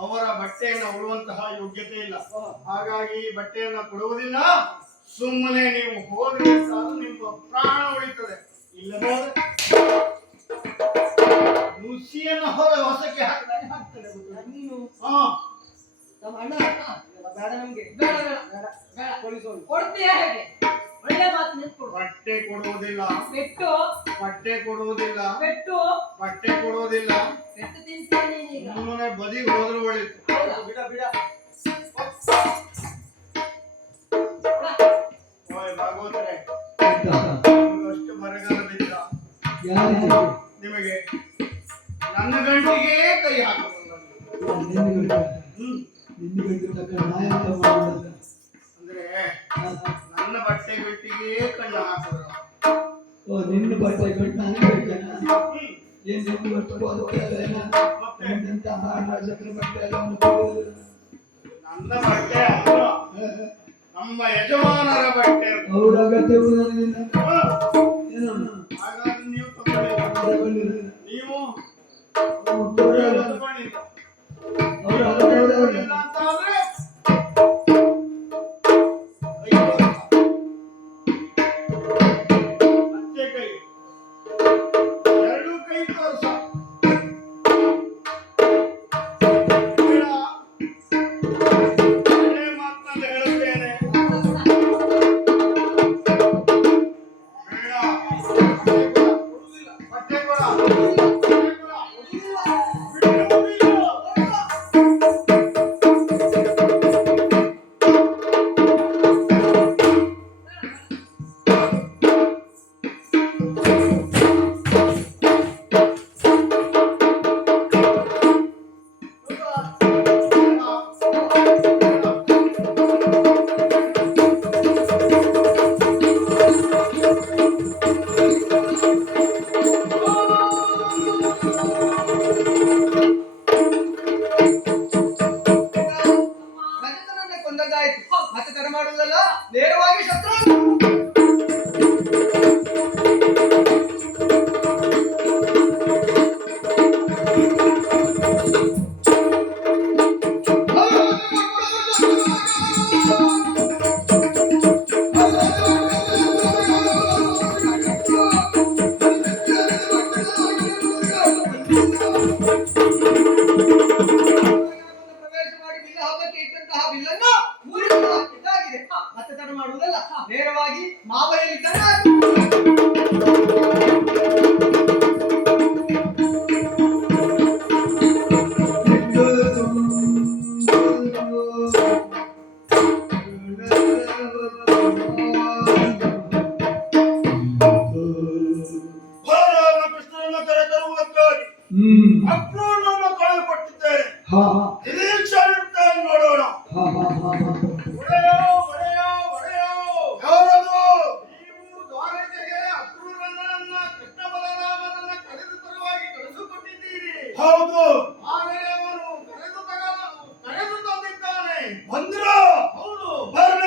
ಅವರ ಬಟ್ಟೆಯನ್ನು ಉಡುವಂತಹ ಯೋಗ್ಯತೆ ಇಲ್ಲ. ಹಾಗಾಗಿ ಈ ಬಟ್ಟೆಯನ್ನ ಕೊಡುವುದಿಲ್ಲ. ಸುಮ್ಮನೆ ನೀವು ಹೋದ್ರೆ ನಿಮ್ಮ ಪ್ರಾಣ ಉಳಿತದೆ. ಇಲ್ಲದೆ ನುಸಿಯನ್ನು ಹೊಸಕ್ಕೆ ಹಾಕ್ತದೆ. ನೀನು ಹಾ, ನಮ್ಮ ಅಣ್ಣ ಬೇಡ, ನಮ್ಗೆ ಬೇಡ ಕೊಡಿಸೋದು. ಕೊಡ್ತೀಯ ಹೇಗೆ? ಒಳ್ಳೆ ಮಾತು ನಿಂತ್ಕೊಡು. ಬಟ್ಟೆ ಕೊಡುವುದಿಲ್ಲ, ಪೆಟ್ಟು ಬಟ್ಟೆ ಕೊಡುವುದಿಲ್ಲ, ಪೆಟ್ಟು ಬಟ್ಟೆ ಕೊಡುವುದಿಲ್ಲ. ಪೆಟ್ಟು ತಿಂತೀನಿ ನೀನೀಗ. ಸುಮ್ಮನೆ ಬದಿಗೆ ಹೋದ್ರೆ ಒಳಿತು. ಬಿಡ ಬಿಡ. ಓಯ್ ಭಾಗವತರೆ, ಅಷ್ಟು ಬರಗಾಲ ಬಿದ್ದ ಯಾರಿಗೆ ನಿಮಗೆ ನನ್ನ ಗಂಟಿಗೆ ಕೈ ಹಾಕಬಹುದು. ನಿನ್ನಿಗೆ ತಕ್ಕ ನ್ಯಾಯ ಅಂತ ಮಾಡುವುದಲ್ಲ. ಅಂದ್ರೆ ನನ್ನ ಬಟ್ಟೆ ಗಂಟಿಗೆ ಕಣ್ಣು ಹಾಕೋದು. ಓ, ನಿನ್ನ ಬಟ್ಟೆ ಕೊಟ್ಟು ನಾನು ಬೇಕಲ್ಲ? ಏನ್ ನಿನ್ನ ಬಟ್ಟೆ ನಿನ್ನಂತ ಮಹಾರಾಜರ ಬಟ್ಟೆ ಎಲ್ಲ ಮುಟ್ಟುವುದಿಲ್ಲ. ನನ್ನ ಬಟ್ಟೆ ಅಲ್ಲ, ನಮ್ಮ ಯಜಮಾನರ ಬಟ್ಟೆ. ಅವ್ರ ಅಗತ್ಯವು ನನಗಿಲ್ಲ. ಏನು ಹಾಗಾದ್ರೆ ನೀವು ತಗೊಳ್ಳಿ. ತಗೊಂಡಿಲ್ಲ. ನೀವು ತಗೊಂಡಿಲ್ಲ. ತಗೊಂಡಿಲ್ಲ. ಅವ್ರ ಅಗತ್ಯವು ತಗೊಂಡಿಲ್ಲ ಅಂತ ಆದ್ರೆ ಅಚ್ಚೆ ಕೈ, ಎರಡೂ ಕೈ ತೋರ್ಸ. ಬೇಡ, ಒಳ್ಳೆ ಮಾತನ್ನ ಹೇಳುತ್ತೇನೆ. ಬೇಡ, ಬಟ್ಟೆ ಕೊಡ, ಬಟ್ಟೆ ಕೊಡ. ಬಿಡುವುದಿಲ್ಲ. ರಜತನನ್ನ ಕೊಂದದ್ದಾಯ್ತು, ಮತ್ತೆ ತಡ ಮಾಡುವುದಲ್ಲ, ನೇರವಾಗಿ ಶತ್ರು. ಪ್ರವೇಶ ಮಾಡಿ ಬಿಲ್ಲ ಹಬ್ಬಕ್ಕೆ ಇಟ್ಟಂತಹ ಬಿಲ್ಲನ್ನು ಊರಿಗೆ ಹಾಕಿದ್ದಾಗಿದೆ. ಮತ್ತೆ ತಡ ಮಾಡುವುದಲ್ಲ, ನೇರವಾಗಿ ಮಾವಯ್ಯಲ್ಲಿದ್ದಾನೆ. ಕೃಷ್ಣನನ್ನು ಕರೆತರುವುದಕ್ಕಾಗಿ ಅಕ್ರೂರನನ್ನು ಕಳೆದುಕೊಟ್ಟಿದ್ದೇನೆ. ನಿರೀಕ್ಷೆಯಿರುತ್ತೇನೆ, ನೋಡೋಣ. ಒಡೆಯೋ, ಒಡೆಯೋ, ಒಡೆಯೋ. ಯಾರದು? ನೀವು ದ್ವಾರಕೆಗೆ ಅಕ್ರೂರನನ್ನ ಕೃಷ್ಣ ಬಲರಾಮನನ್ನ ಕರೆದು ತರುವಾಗಿ ಕಳಿಸಿಕೊಟ್ಟಿದ್ದೀರಿ. ಹೌದು. ಆದರೆ ಅವನು ಕರೆದು ತಂದಿದ್ದಾನೆ. ಬಂದ್ರು? ಹೌದು. ಬರ್ಲಿ.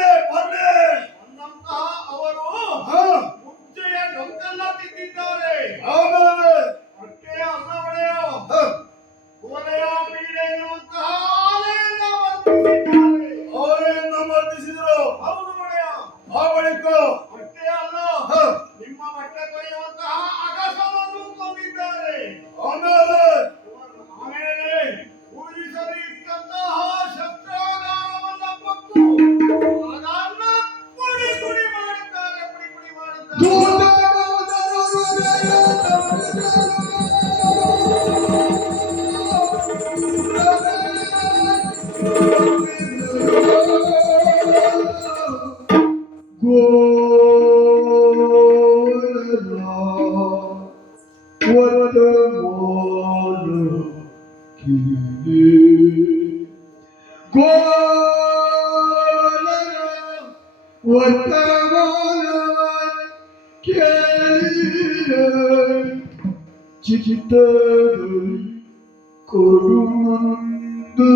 ಚಿತ್ತದಲ್ಲಿ ಕೊಡುವಂದು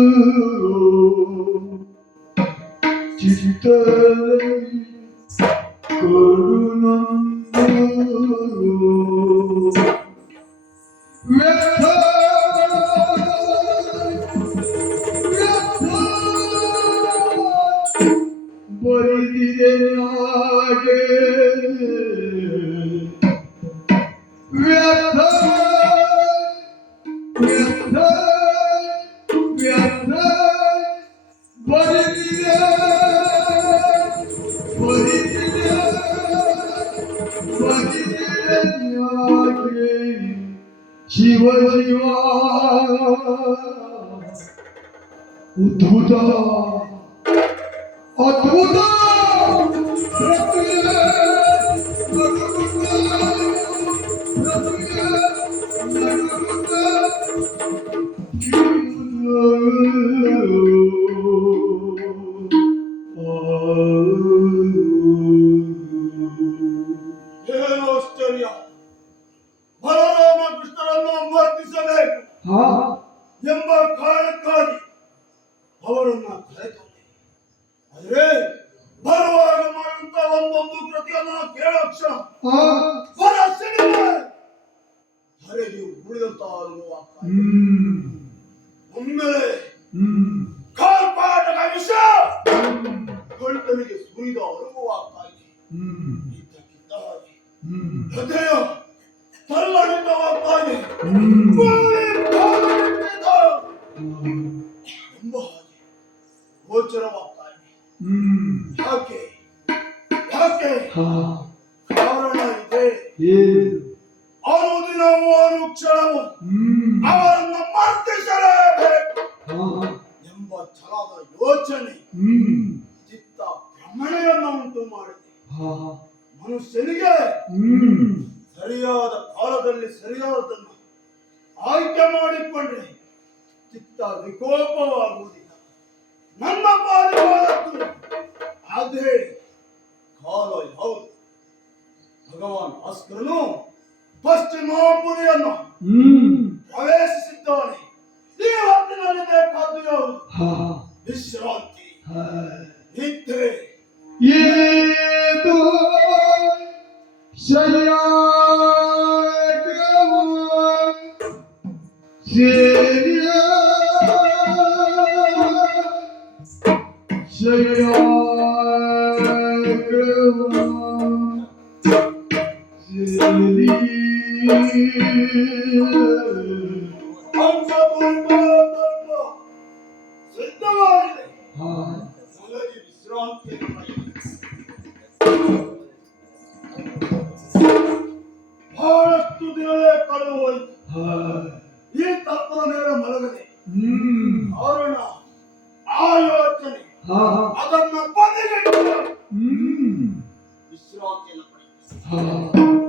ಚಿತ್ತದಲ್ಲಿ ಕೊಡುವಂದು ವ್ಯರ್ಥ ಬರಿದಿದೆ ಹಾಗೆ ವ್ಯರ್ಥ ವ್ಯರ್ಥ ವ್ಯರ್ಥ ಬರಿದಿದೆ ಬರಿದಿದೆ ಬರಿದಿದೆ ಹಾಗೆ ಶಿವ ಶಿವ ಉದ್ಭುತ ಅದ್ಭುತ ಏನು ಆಶ್ಚರ್ಯ! ಬಲರಾಮ ಕೃಷ್ಣರನ್ನು ಸಮರ್ಥಿಸಬೇಕು ಎಂಬ ಕಾರಣಕ್ಕಾಗಿ ಅವರನ್ನ ಕರೆತಂದೆ. ಆದರೆ ಬರುವಾಗ ಮಾಡುವಂತ ಒಂದೊಂದು ಕೃತಿಯನ್ನ ಕೇಳಕ್ಷಣ ಹೊರ ಸಿಡಿದೆ ಹರೆಗೆ ಉಳಿದಂತ ಅನುಭವ. ಒಮ್ಮೆಲೆ ಕಾಲ್ಪಾಟಕ ವಿಷ ಗಂಟಲಿಗೆ ಸುರಿದ ಅನುಭವ ಆಗ್ತಾ ಇದೆ. ಇದ್ದಕ್ಕಿದ್ದಾಗಿ ಹೃದಯ ತಲ್ಲಡಿತವಾಗ್ತಾ ಇದೆ. ಎಂಬ ಹಾಗೆ ಗೋಚರವಾಗ್ತಾ ಇದೆ. ಯಾಕೆ ಯಾಕೆ ಕಾರಣ ಇದೆ. ಅನುದಿನವೂ ಅನುಕ್ಷಣವೂ ಅವರನ್ನು ಮರ್ತಿಸಲೇಬೇಕು ಎಂಬ ಛಲದ ಯೋಚನೆ ಚಿತ್ತ ಭ್ರಮಣೆಯನ್ನು ಉಂಟು ಮಾಡಿದೆ. ಮನುಷ್ಯನಿಗೆ ಸರಿಯಾದ ಕಾಲದಲ್ಲಿ ಸರಿಯಾದದನ್ನು ಆಯ್ಕೆ ಮಾಡಿಕೊಂಡ್ರೆ ಚಿತ್ತ ವಿಕೋಪವಾಗುವುದಿಲ್ಲ. ನನ್ನ ಪಾಲಿವಾದದ್ದು ಅದೇ ಕಾಲ ಹೌದು. ಭಗವಾನ್ ಭಾಸ್ಕರನು ಪಶ್ಚಿಮಾಪುರಿಯನ್ನು ಪ್ರವೇಶಿಸಿದ್ದಾನೆ. ಈ ಹೊತ್ತಿನಲ್ಲಿ ಬೇಕಾದ್ದು ಯಾವುದು? ವಿಶ್ರಾಂತಿ, ನಿದ್ರೆ. ಏದು ಸಿದ್ಧವಾಗಿದೆ. ನನಗೆ ವಿಶ್ರಾಂತಿ ಬಹಳಷ್ಟು ದಿನವೇ ಕಳೆದು ಹೋಯಿತು. ಈ ತತ್ವದ ಮೇಲೆ ಮಲಗದೆ ಕಾರಣ ಆ ಯೋಚನೆ ಅದನ್ನ ಬದಿಗಿಟ್ಟು ವಿಶ್ರಾಂತಿಯನ್ನು ಪಡೆಯುತ್ತೆ.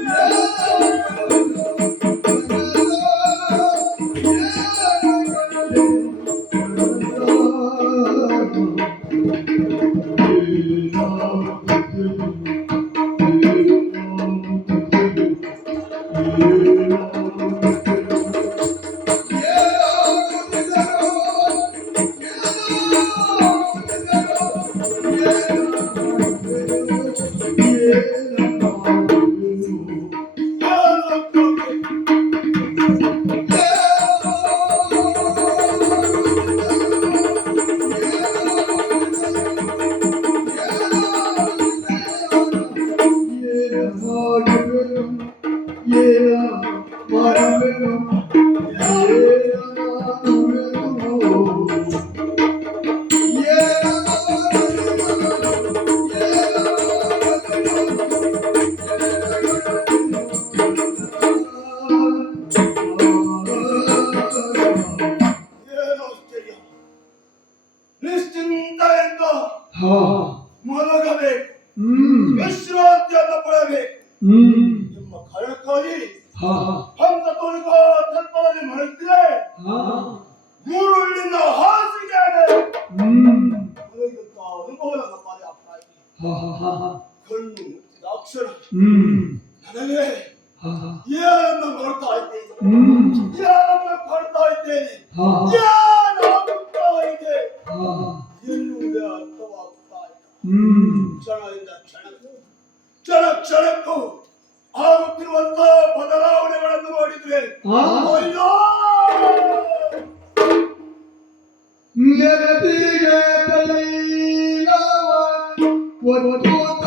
Yeah. ಏನು ಆಶ್ಚರ್ಯ! ನಿಶ್ಚಿಂತೆಯಿಂದ ಮಲಗಬೇಕು, ವಿಶ್ರಾಂತಿಯನ್ನು ಪಡೆಯಬೇಕು ನಿಮ್ಮ ಕಾರಣಕ್ಕಾಗಿ ಹಂತ ತೋರಿಕೋ ತತ್ವದಲ್ಲಿ ಮಲಗಿದ್ರೆ ಮೂರುಳ್ಳಿನ ಹಾಸಿಗೆ ಮಲಗಿದಂತ ಅನುಭವ ನನ್ನ ಪಾದ ಆಗ್ತಾ ಇದೆ. ಕಣ್ಣು ಮುಚ್ಚಿದ ಅಕ್ಷರ ನನಗೆ ಏನನ್ನು ನೋಡ್ತಾ ಇದ್ದೇನೆ, ಏನನ್ನು ಕಾಣ್ತಾ ಇದ್ದೇನೆ, ಏನಾಗುತ್ತಾ ಇದೆ ಎನ್ನುವುದೇ ಅರ್ಥವಾಗುತ್ತಾ ಇಲ್ಲ. ಕ್ಷಣದಿಂದ ಕ್ಷಣ ಕ್ಷಣಕ್ಕೂ ಆಗುತ್ತಿರುವಂತ ಬದಲಾವಣೆಗಳನ್ನು ನೋಡಿದ್ರೆ ಅಯ್ಯೋ ನೆತ್ತಿಗೆ ತೈಲವ ಒತ್ತುತ್ತ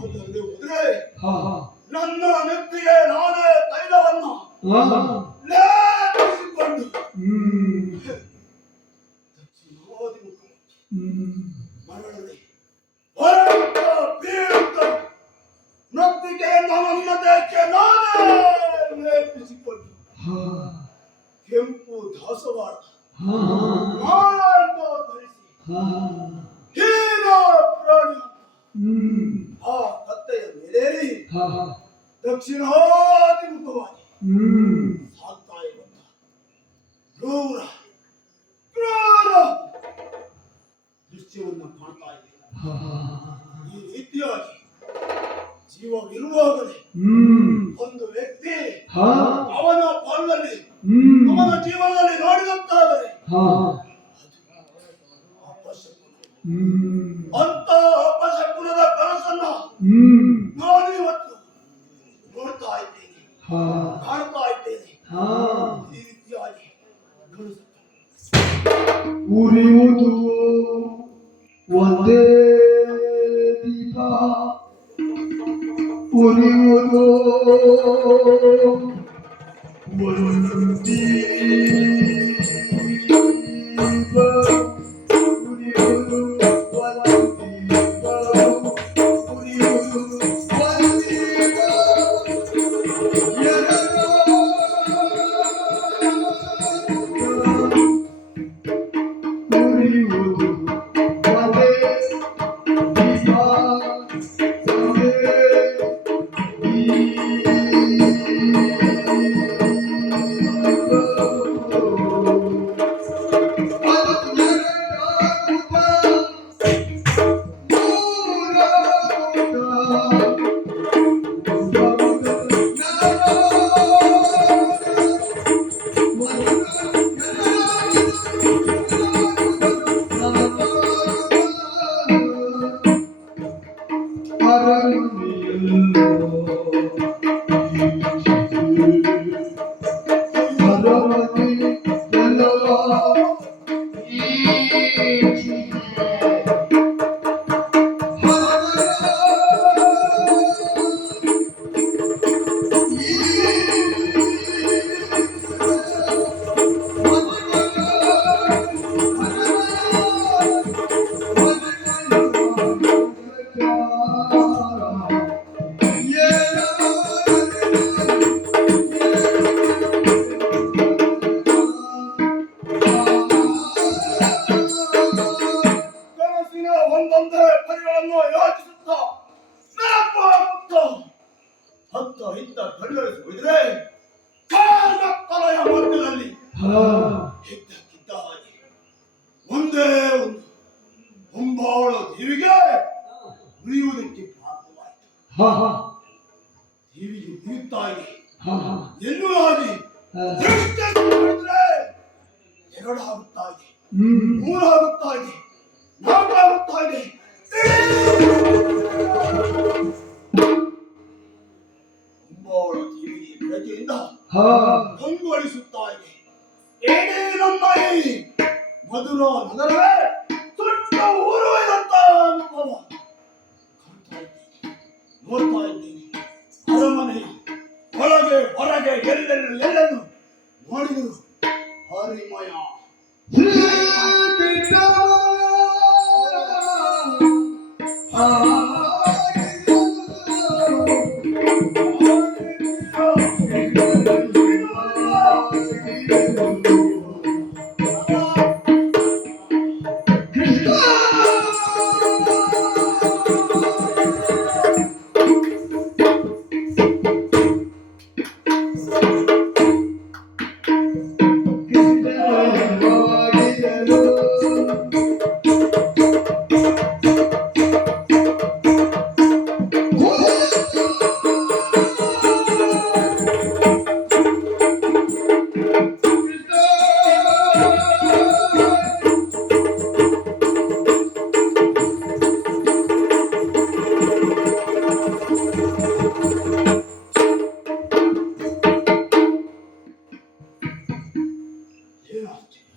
ಅದಲ್ಲದೆ ಹೋದ್ರೆ ನನ್ನ ನೆತ್ತಿಗೆ ನಾನೇ ತೈಲವನ್ನು ಲೇಪಿಸಿಕೊಂಡು ದಕ್ಷಿಣಾದಿ ಮುಖ ಮರಳದೆ ಹಾ ಮಾರಾಟ ಧರಿಸಿ ಹಾ ಹೀನ ಪ್ರಾಣಿ ಹ್ಮ್ ಆ ಕತ್ತೆಯ ಮೇಲೇರಿ ಹಾ ದಕ್ಷಿಣಾಭಿಮುಖವಾಗಿ ಹ್ಮ್ ಸಾಗ್ತಾ ಇರುವಂತ ಕ್ರೂರ ಕ್ರೂರ ದೃಶ್ಯವನ್ನ ಕಾಣ್ತಾ ಇದ್ದೇನೆ. ಹಾ ಈ ರೀತಿಯಾಗಿ ಜೀವವಿರುವಾಗಲೇ ಹ್ಮ್ ಒಂದು ವ್ಯಕ್ತಿ ಹಾ ಅವನ ಪಾಲಲ್ಲಿ ಹ್ಮ್ ಅವನ ಜೀವನದಲ್ಲಿ ನೋಡಿದಂತಾದರೆ ಹಾ ಅಪಶಕುನ. ಹ್ಮ್ ಅಂತ ಅಪಶಕುನದ ಕನಸನ್ನ ಹ್ಮ್ ನಾನು ಇವತ್ತು ನೋಡ್ತಾ ಇದ್ದೇನೆ, ಹಾ ಕಾಣ್ತಾ ಇದ್ದೇನೆ. ಹಾ ಈ ರೀತಿಯಾಗಿ ಕನಸು ಉರಿಯುವುದು ಒಂದೇ ದೀಪ ಉರಿಯುವುದು ಒಂದು ದೀಪ ಉರಿಯುವುದು ಒಂದು ದೀಪ ಉರಿಯುವುದು ಒಂದು ದೀಪ ಉರಿಯುವುದು ಒಂದೇ ದೀಪ ಒಂದೇ ಕನಸಿನ ಒಂದೊಂದೇ ಪರಿಗಳನ್ನು ಯೋಚಿಸುತ್ತಾ ನೆನಪಾಗುತ್ತಾ ಹತ್ತ ಹಿತ್ತ ಕಣ್ಣರಿಸಿಬಿಡಿದ್ರೆ ಕಾಲಕಲೆಯ ಮಧ್ಯದಲ್ಲಿ ಇದ್ದಕ್ಕಿದ್ದ ಹಾಗೆ ಒಂದೇ ಒಂದು ಹೊಂಬಾಳ ದೇವಿಗೆ ಉರಿಯುವುದಕ್ಕೆ ಪ್ರಾರಂಭವಾಯಿತು. ದೇವಿಗೆ ಉರಿಯುತ್ತಾ ಇದೆ ಎನ್ನುವುದಾಗಿ ದೃಷ್ಟಿ ಮಾಡಿದ್ರೆ ಎರಡಾಗುತ್ತಾ ಇದೆ, ಮೂರಾಗುತ್ತಾ ಇದೆ, ನಾಲ್ಕಾಗುತ್ತಾ ಇದೆ. ಹೊಂಬಾಳ ದೇವಿಗೆ ಬೆಳಕಿನಿಂದ ಕಂಗೊಳಿಸುತ್ತಾ ಇದೆ. ಏನೇ ನಮ್ಮ ಈ ಮಧುರ ನಗರವೇ ಸುಟ್ಟ ಊರುವಂತ ಅನುಭವ ಕಾಣ್ತಾ ಇದ್ದೀನಿ, ನೋಡ್ತಾ ಇದ್ದೀನಿ. ಅರಮನೆಯ ಒಳಗೆ ಹೊರಗೆ ಎಲ್ಲೆಲ್ಲೂ ನೋಡಿದರು ಹರಿಮಯ.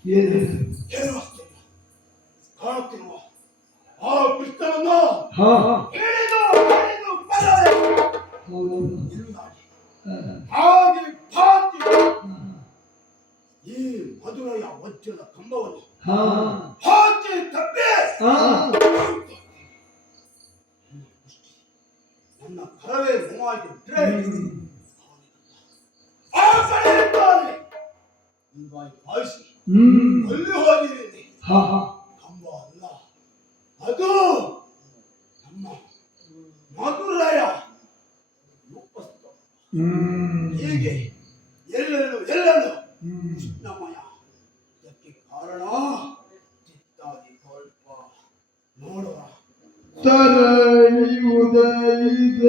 ಏನು ಆಶ್ಚರ್ಯ ಕಾಣುತ್ತಿರುವ ಆ ಕೃಷ್ಣನನ್ನು ಹಿಡಿದು ಬರದೆ ಹಾಗೆ ಭಾತಿ ಈ ಮಧುರೆಯ ವಜ್ರದ ಕಂಬವನ್ನು ಹಾಕಿ ತಪ್ಪಿ ನನ್ನ ಕರವೇ ನೋವಾಗಿ ಬಿಟ್ರೆ ಆ ಕಡೆ ಇದ್ದಾನೆ ಎಂಬಾಗಿ ಭಾವಿಸಿ ಅಲ್ಲಿ ಹೋಗಿದ್ದೀನಿ. ಹಾ ಹಾ ಕಂಬ ಅಲ್ಲ, ಅದು ನಮ್ಮ ಮಧುರಾಯ ರೂಪಸ್ಥ. ಹೀಗೆ ಎಲ್ಲೆಲ್ಲೂ ಕೃಷ್ಣಮಯ. ಇದಕ್ಕೆ ಕಾರಣ ಚಿತ್ತಾದಿ ಕಲ್ಪ ನೋಡುವ. ತರಣಿ ಉದಯಿಸ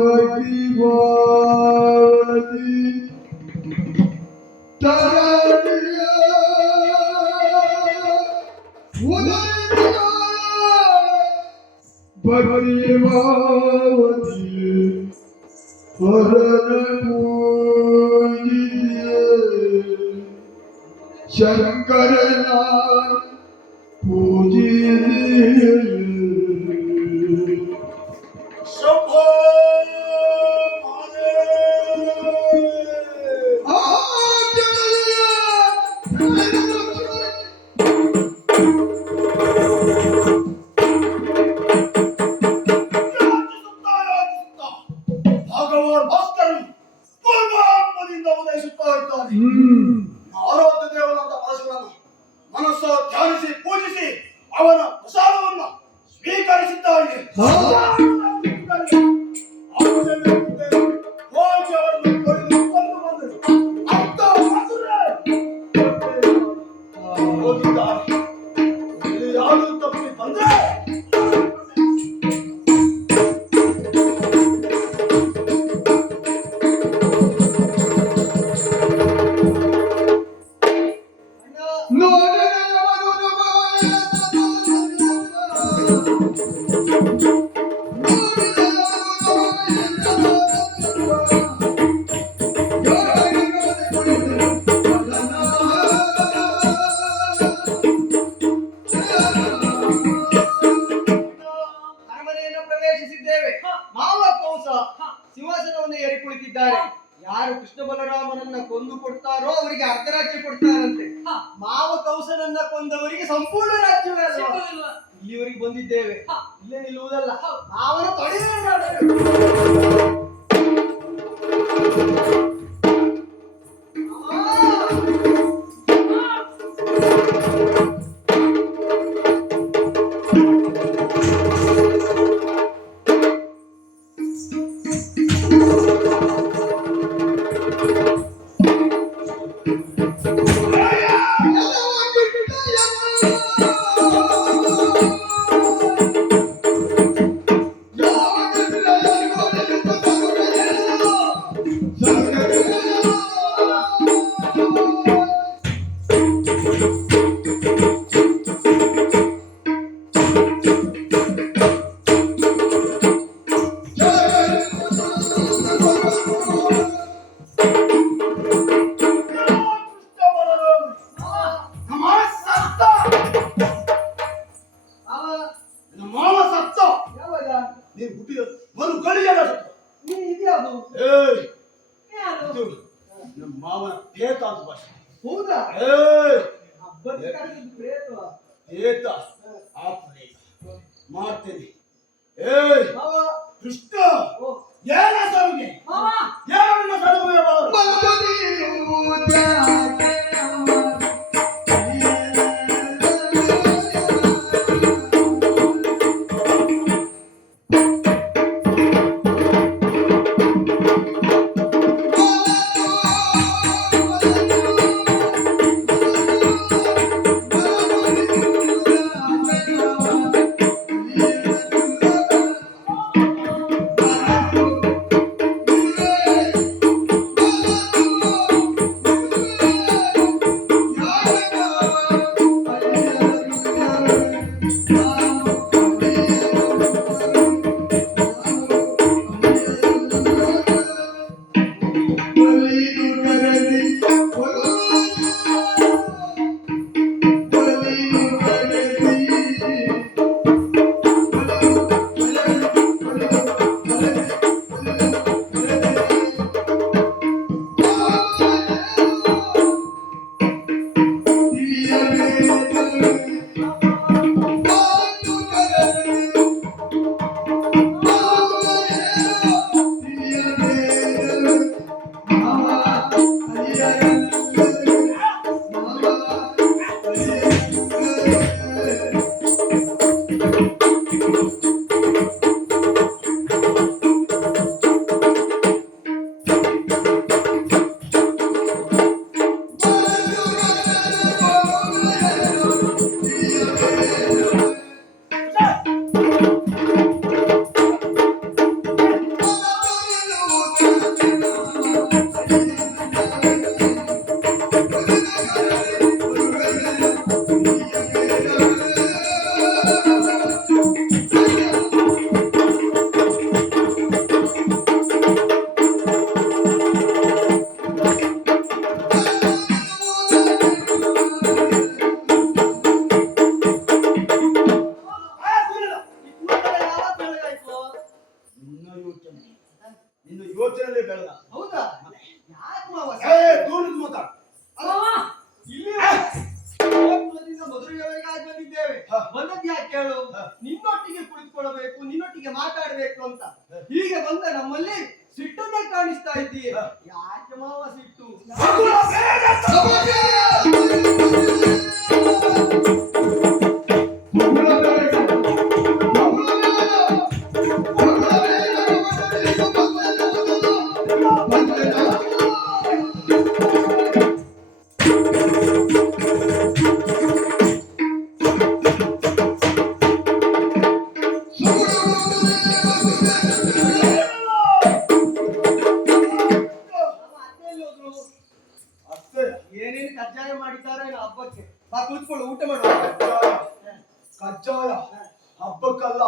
ಭಕ್ತಿಭಾವತಿ ತರಣಿಯ ಉದಯಿಸ ಭಕ್ತಿಭಾವತಿ ಹರನ ಪೂಜಿಸಿಯೇ ಶಂಕರನ ಪೂಜಿಸಿಯೇ ಶಂಭೋ ಮಹಾದೇವ. ಭಗವಾನ್ ಭಾಸ್ಕರನು ಪೂರ್ವಾತ್ಮದಿಂದ ಉದಯಿಸುತ್ತಾ ಇದ್ದಾನೆ. ಆರಾಧ್ಯ ದೇವರಾದ ಪರಶುರನು ಮನಸ್ಸ ಧ್ಯಾನಿಸಿ ಪೂಜಿಸಿ ಅವನ ಪ್ರಸಾದವನ್ನು ಸ್ವೀಕರಿಸಿದ್ದಾನೆ. ಹೋಗಿ ಅವರನ್ನು ಕೊಯ್ದು ಕೊಂದು ಬಂದರು. ಅಂತ ಮಧುರೆ ಹೋಗಿದ್ದಾರೆ. ಇಲ್ಲಿ ಯಾರು ತಪ್ಪಿ ಬಂದ್ರೆ ಅರಮನೆಯನ್ನು ಪ್ರವೇಶಿಸಿದ್ದೇವೆ. ಮಾವ ಕಂಸ ಸಿಂಹಾಸನವನ್ನು ಏರಿ ಕುಳಿತಿದ್ದಾರೆ. ಯಾರು ಕೃಷ್ಣ ಬಲರಾಮನನ್ನ ಕೊಂದು ಕೊಡ್ತಾರೋ ಅವರಿಗೆ ಅರ್ಧ ರಾಜ್ಯ ಕೊಡ್ತಾರಂತೆ. ಮಾವ ಕಂಸನನ್ನ ಕೊಂದವರಿಗೆ ಸಂಪೂರ್ಣ ರಾಜ್ಯವೇ ಅಲ್ವಾ? ಇಲ್ಲಿವರೆಗೆ ಬಂದಿದ್ದೇವೆ, ಇಲ್ಲೇ ನಿಲ್ಲುವುದಲ್ಲ. ಅವನ ತೊಡೆಯ ಮಾವ ಸತ್ತ. ಯಾವಾಗ? ನೀನು ಹುಟ್ಟಿದ ಒಂದು ಗಳಿಗೆಲ್ಲ ಸತ್ತ. ಇದ್ಯಾವುದು? ಏಯ್, ಯಾರು? ಇದು ನಮ್ಮ ಮಾವನ ಪೇತ ಅಂತ ಭಾಷೆ. ಹೌದಾ? ಏಯ್, ಹಬ್ಬದ ಕಾಲದ ಪ್ರೇತವ? ಪೇತ ಆತ್ಮನೇ ಮಾಡ್ತೇನೆ. ಏಯ್ ಮಾವ, ಕೃಷ್ಣ, ಓ, ಏನ ಸಾವಿಗೆ ಮಾವ ಏನನ್ನ ಸಡುವೆ ಬಾರು. ಇನ್ನು ಯೋಚನೆ ಬೇಡ. ಹೌದಾ ಯಾಕೆ ಮಾವ ದೂರದ್ದು ಮಾತಾಡ. ಇಲ್ಲಿ ಕುಲದಿಂದ ಮದುವೆಯವರೆಗೆ ಆಗಿ ಬಂದಿದ್ದೇವೆ. ಬಂದದ್ದು ಯಾಕೆ ಕೇಳು? ನಿನ್ನೊಟ್ಟಿಗೆ ಕುಳಿತುಕೊಳ್ಳಬೇಕು, ನಿನ್ನೊಟ್ಟಿಗೆ ಮಾತಾಡಬೇಕು ಅಂತ. ಹೀಗೆ ಬಂದ ನಮ್ಮಲ್ಲಿ ಸಿಟ್ಟನ್ನ ಕಾಣಿಸ್ತಾ ಇದ್ದೀಯ. ಯಾಕೆ ಮಾವ ಸಿಟ್ಟು? ಏನೇನು ಕಜ್ಜಾಯ ಮಾಡಿದ್ದಾರೆ ಹಬ್ಬಕ್ಕೆ? ಬಾ ಕುಳಿತುಕೊಳ್ಳು, ಊಟ ಮಾಡುವ. ಕಜ್ಜಾಯ ಹಬ್ಬಕ್ಕಲ್ಲ,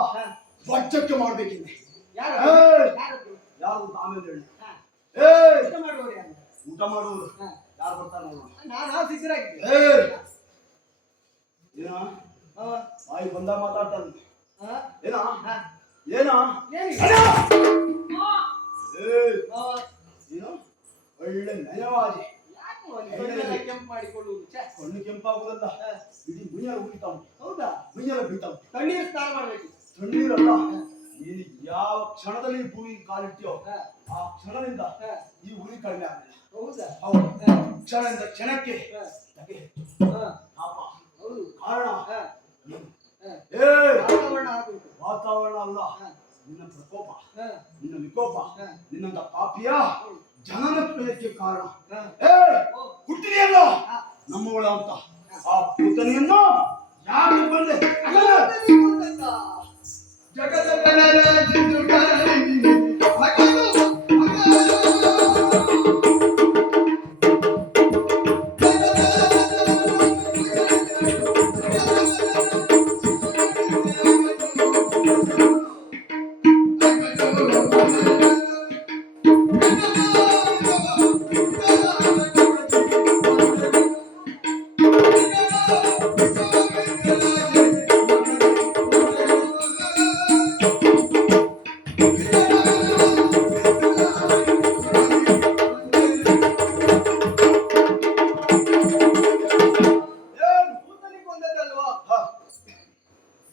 ವಜ್ಜಕ್ಕೆ ಮಾಡ್ಬೇಕಿದೆ. ಯಾರು ಯಾರು ಆಮೇಲೆ ಹೇಳಿ. ಊಟ ಮಾಡುವವರು ಯಾರು? ಊಟ ಮಾಡುವುದು ಯಾರು ಬರ್ತಾರೆ ನೋಡೋಣ. ನಾನು ಸಿದ್ಧರಾಗಿದ್ದೆ. ಏನ ಬಾಯಿ ಬಂದ ಮಾತಾಡ್ತಾನೆ. ಏನ ಏನ ಏನು ಏನು ಒಳ್ಳೆ ನಯವಾದಿ. ಕೆಂಪು ಮಾಡಿಕೊಳ್ಳುವುದು ಕಣ್ಣು ಕೆಂಪಾಗುವುದಲ್ಲ, ಇಡೀ ಮುಯ್ಯಲು ಉಳಿತಾವ. ಹೌದಾ? ಮುಯ್ಯಲು ಬೀತಾವ. ತಣ್ಣೀರು ಸ್ನಾನ ಮಾಡ್ಬೇಕು. ತಣ್ಣೀರಲ್ಲ, ನೀನು ಯಾವ ಕ್ಷಣದಲ್ಲಿ ಭೂಮಿ ಕಾಲಿಟ್ಟಿಯೋ ಆ ಕ್ಷಣದಿಂದ ಈ ಉಳಿ ಕಡಿಮೆ ಆಗಲಿಲ್ಲ. ಹೌದಾ? ಹೌದು. ಕ್ಷಣದಿಂದ ಕ್ಷಣಕ್ಕೆ ಪಾಪ. ಹೌದು. ಕಾರಣ ವಾತಾವರಣ ಆಗುವುದು. ವಾತಾವರಣ ಅಲ್ಲ, ನಿನ್ನ ಪ್ರಕೋಪ, ನಿನ್ನ ವಿಕೋಪ, ನಿನ್ನಂತ ಪಾಪಿಯ ಜನನ ಪ್ರಿಯಕ್ಕೆ ಕಾರಣ. ಹುಟ್ಟಿದೆಯಲ್ಲ ನಮ್ಮವಳ ಅಂತ ಆ ಪುತನೆಯನ್ನು ಯಾಕೆ ಬಂದೆ?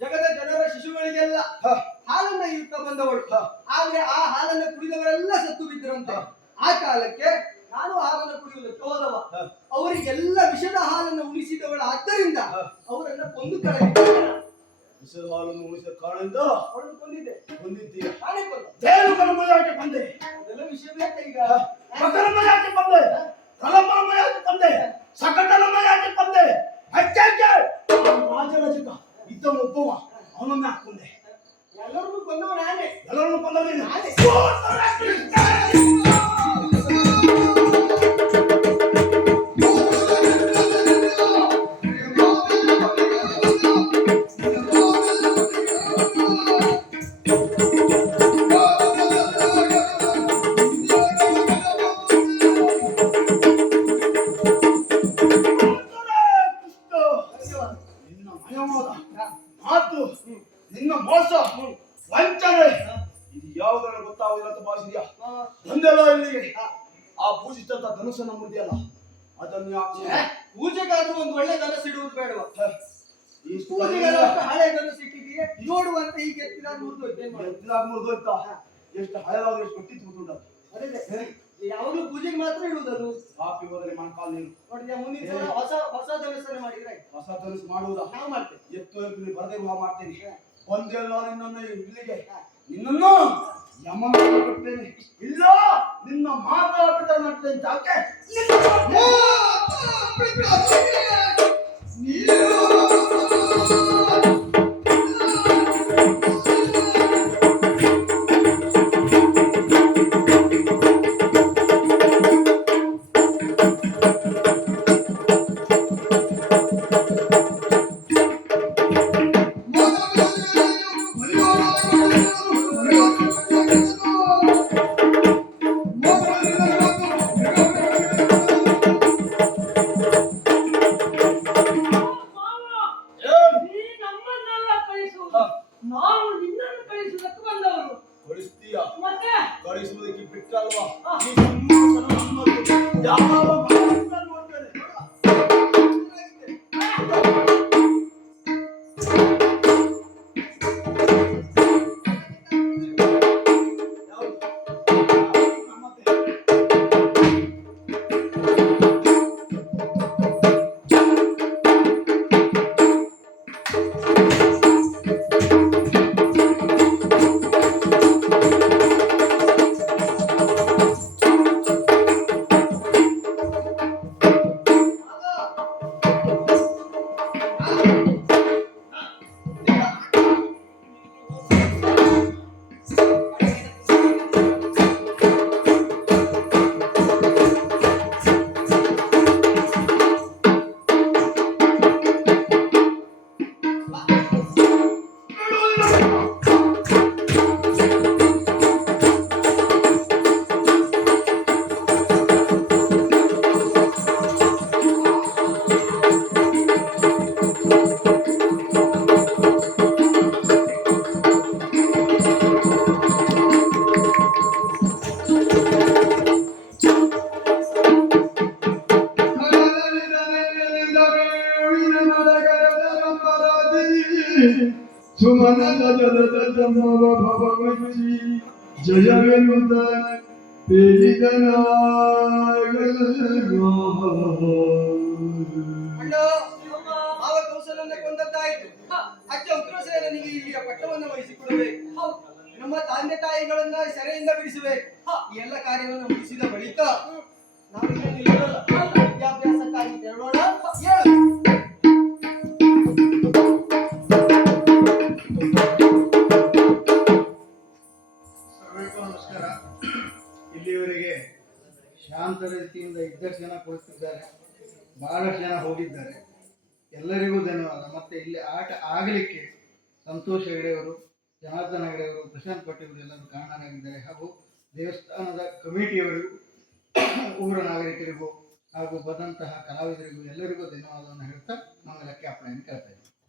ಜಗದ ಜನರ ಶಿಶುಗಳಿಗೆಲ್ಲ ಹಾಲನ್ನ ಇರುತ್ತಾ ಬಂದವಳು. ಆದ್ರೆ ಆ ಹಾಲನ್ನ ಕುಡಿದವರೆಲ್ಲ ಸತ್ತು ಬಿದ್ದರಂತೆ. ಆ ಕಾಲಕ್ಕೆ ನಾನು ಹಾಲನ್ನು ಕುಡಿಯುವುದಕ್ಕೆ ಹೋದವ. ಅವರಿಗೆಲ್ಲ ವಿಷದ ಹಾಲನ್ನು ಉಳಿಸಿದವಳ ಆದ್ದರಿಂದ ಅವರನ್ನ ಕೊಂದು ಕಳೆದಿದ್ದ. ವಿಷದ ಹಾಲನ್ನು ಉಳಿಸಿದ ಕಾರಣದಿಂದ ಅವಳನ್ನು ಕೊಂದಿದ್ದೆ. ಬಂದಿದ್ದೀಯ. ನಾನೇ ಕೊಂದ. ದೇವರ ಯಾಕೆ ಬಂದೆ? ಅದೆಲ್ಲ ವಿಷಯ ಬೇಕಾ ಈಗ? ಮಕರಮ್ಮ ಯಾಕೆ ಬಂದೆ? ಕಲಮಮ್ಮ ಯಾಕೆ ಬಂದೆ? ಸಕಟನಮ್ಮ ಯಾಕೆ ಬಂದೆ? ಅಚ್ಚಕ್ಕೆ ರಾಜರಜಕ ಇದ್ದ ಒಬ್ಬವ, ಅವನನ್ನ ಹಾಕೊಂಡೆ. ಎಲ್ಲರನ್ನೂ ಕೊಂದವ ನಾನೇ. ಎಲ್ಲರನ್ನು ಕೊಂದವ ನೀನು. ನಾನೇ. ಮಾತು, ನಿನ್ನ ಮೋಸ, ವಂಚನೆ, ಇದು ಯಾವುದನ್ನು ಗೊತ್ತಾಗುದಿಲ್ಲ ಅಂತ ಭಾವಿಸಿದ್ಯಾ? ಒಂದೆಲ್ಲ ಇಲ್ಲಿಗೆ ಆ ಪೂಜಿಸಿದಂತ ಧನುಸನ್ನ ಮುರಿದಿಯಲ್ಲ, ಅದನ್ನು ಯಾಕೆ ಪೂಜೆಗಾದ್ರೂ ಒಂದು ಒಳ್ಳೆ ಧನಸ್ಸು ಇಡುವುದು ಬೇಡವ? ಇಷ್ಟು ಪೂಜೆಗೆಲ್ಲ ಹಳೆ ಧನಸ್ಸು ಇಟ್ಟಿದ್ದೀಯ, ನೋಡುವಂತ ಹೀಗೆ ಎತ್ತಿದಾಗ ಮುರಿದೋಯ್ತಾ? ಎಷ್ಟು ಹಳೆದಾದ್ರು ಎಷ್ಟು ಗಟ್ಟಿ ಕೂತುಂಟ. ಅದೇ ಯಾವಾಗಲೂ ಪೂಜೆಗೆ ಮಾತ್ರ ಇಡುವುದನ್ನು. ಕಾಪಿ ಬದಲಿ ಮಣ್ಕಾಲ್ ನೀರು ನೋಡಿದ್ಯಾ? ಮುಂದಿನ ಸಲ ಹೊಸ ಹೊಸ ಧನಸ್ಸನ್ನು ಮಾಡಿದ್ರೆ ಆಯ್ತು. ಹೊಸ ಧನುಸು ಮಾಡುವುದಾ? ನಾವು ಮಾಡ್ತೇವೆ. ಎತ್ತು ಬರದೇ ಮಾಡ್ತೇನೆ. ಒಂದೆಲ್ಲ ನಿನ್ನನ್ನು ಇಲ್ಲಿಗೆ, ನಿನ್ನನ್ನು ಯಮನ ಕೊಡ್ತೇನೆ. ಇಲ್ಲ ನಿನ್ನ ಮಾತಾಡ್ಬಿಟ್ಟ ನಡ್ತೇನೆ. ಯಾಕೆ ಉಂಟಲ್ವಾ ಈ ಸಿಂಹಾಸನ ನಮ್ಮದು. ಯಾವ ಭಗವಂತ ನೋಡ್ತಾನೆ. ಜಯವೆಂದ ಅಣ್ಣ ಮಾವ ಕೌಶಲನ್ನ ಕೊಂದದ್ದಾಯ್ತು. ಅಜ್ಜ ಉಗ್ರಸೇನನಿಗೆ ಇಲ್ಲಿಯ ಪಟ್ಟವನ್ನು ವಹಿಸಿಕೊಡಬೇಕು. ನಮ್ಮ ತಂದೆ ತಾಯಿಗಳನ್ನ ಸೆರೆಯಿಂದ ಬಿಡಿಸಬೇಕು. ಈ ಎಲ್ಲ ಕಾರ್ಯವನ್ನು ಮುಗಿಸಿದ ಬಳಿಕ ನಾವು ಇಲ್ಲಿ ನಿಲ್ಲೋದಲ್ಲ. ವಿದ್ಯಾಭ್ಯಾಸಕ್ಕಾಗಿ ತೆರಳೋಣ. ಹೇಳು. ಸರ್ವರಿಗೂ ನಮಸ್ಕಾರ. ಇಲ್ಲಿಯವರೆಗೆ ಶಾಂತ ರೀತಿಯಿಂದ ಇದ್ದಷ್ಟು ಜನ ಕುಳಿತಿದ್ದಾರೆ, ಬಹಳಷ್ಟು ಜನ ಹೋಗಿದ್ದಾರೆ. ಎಲ್ಲರಿಗೂ ಧನ್ಯವಾದ. ಮತ್ತೆ ಇಲ್ಲಿ ಆಟ ಆಗಲಿಕ್ಕೆ ಸಂತೋಷ್ ಹೆಗಡೆಯವರು, ಜನಾರ್ದನ್ ಹೆಗಡೆಯವರು, ಪ್ರಶಾಂತ್ ಪಟೇಲ್ ಎಲ್ಲರೂ ಕಾರಣರಾಗಿದ್ದಾರೆ. ಹಾಗೂ ದೇವಸ್ಥಾನದ ಕಮಿಟಿಯವರಿಗೂ, ಊರ ನಾಗರಿಕರಿಗೂ ಹಾಗೂ ಬಂದಂತಹ ಕಲಾವಿದರಿಗೂ ಎಲ್ಲರಿಗೂ ಧನ್ಯವಾದವನ್ನು ಹೇಳ್ತಾ ನಮ್ಮೆಲ್ಲಕ್ಕೆ ಅಪ್ಪಣೆಯನ್ನು ಕೇಳ್ತಾ ಇದ್ದೀನಿ.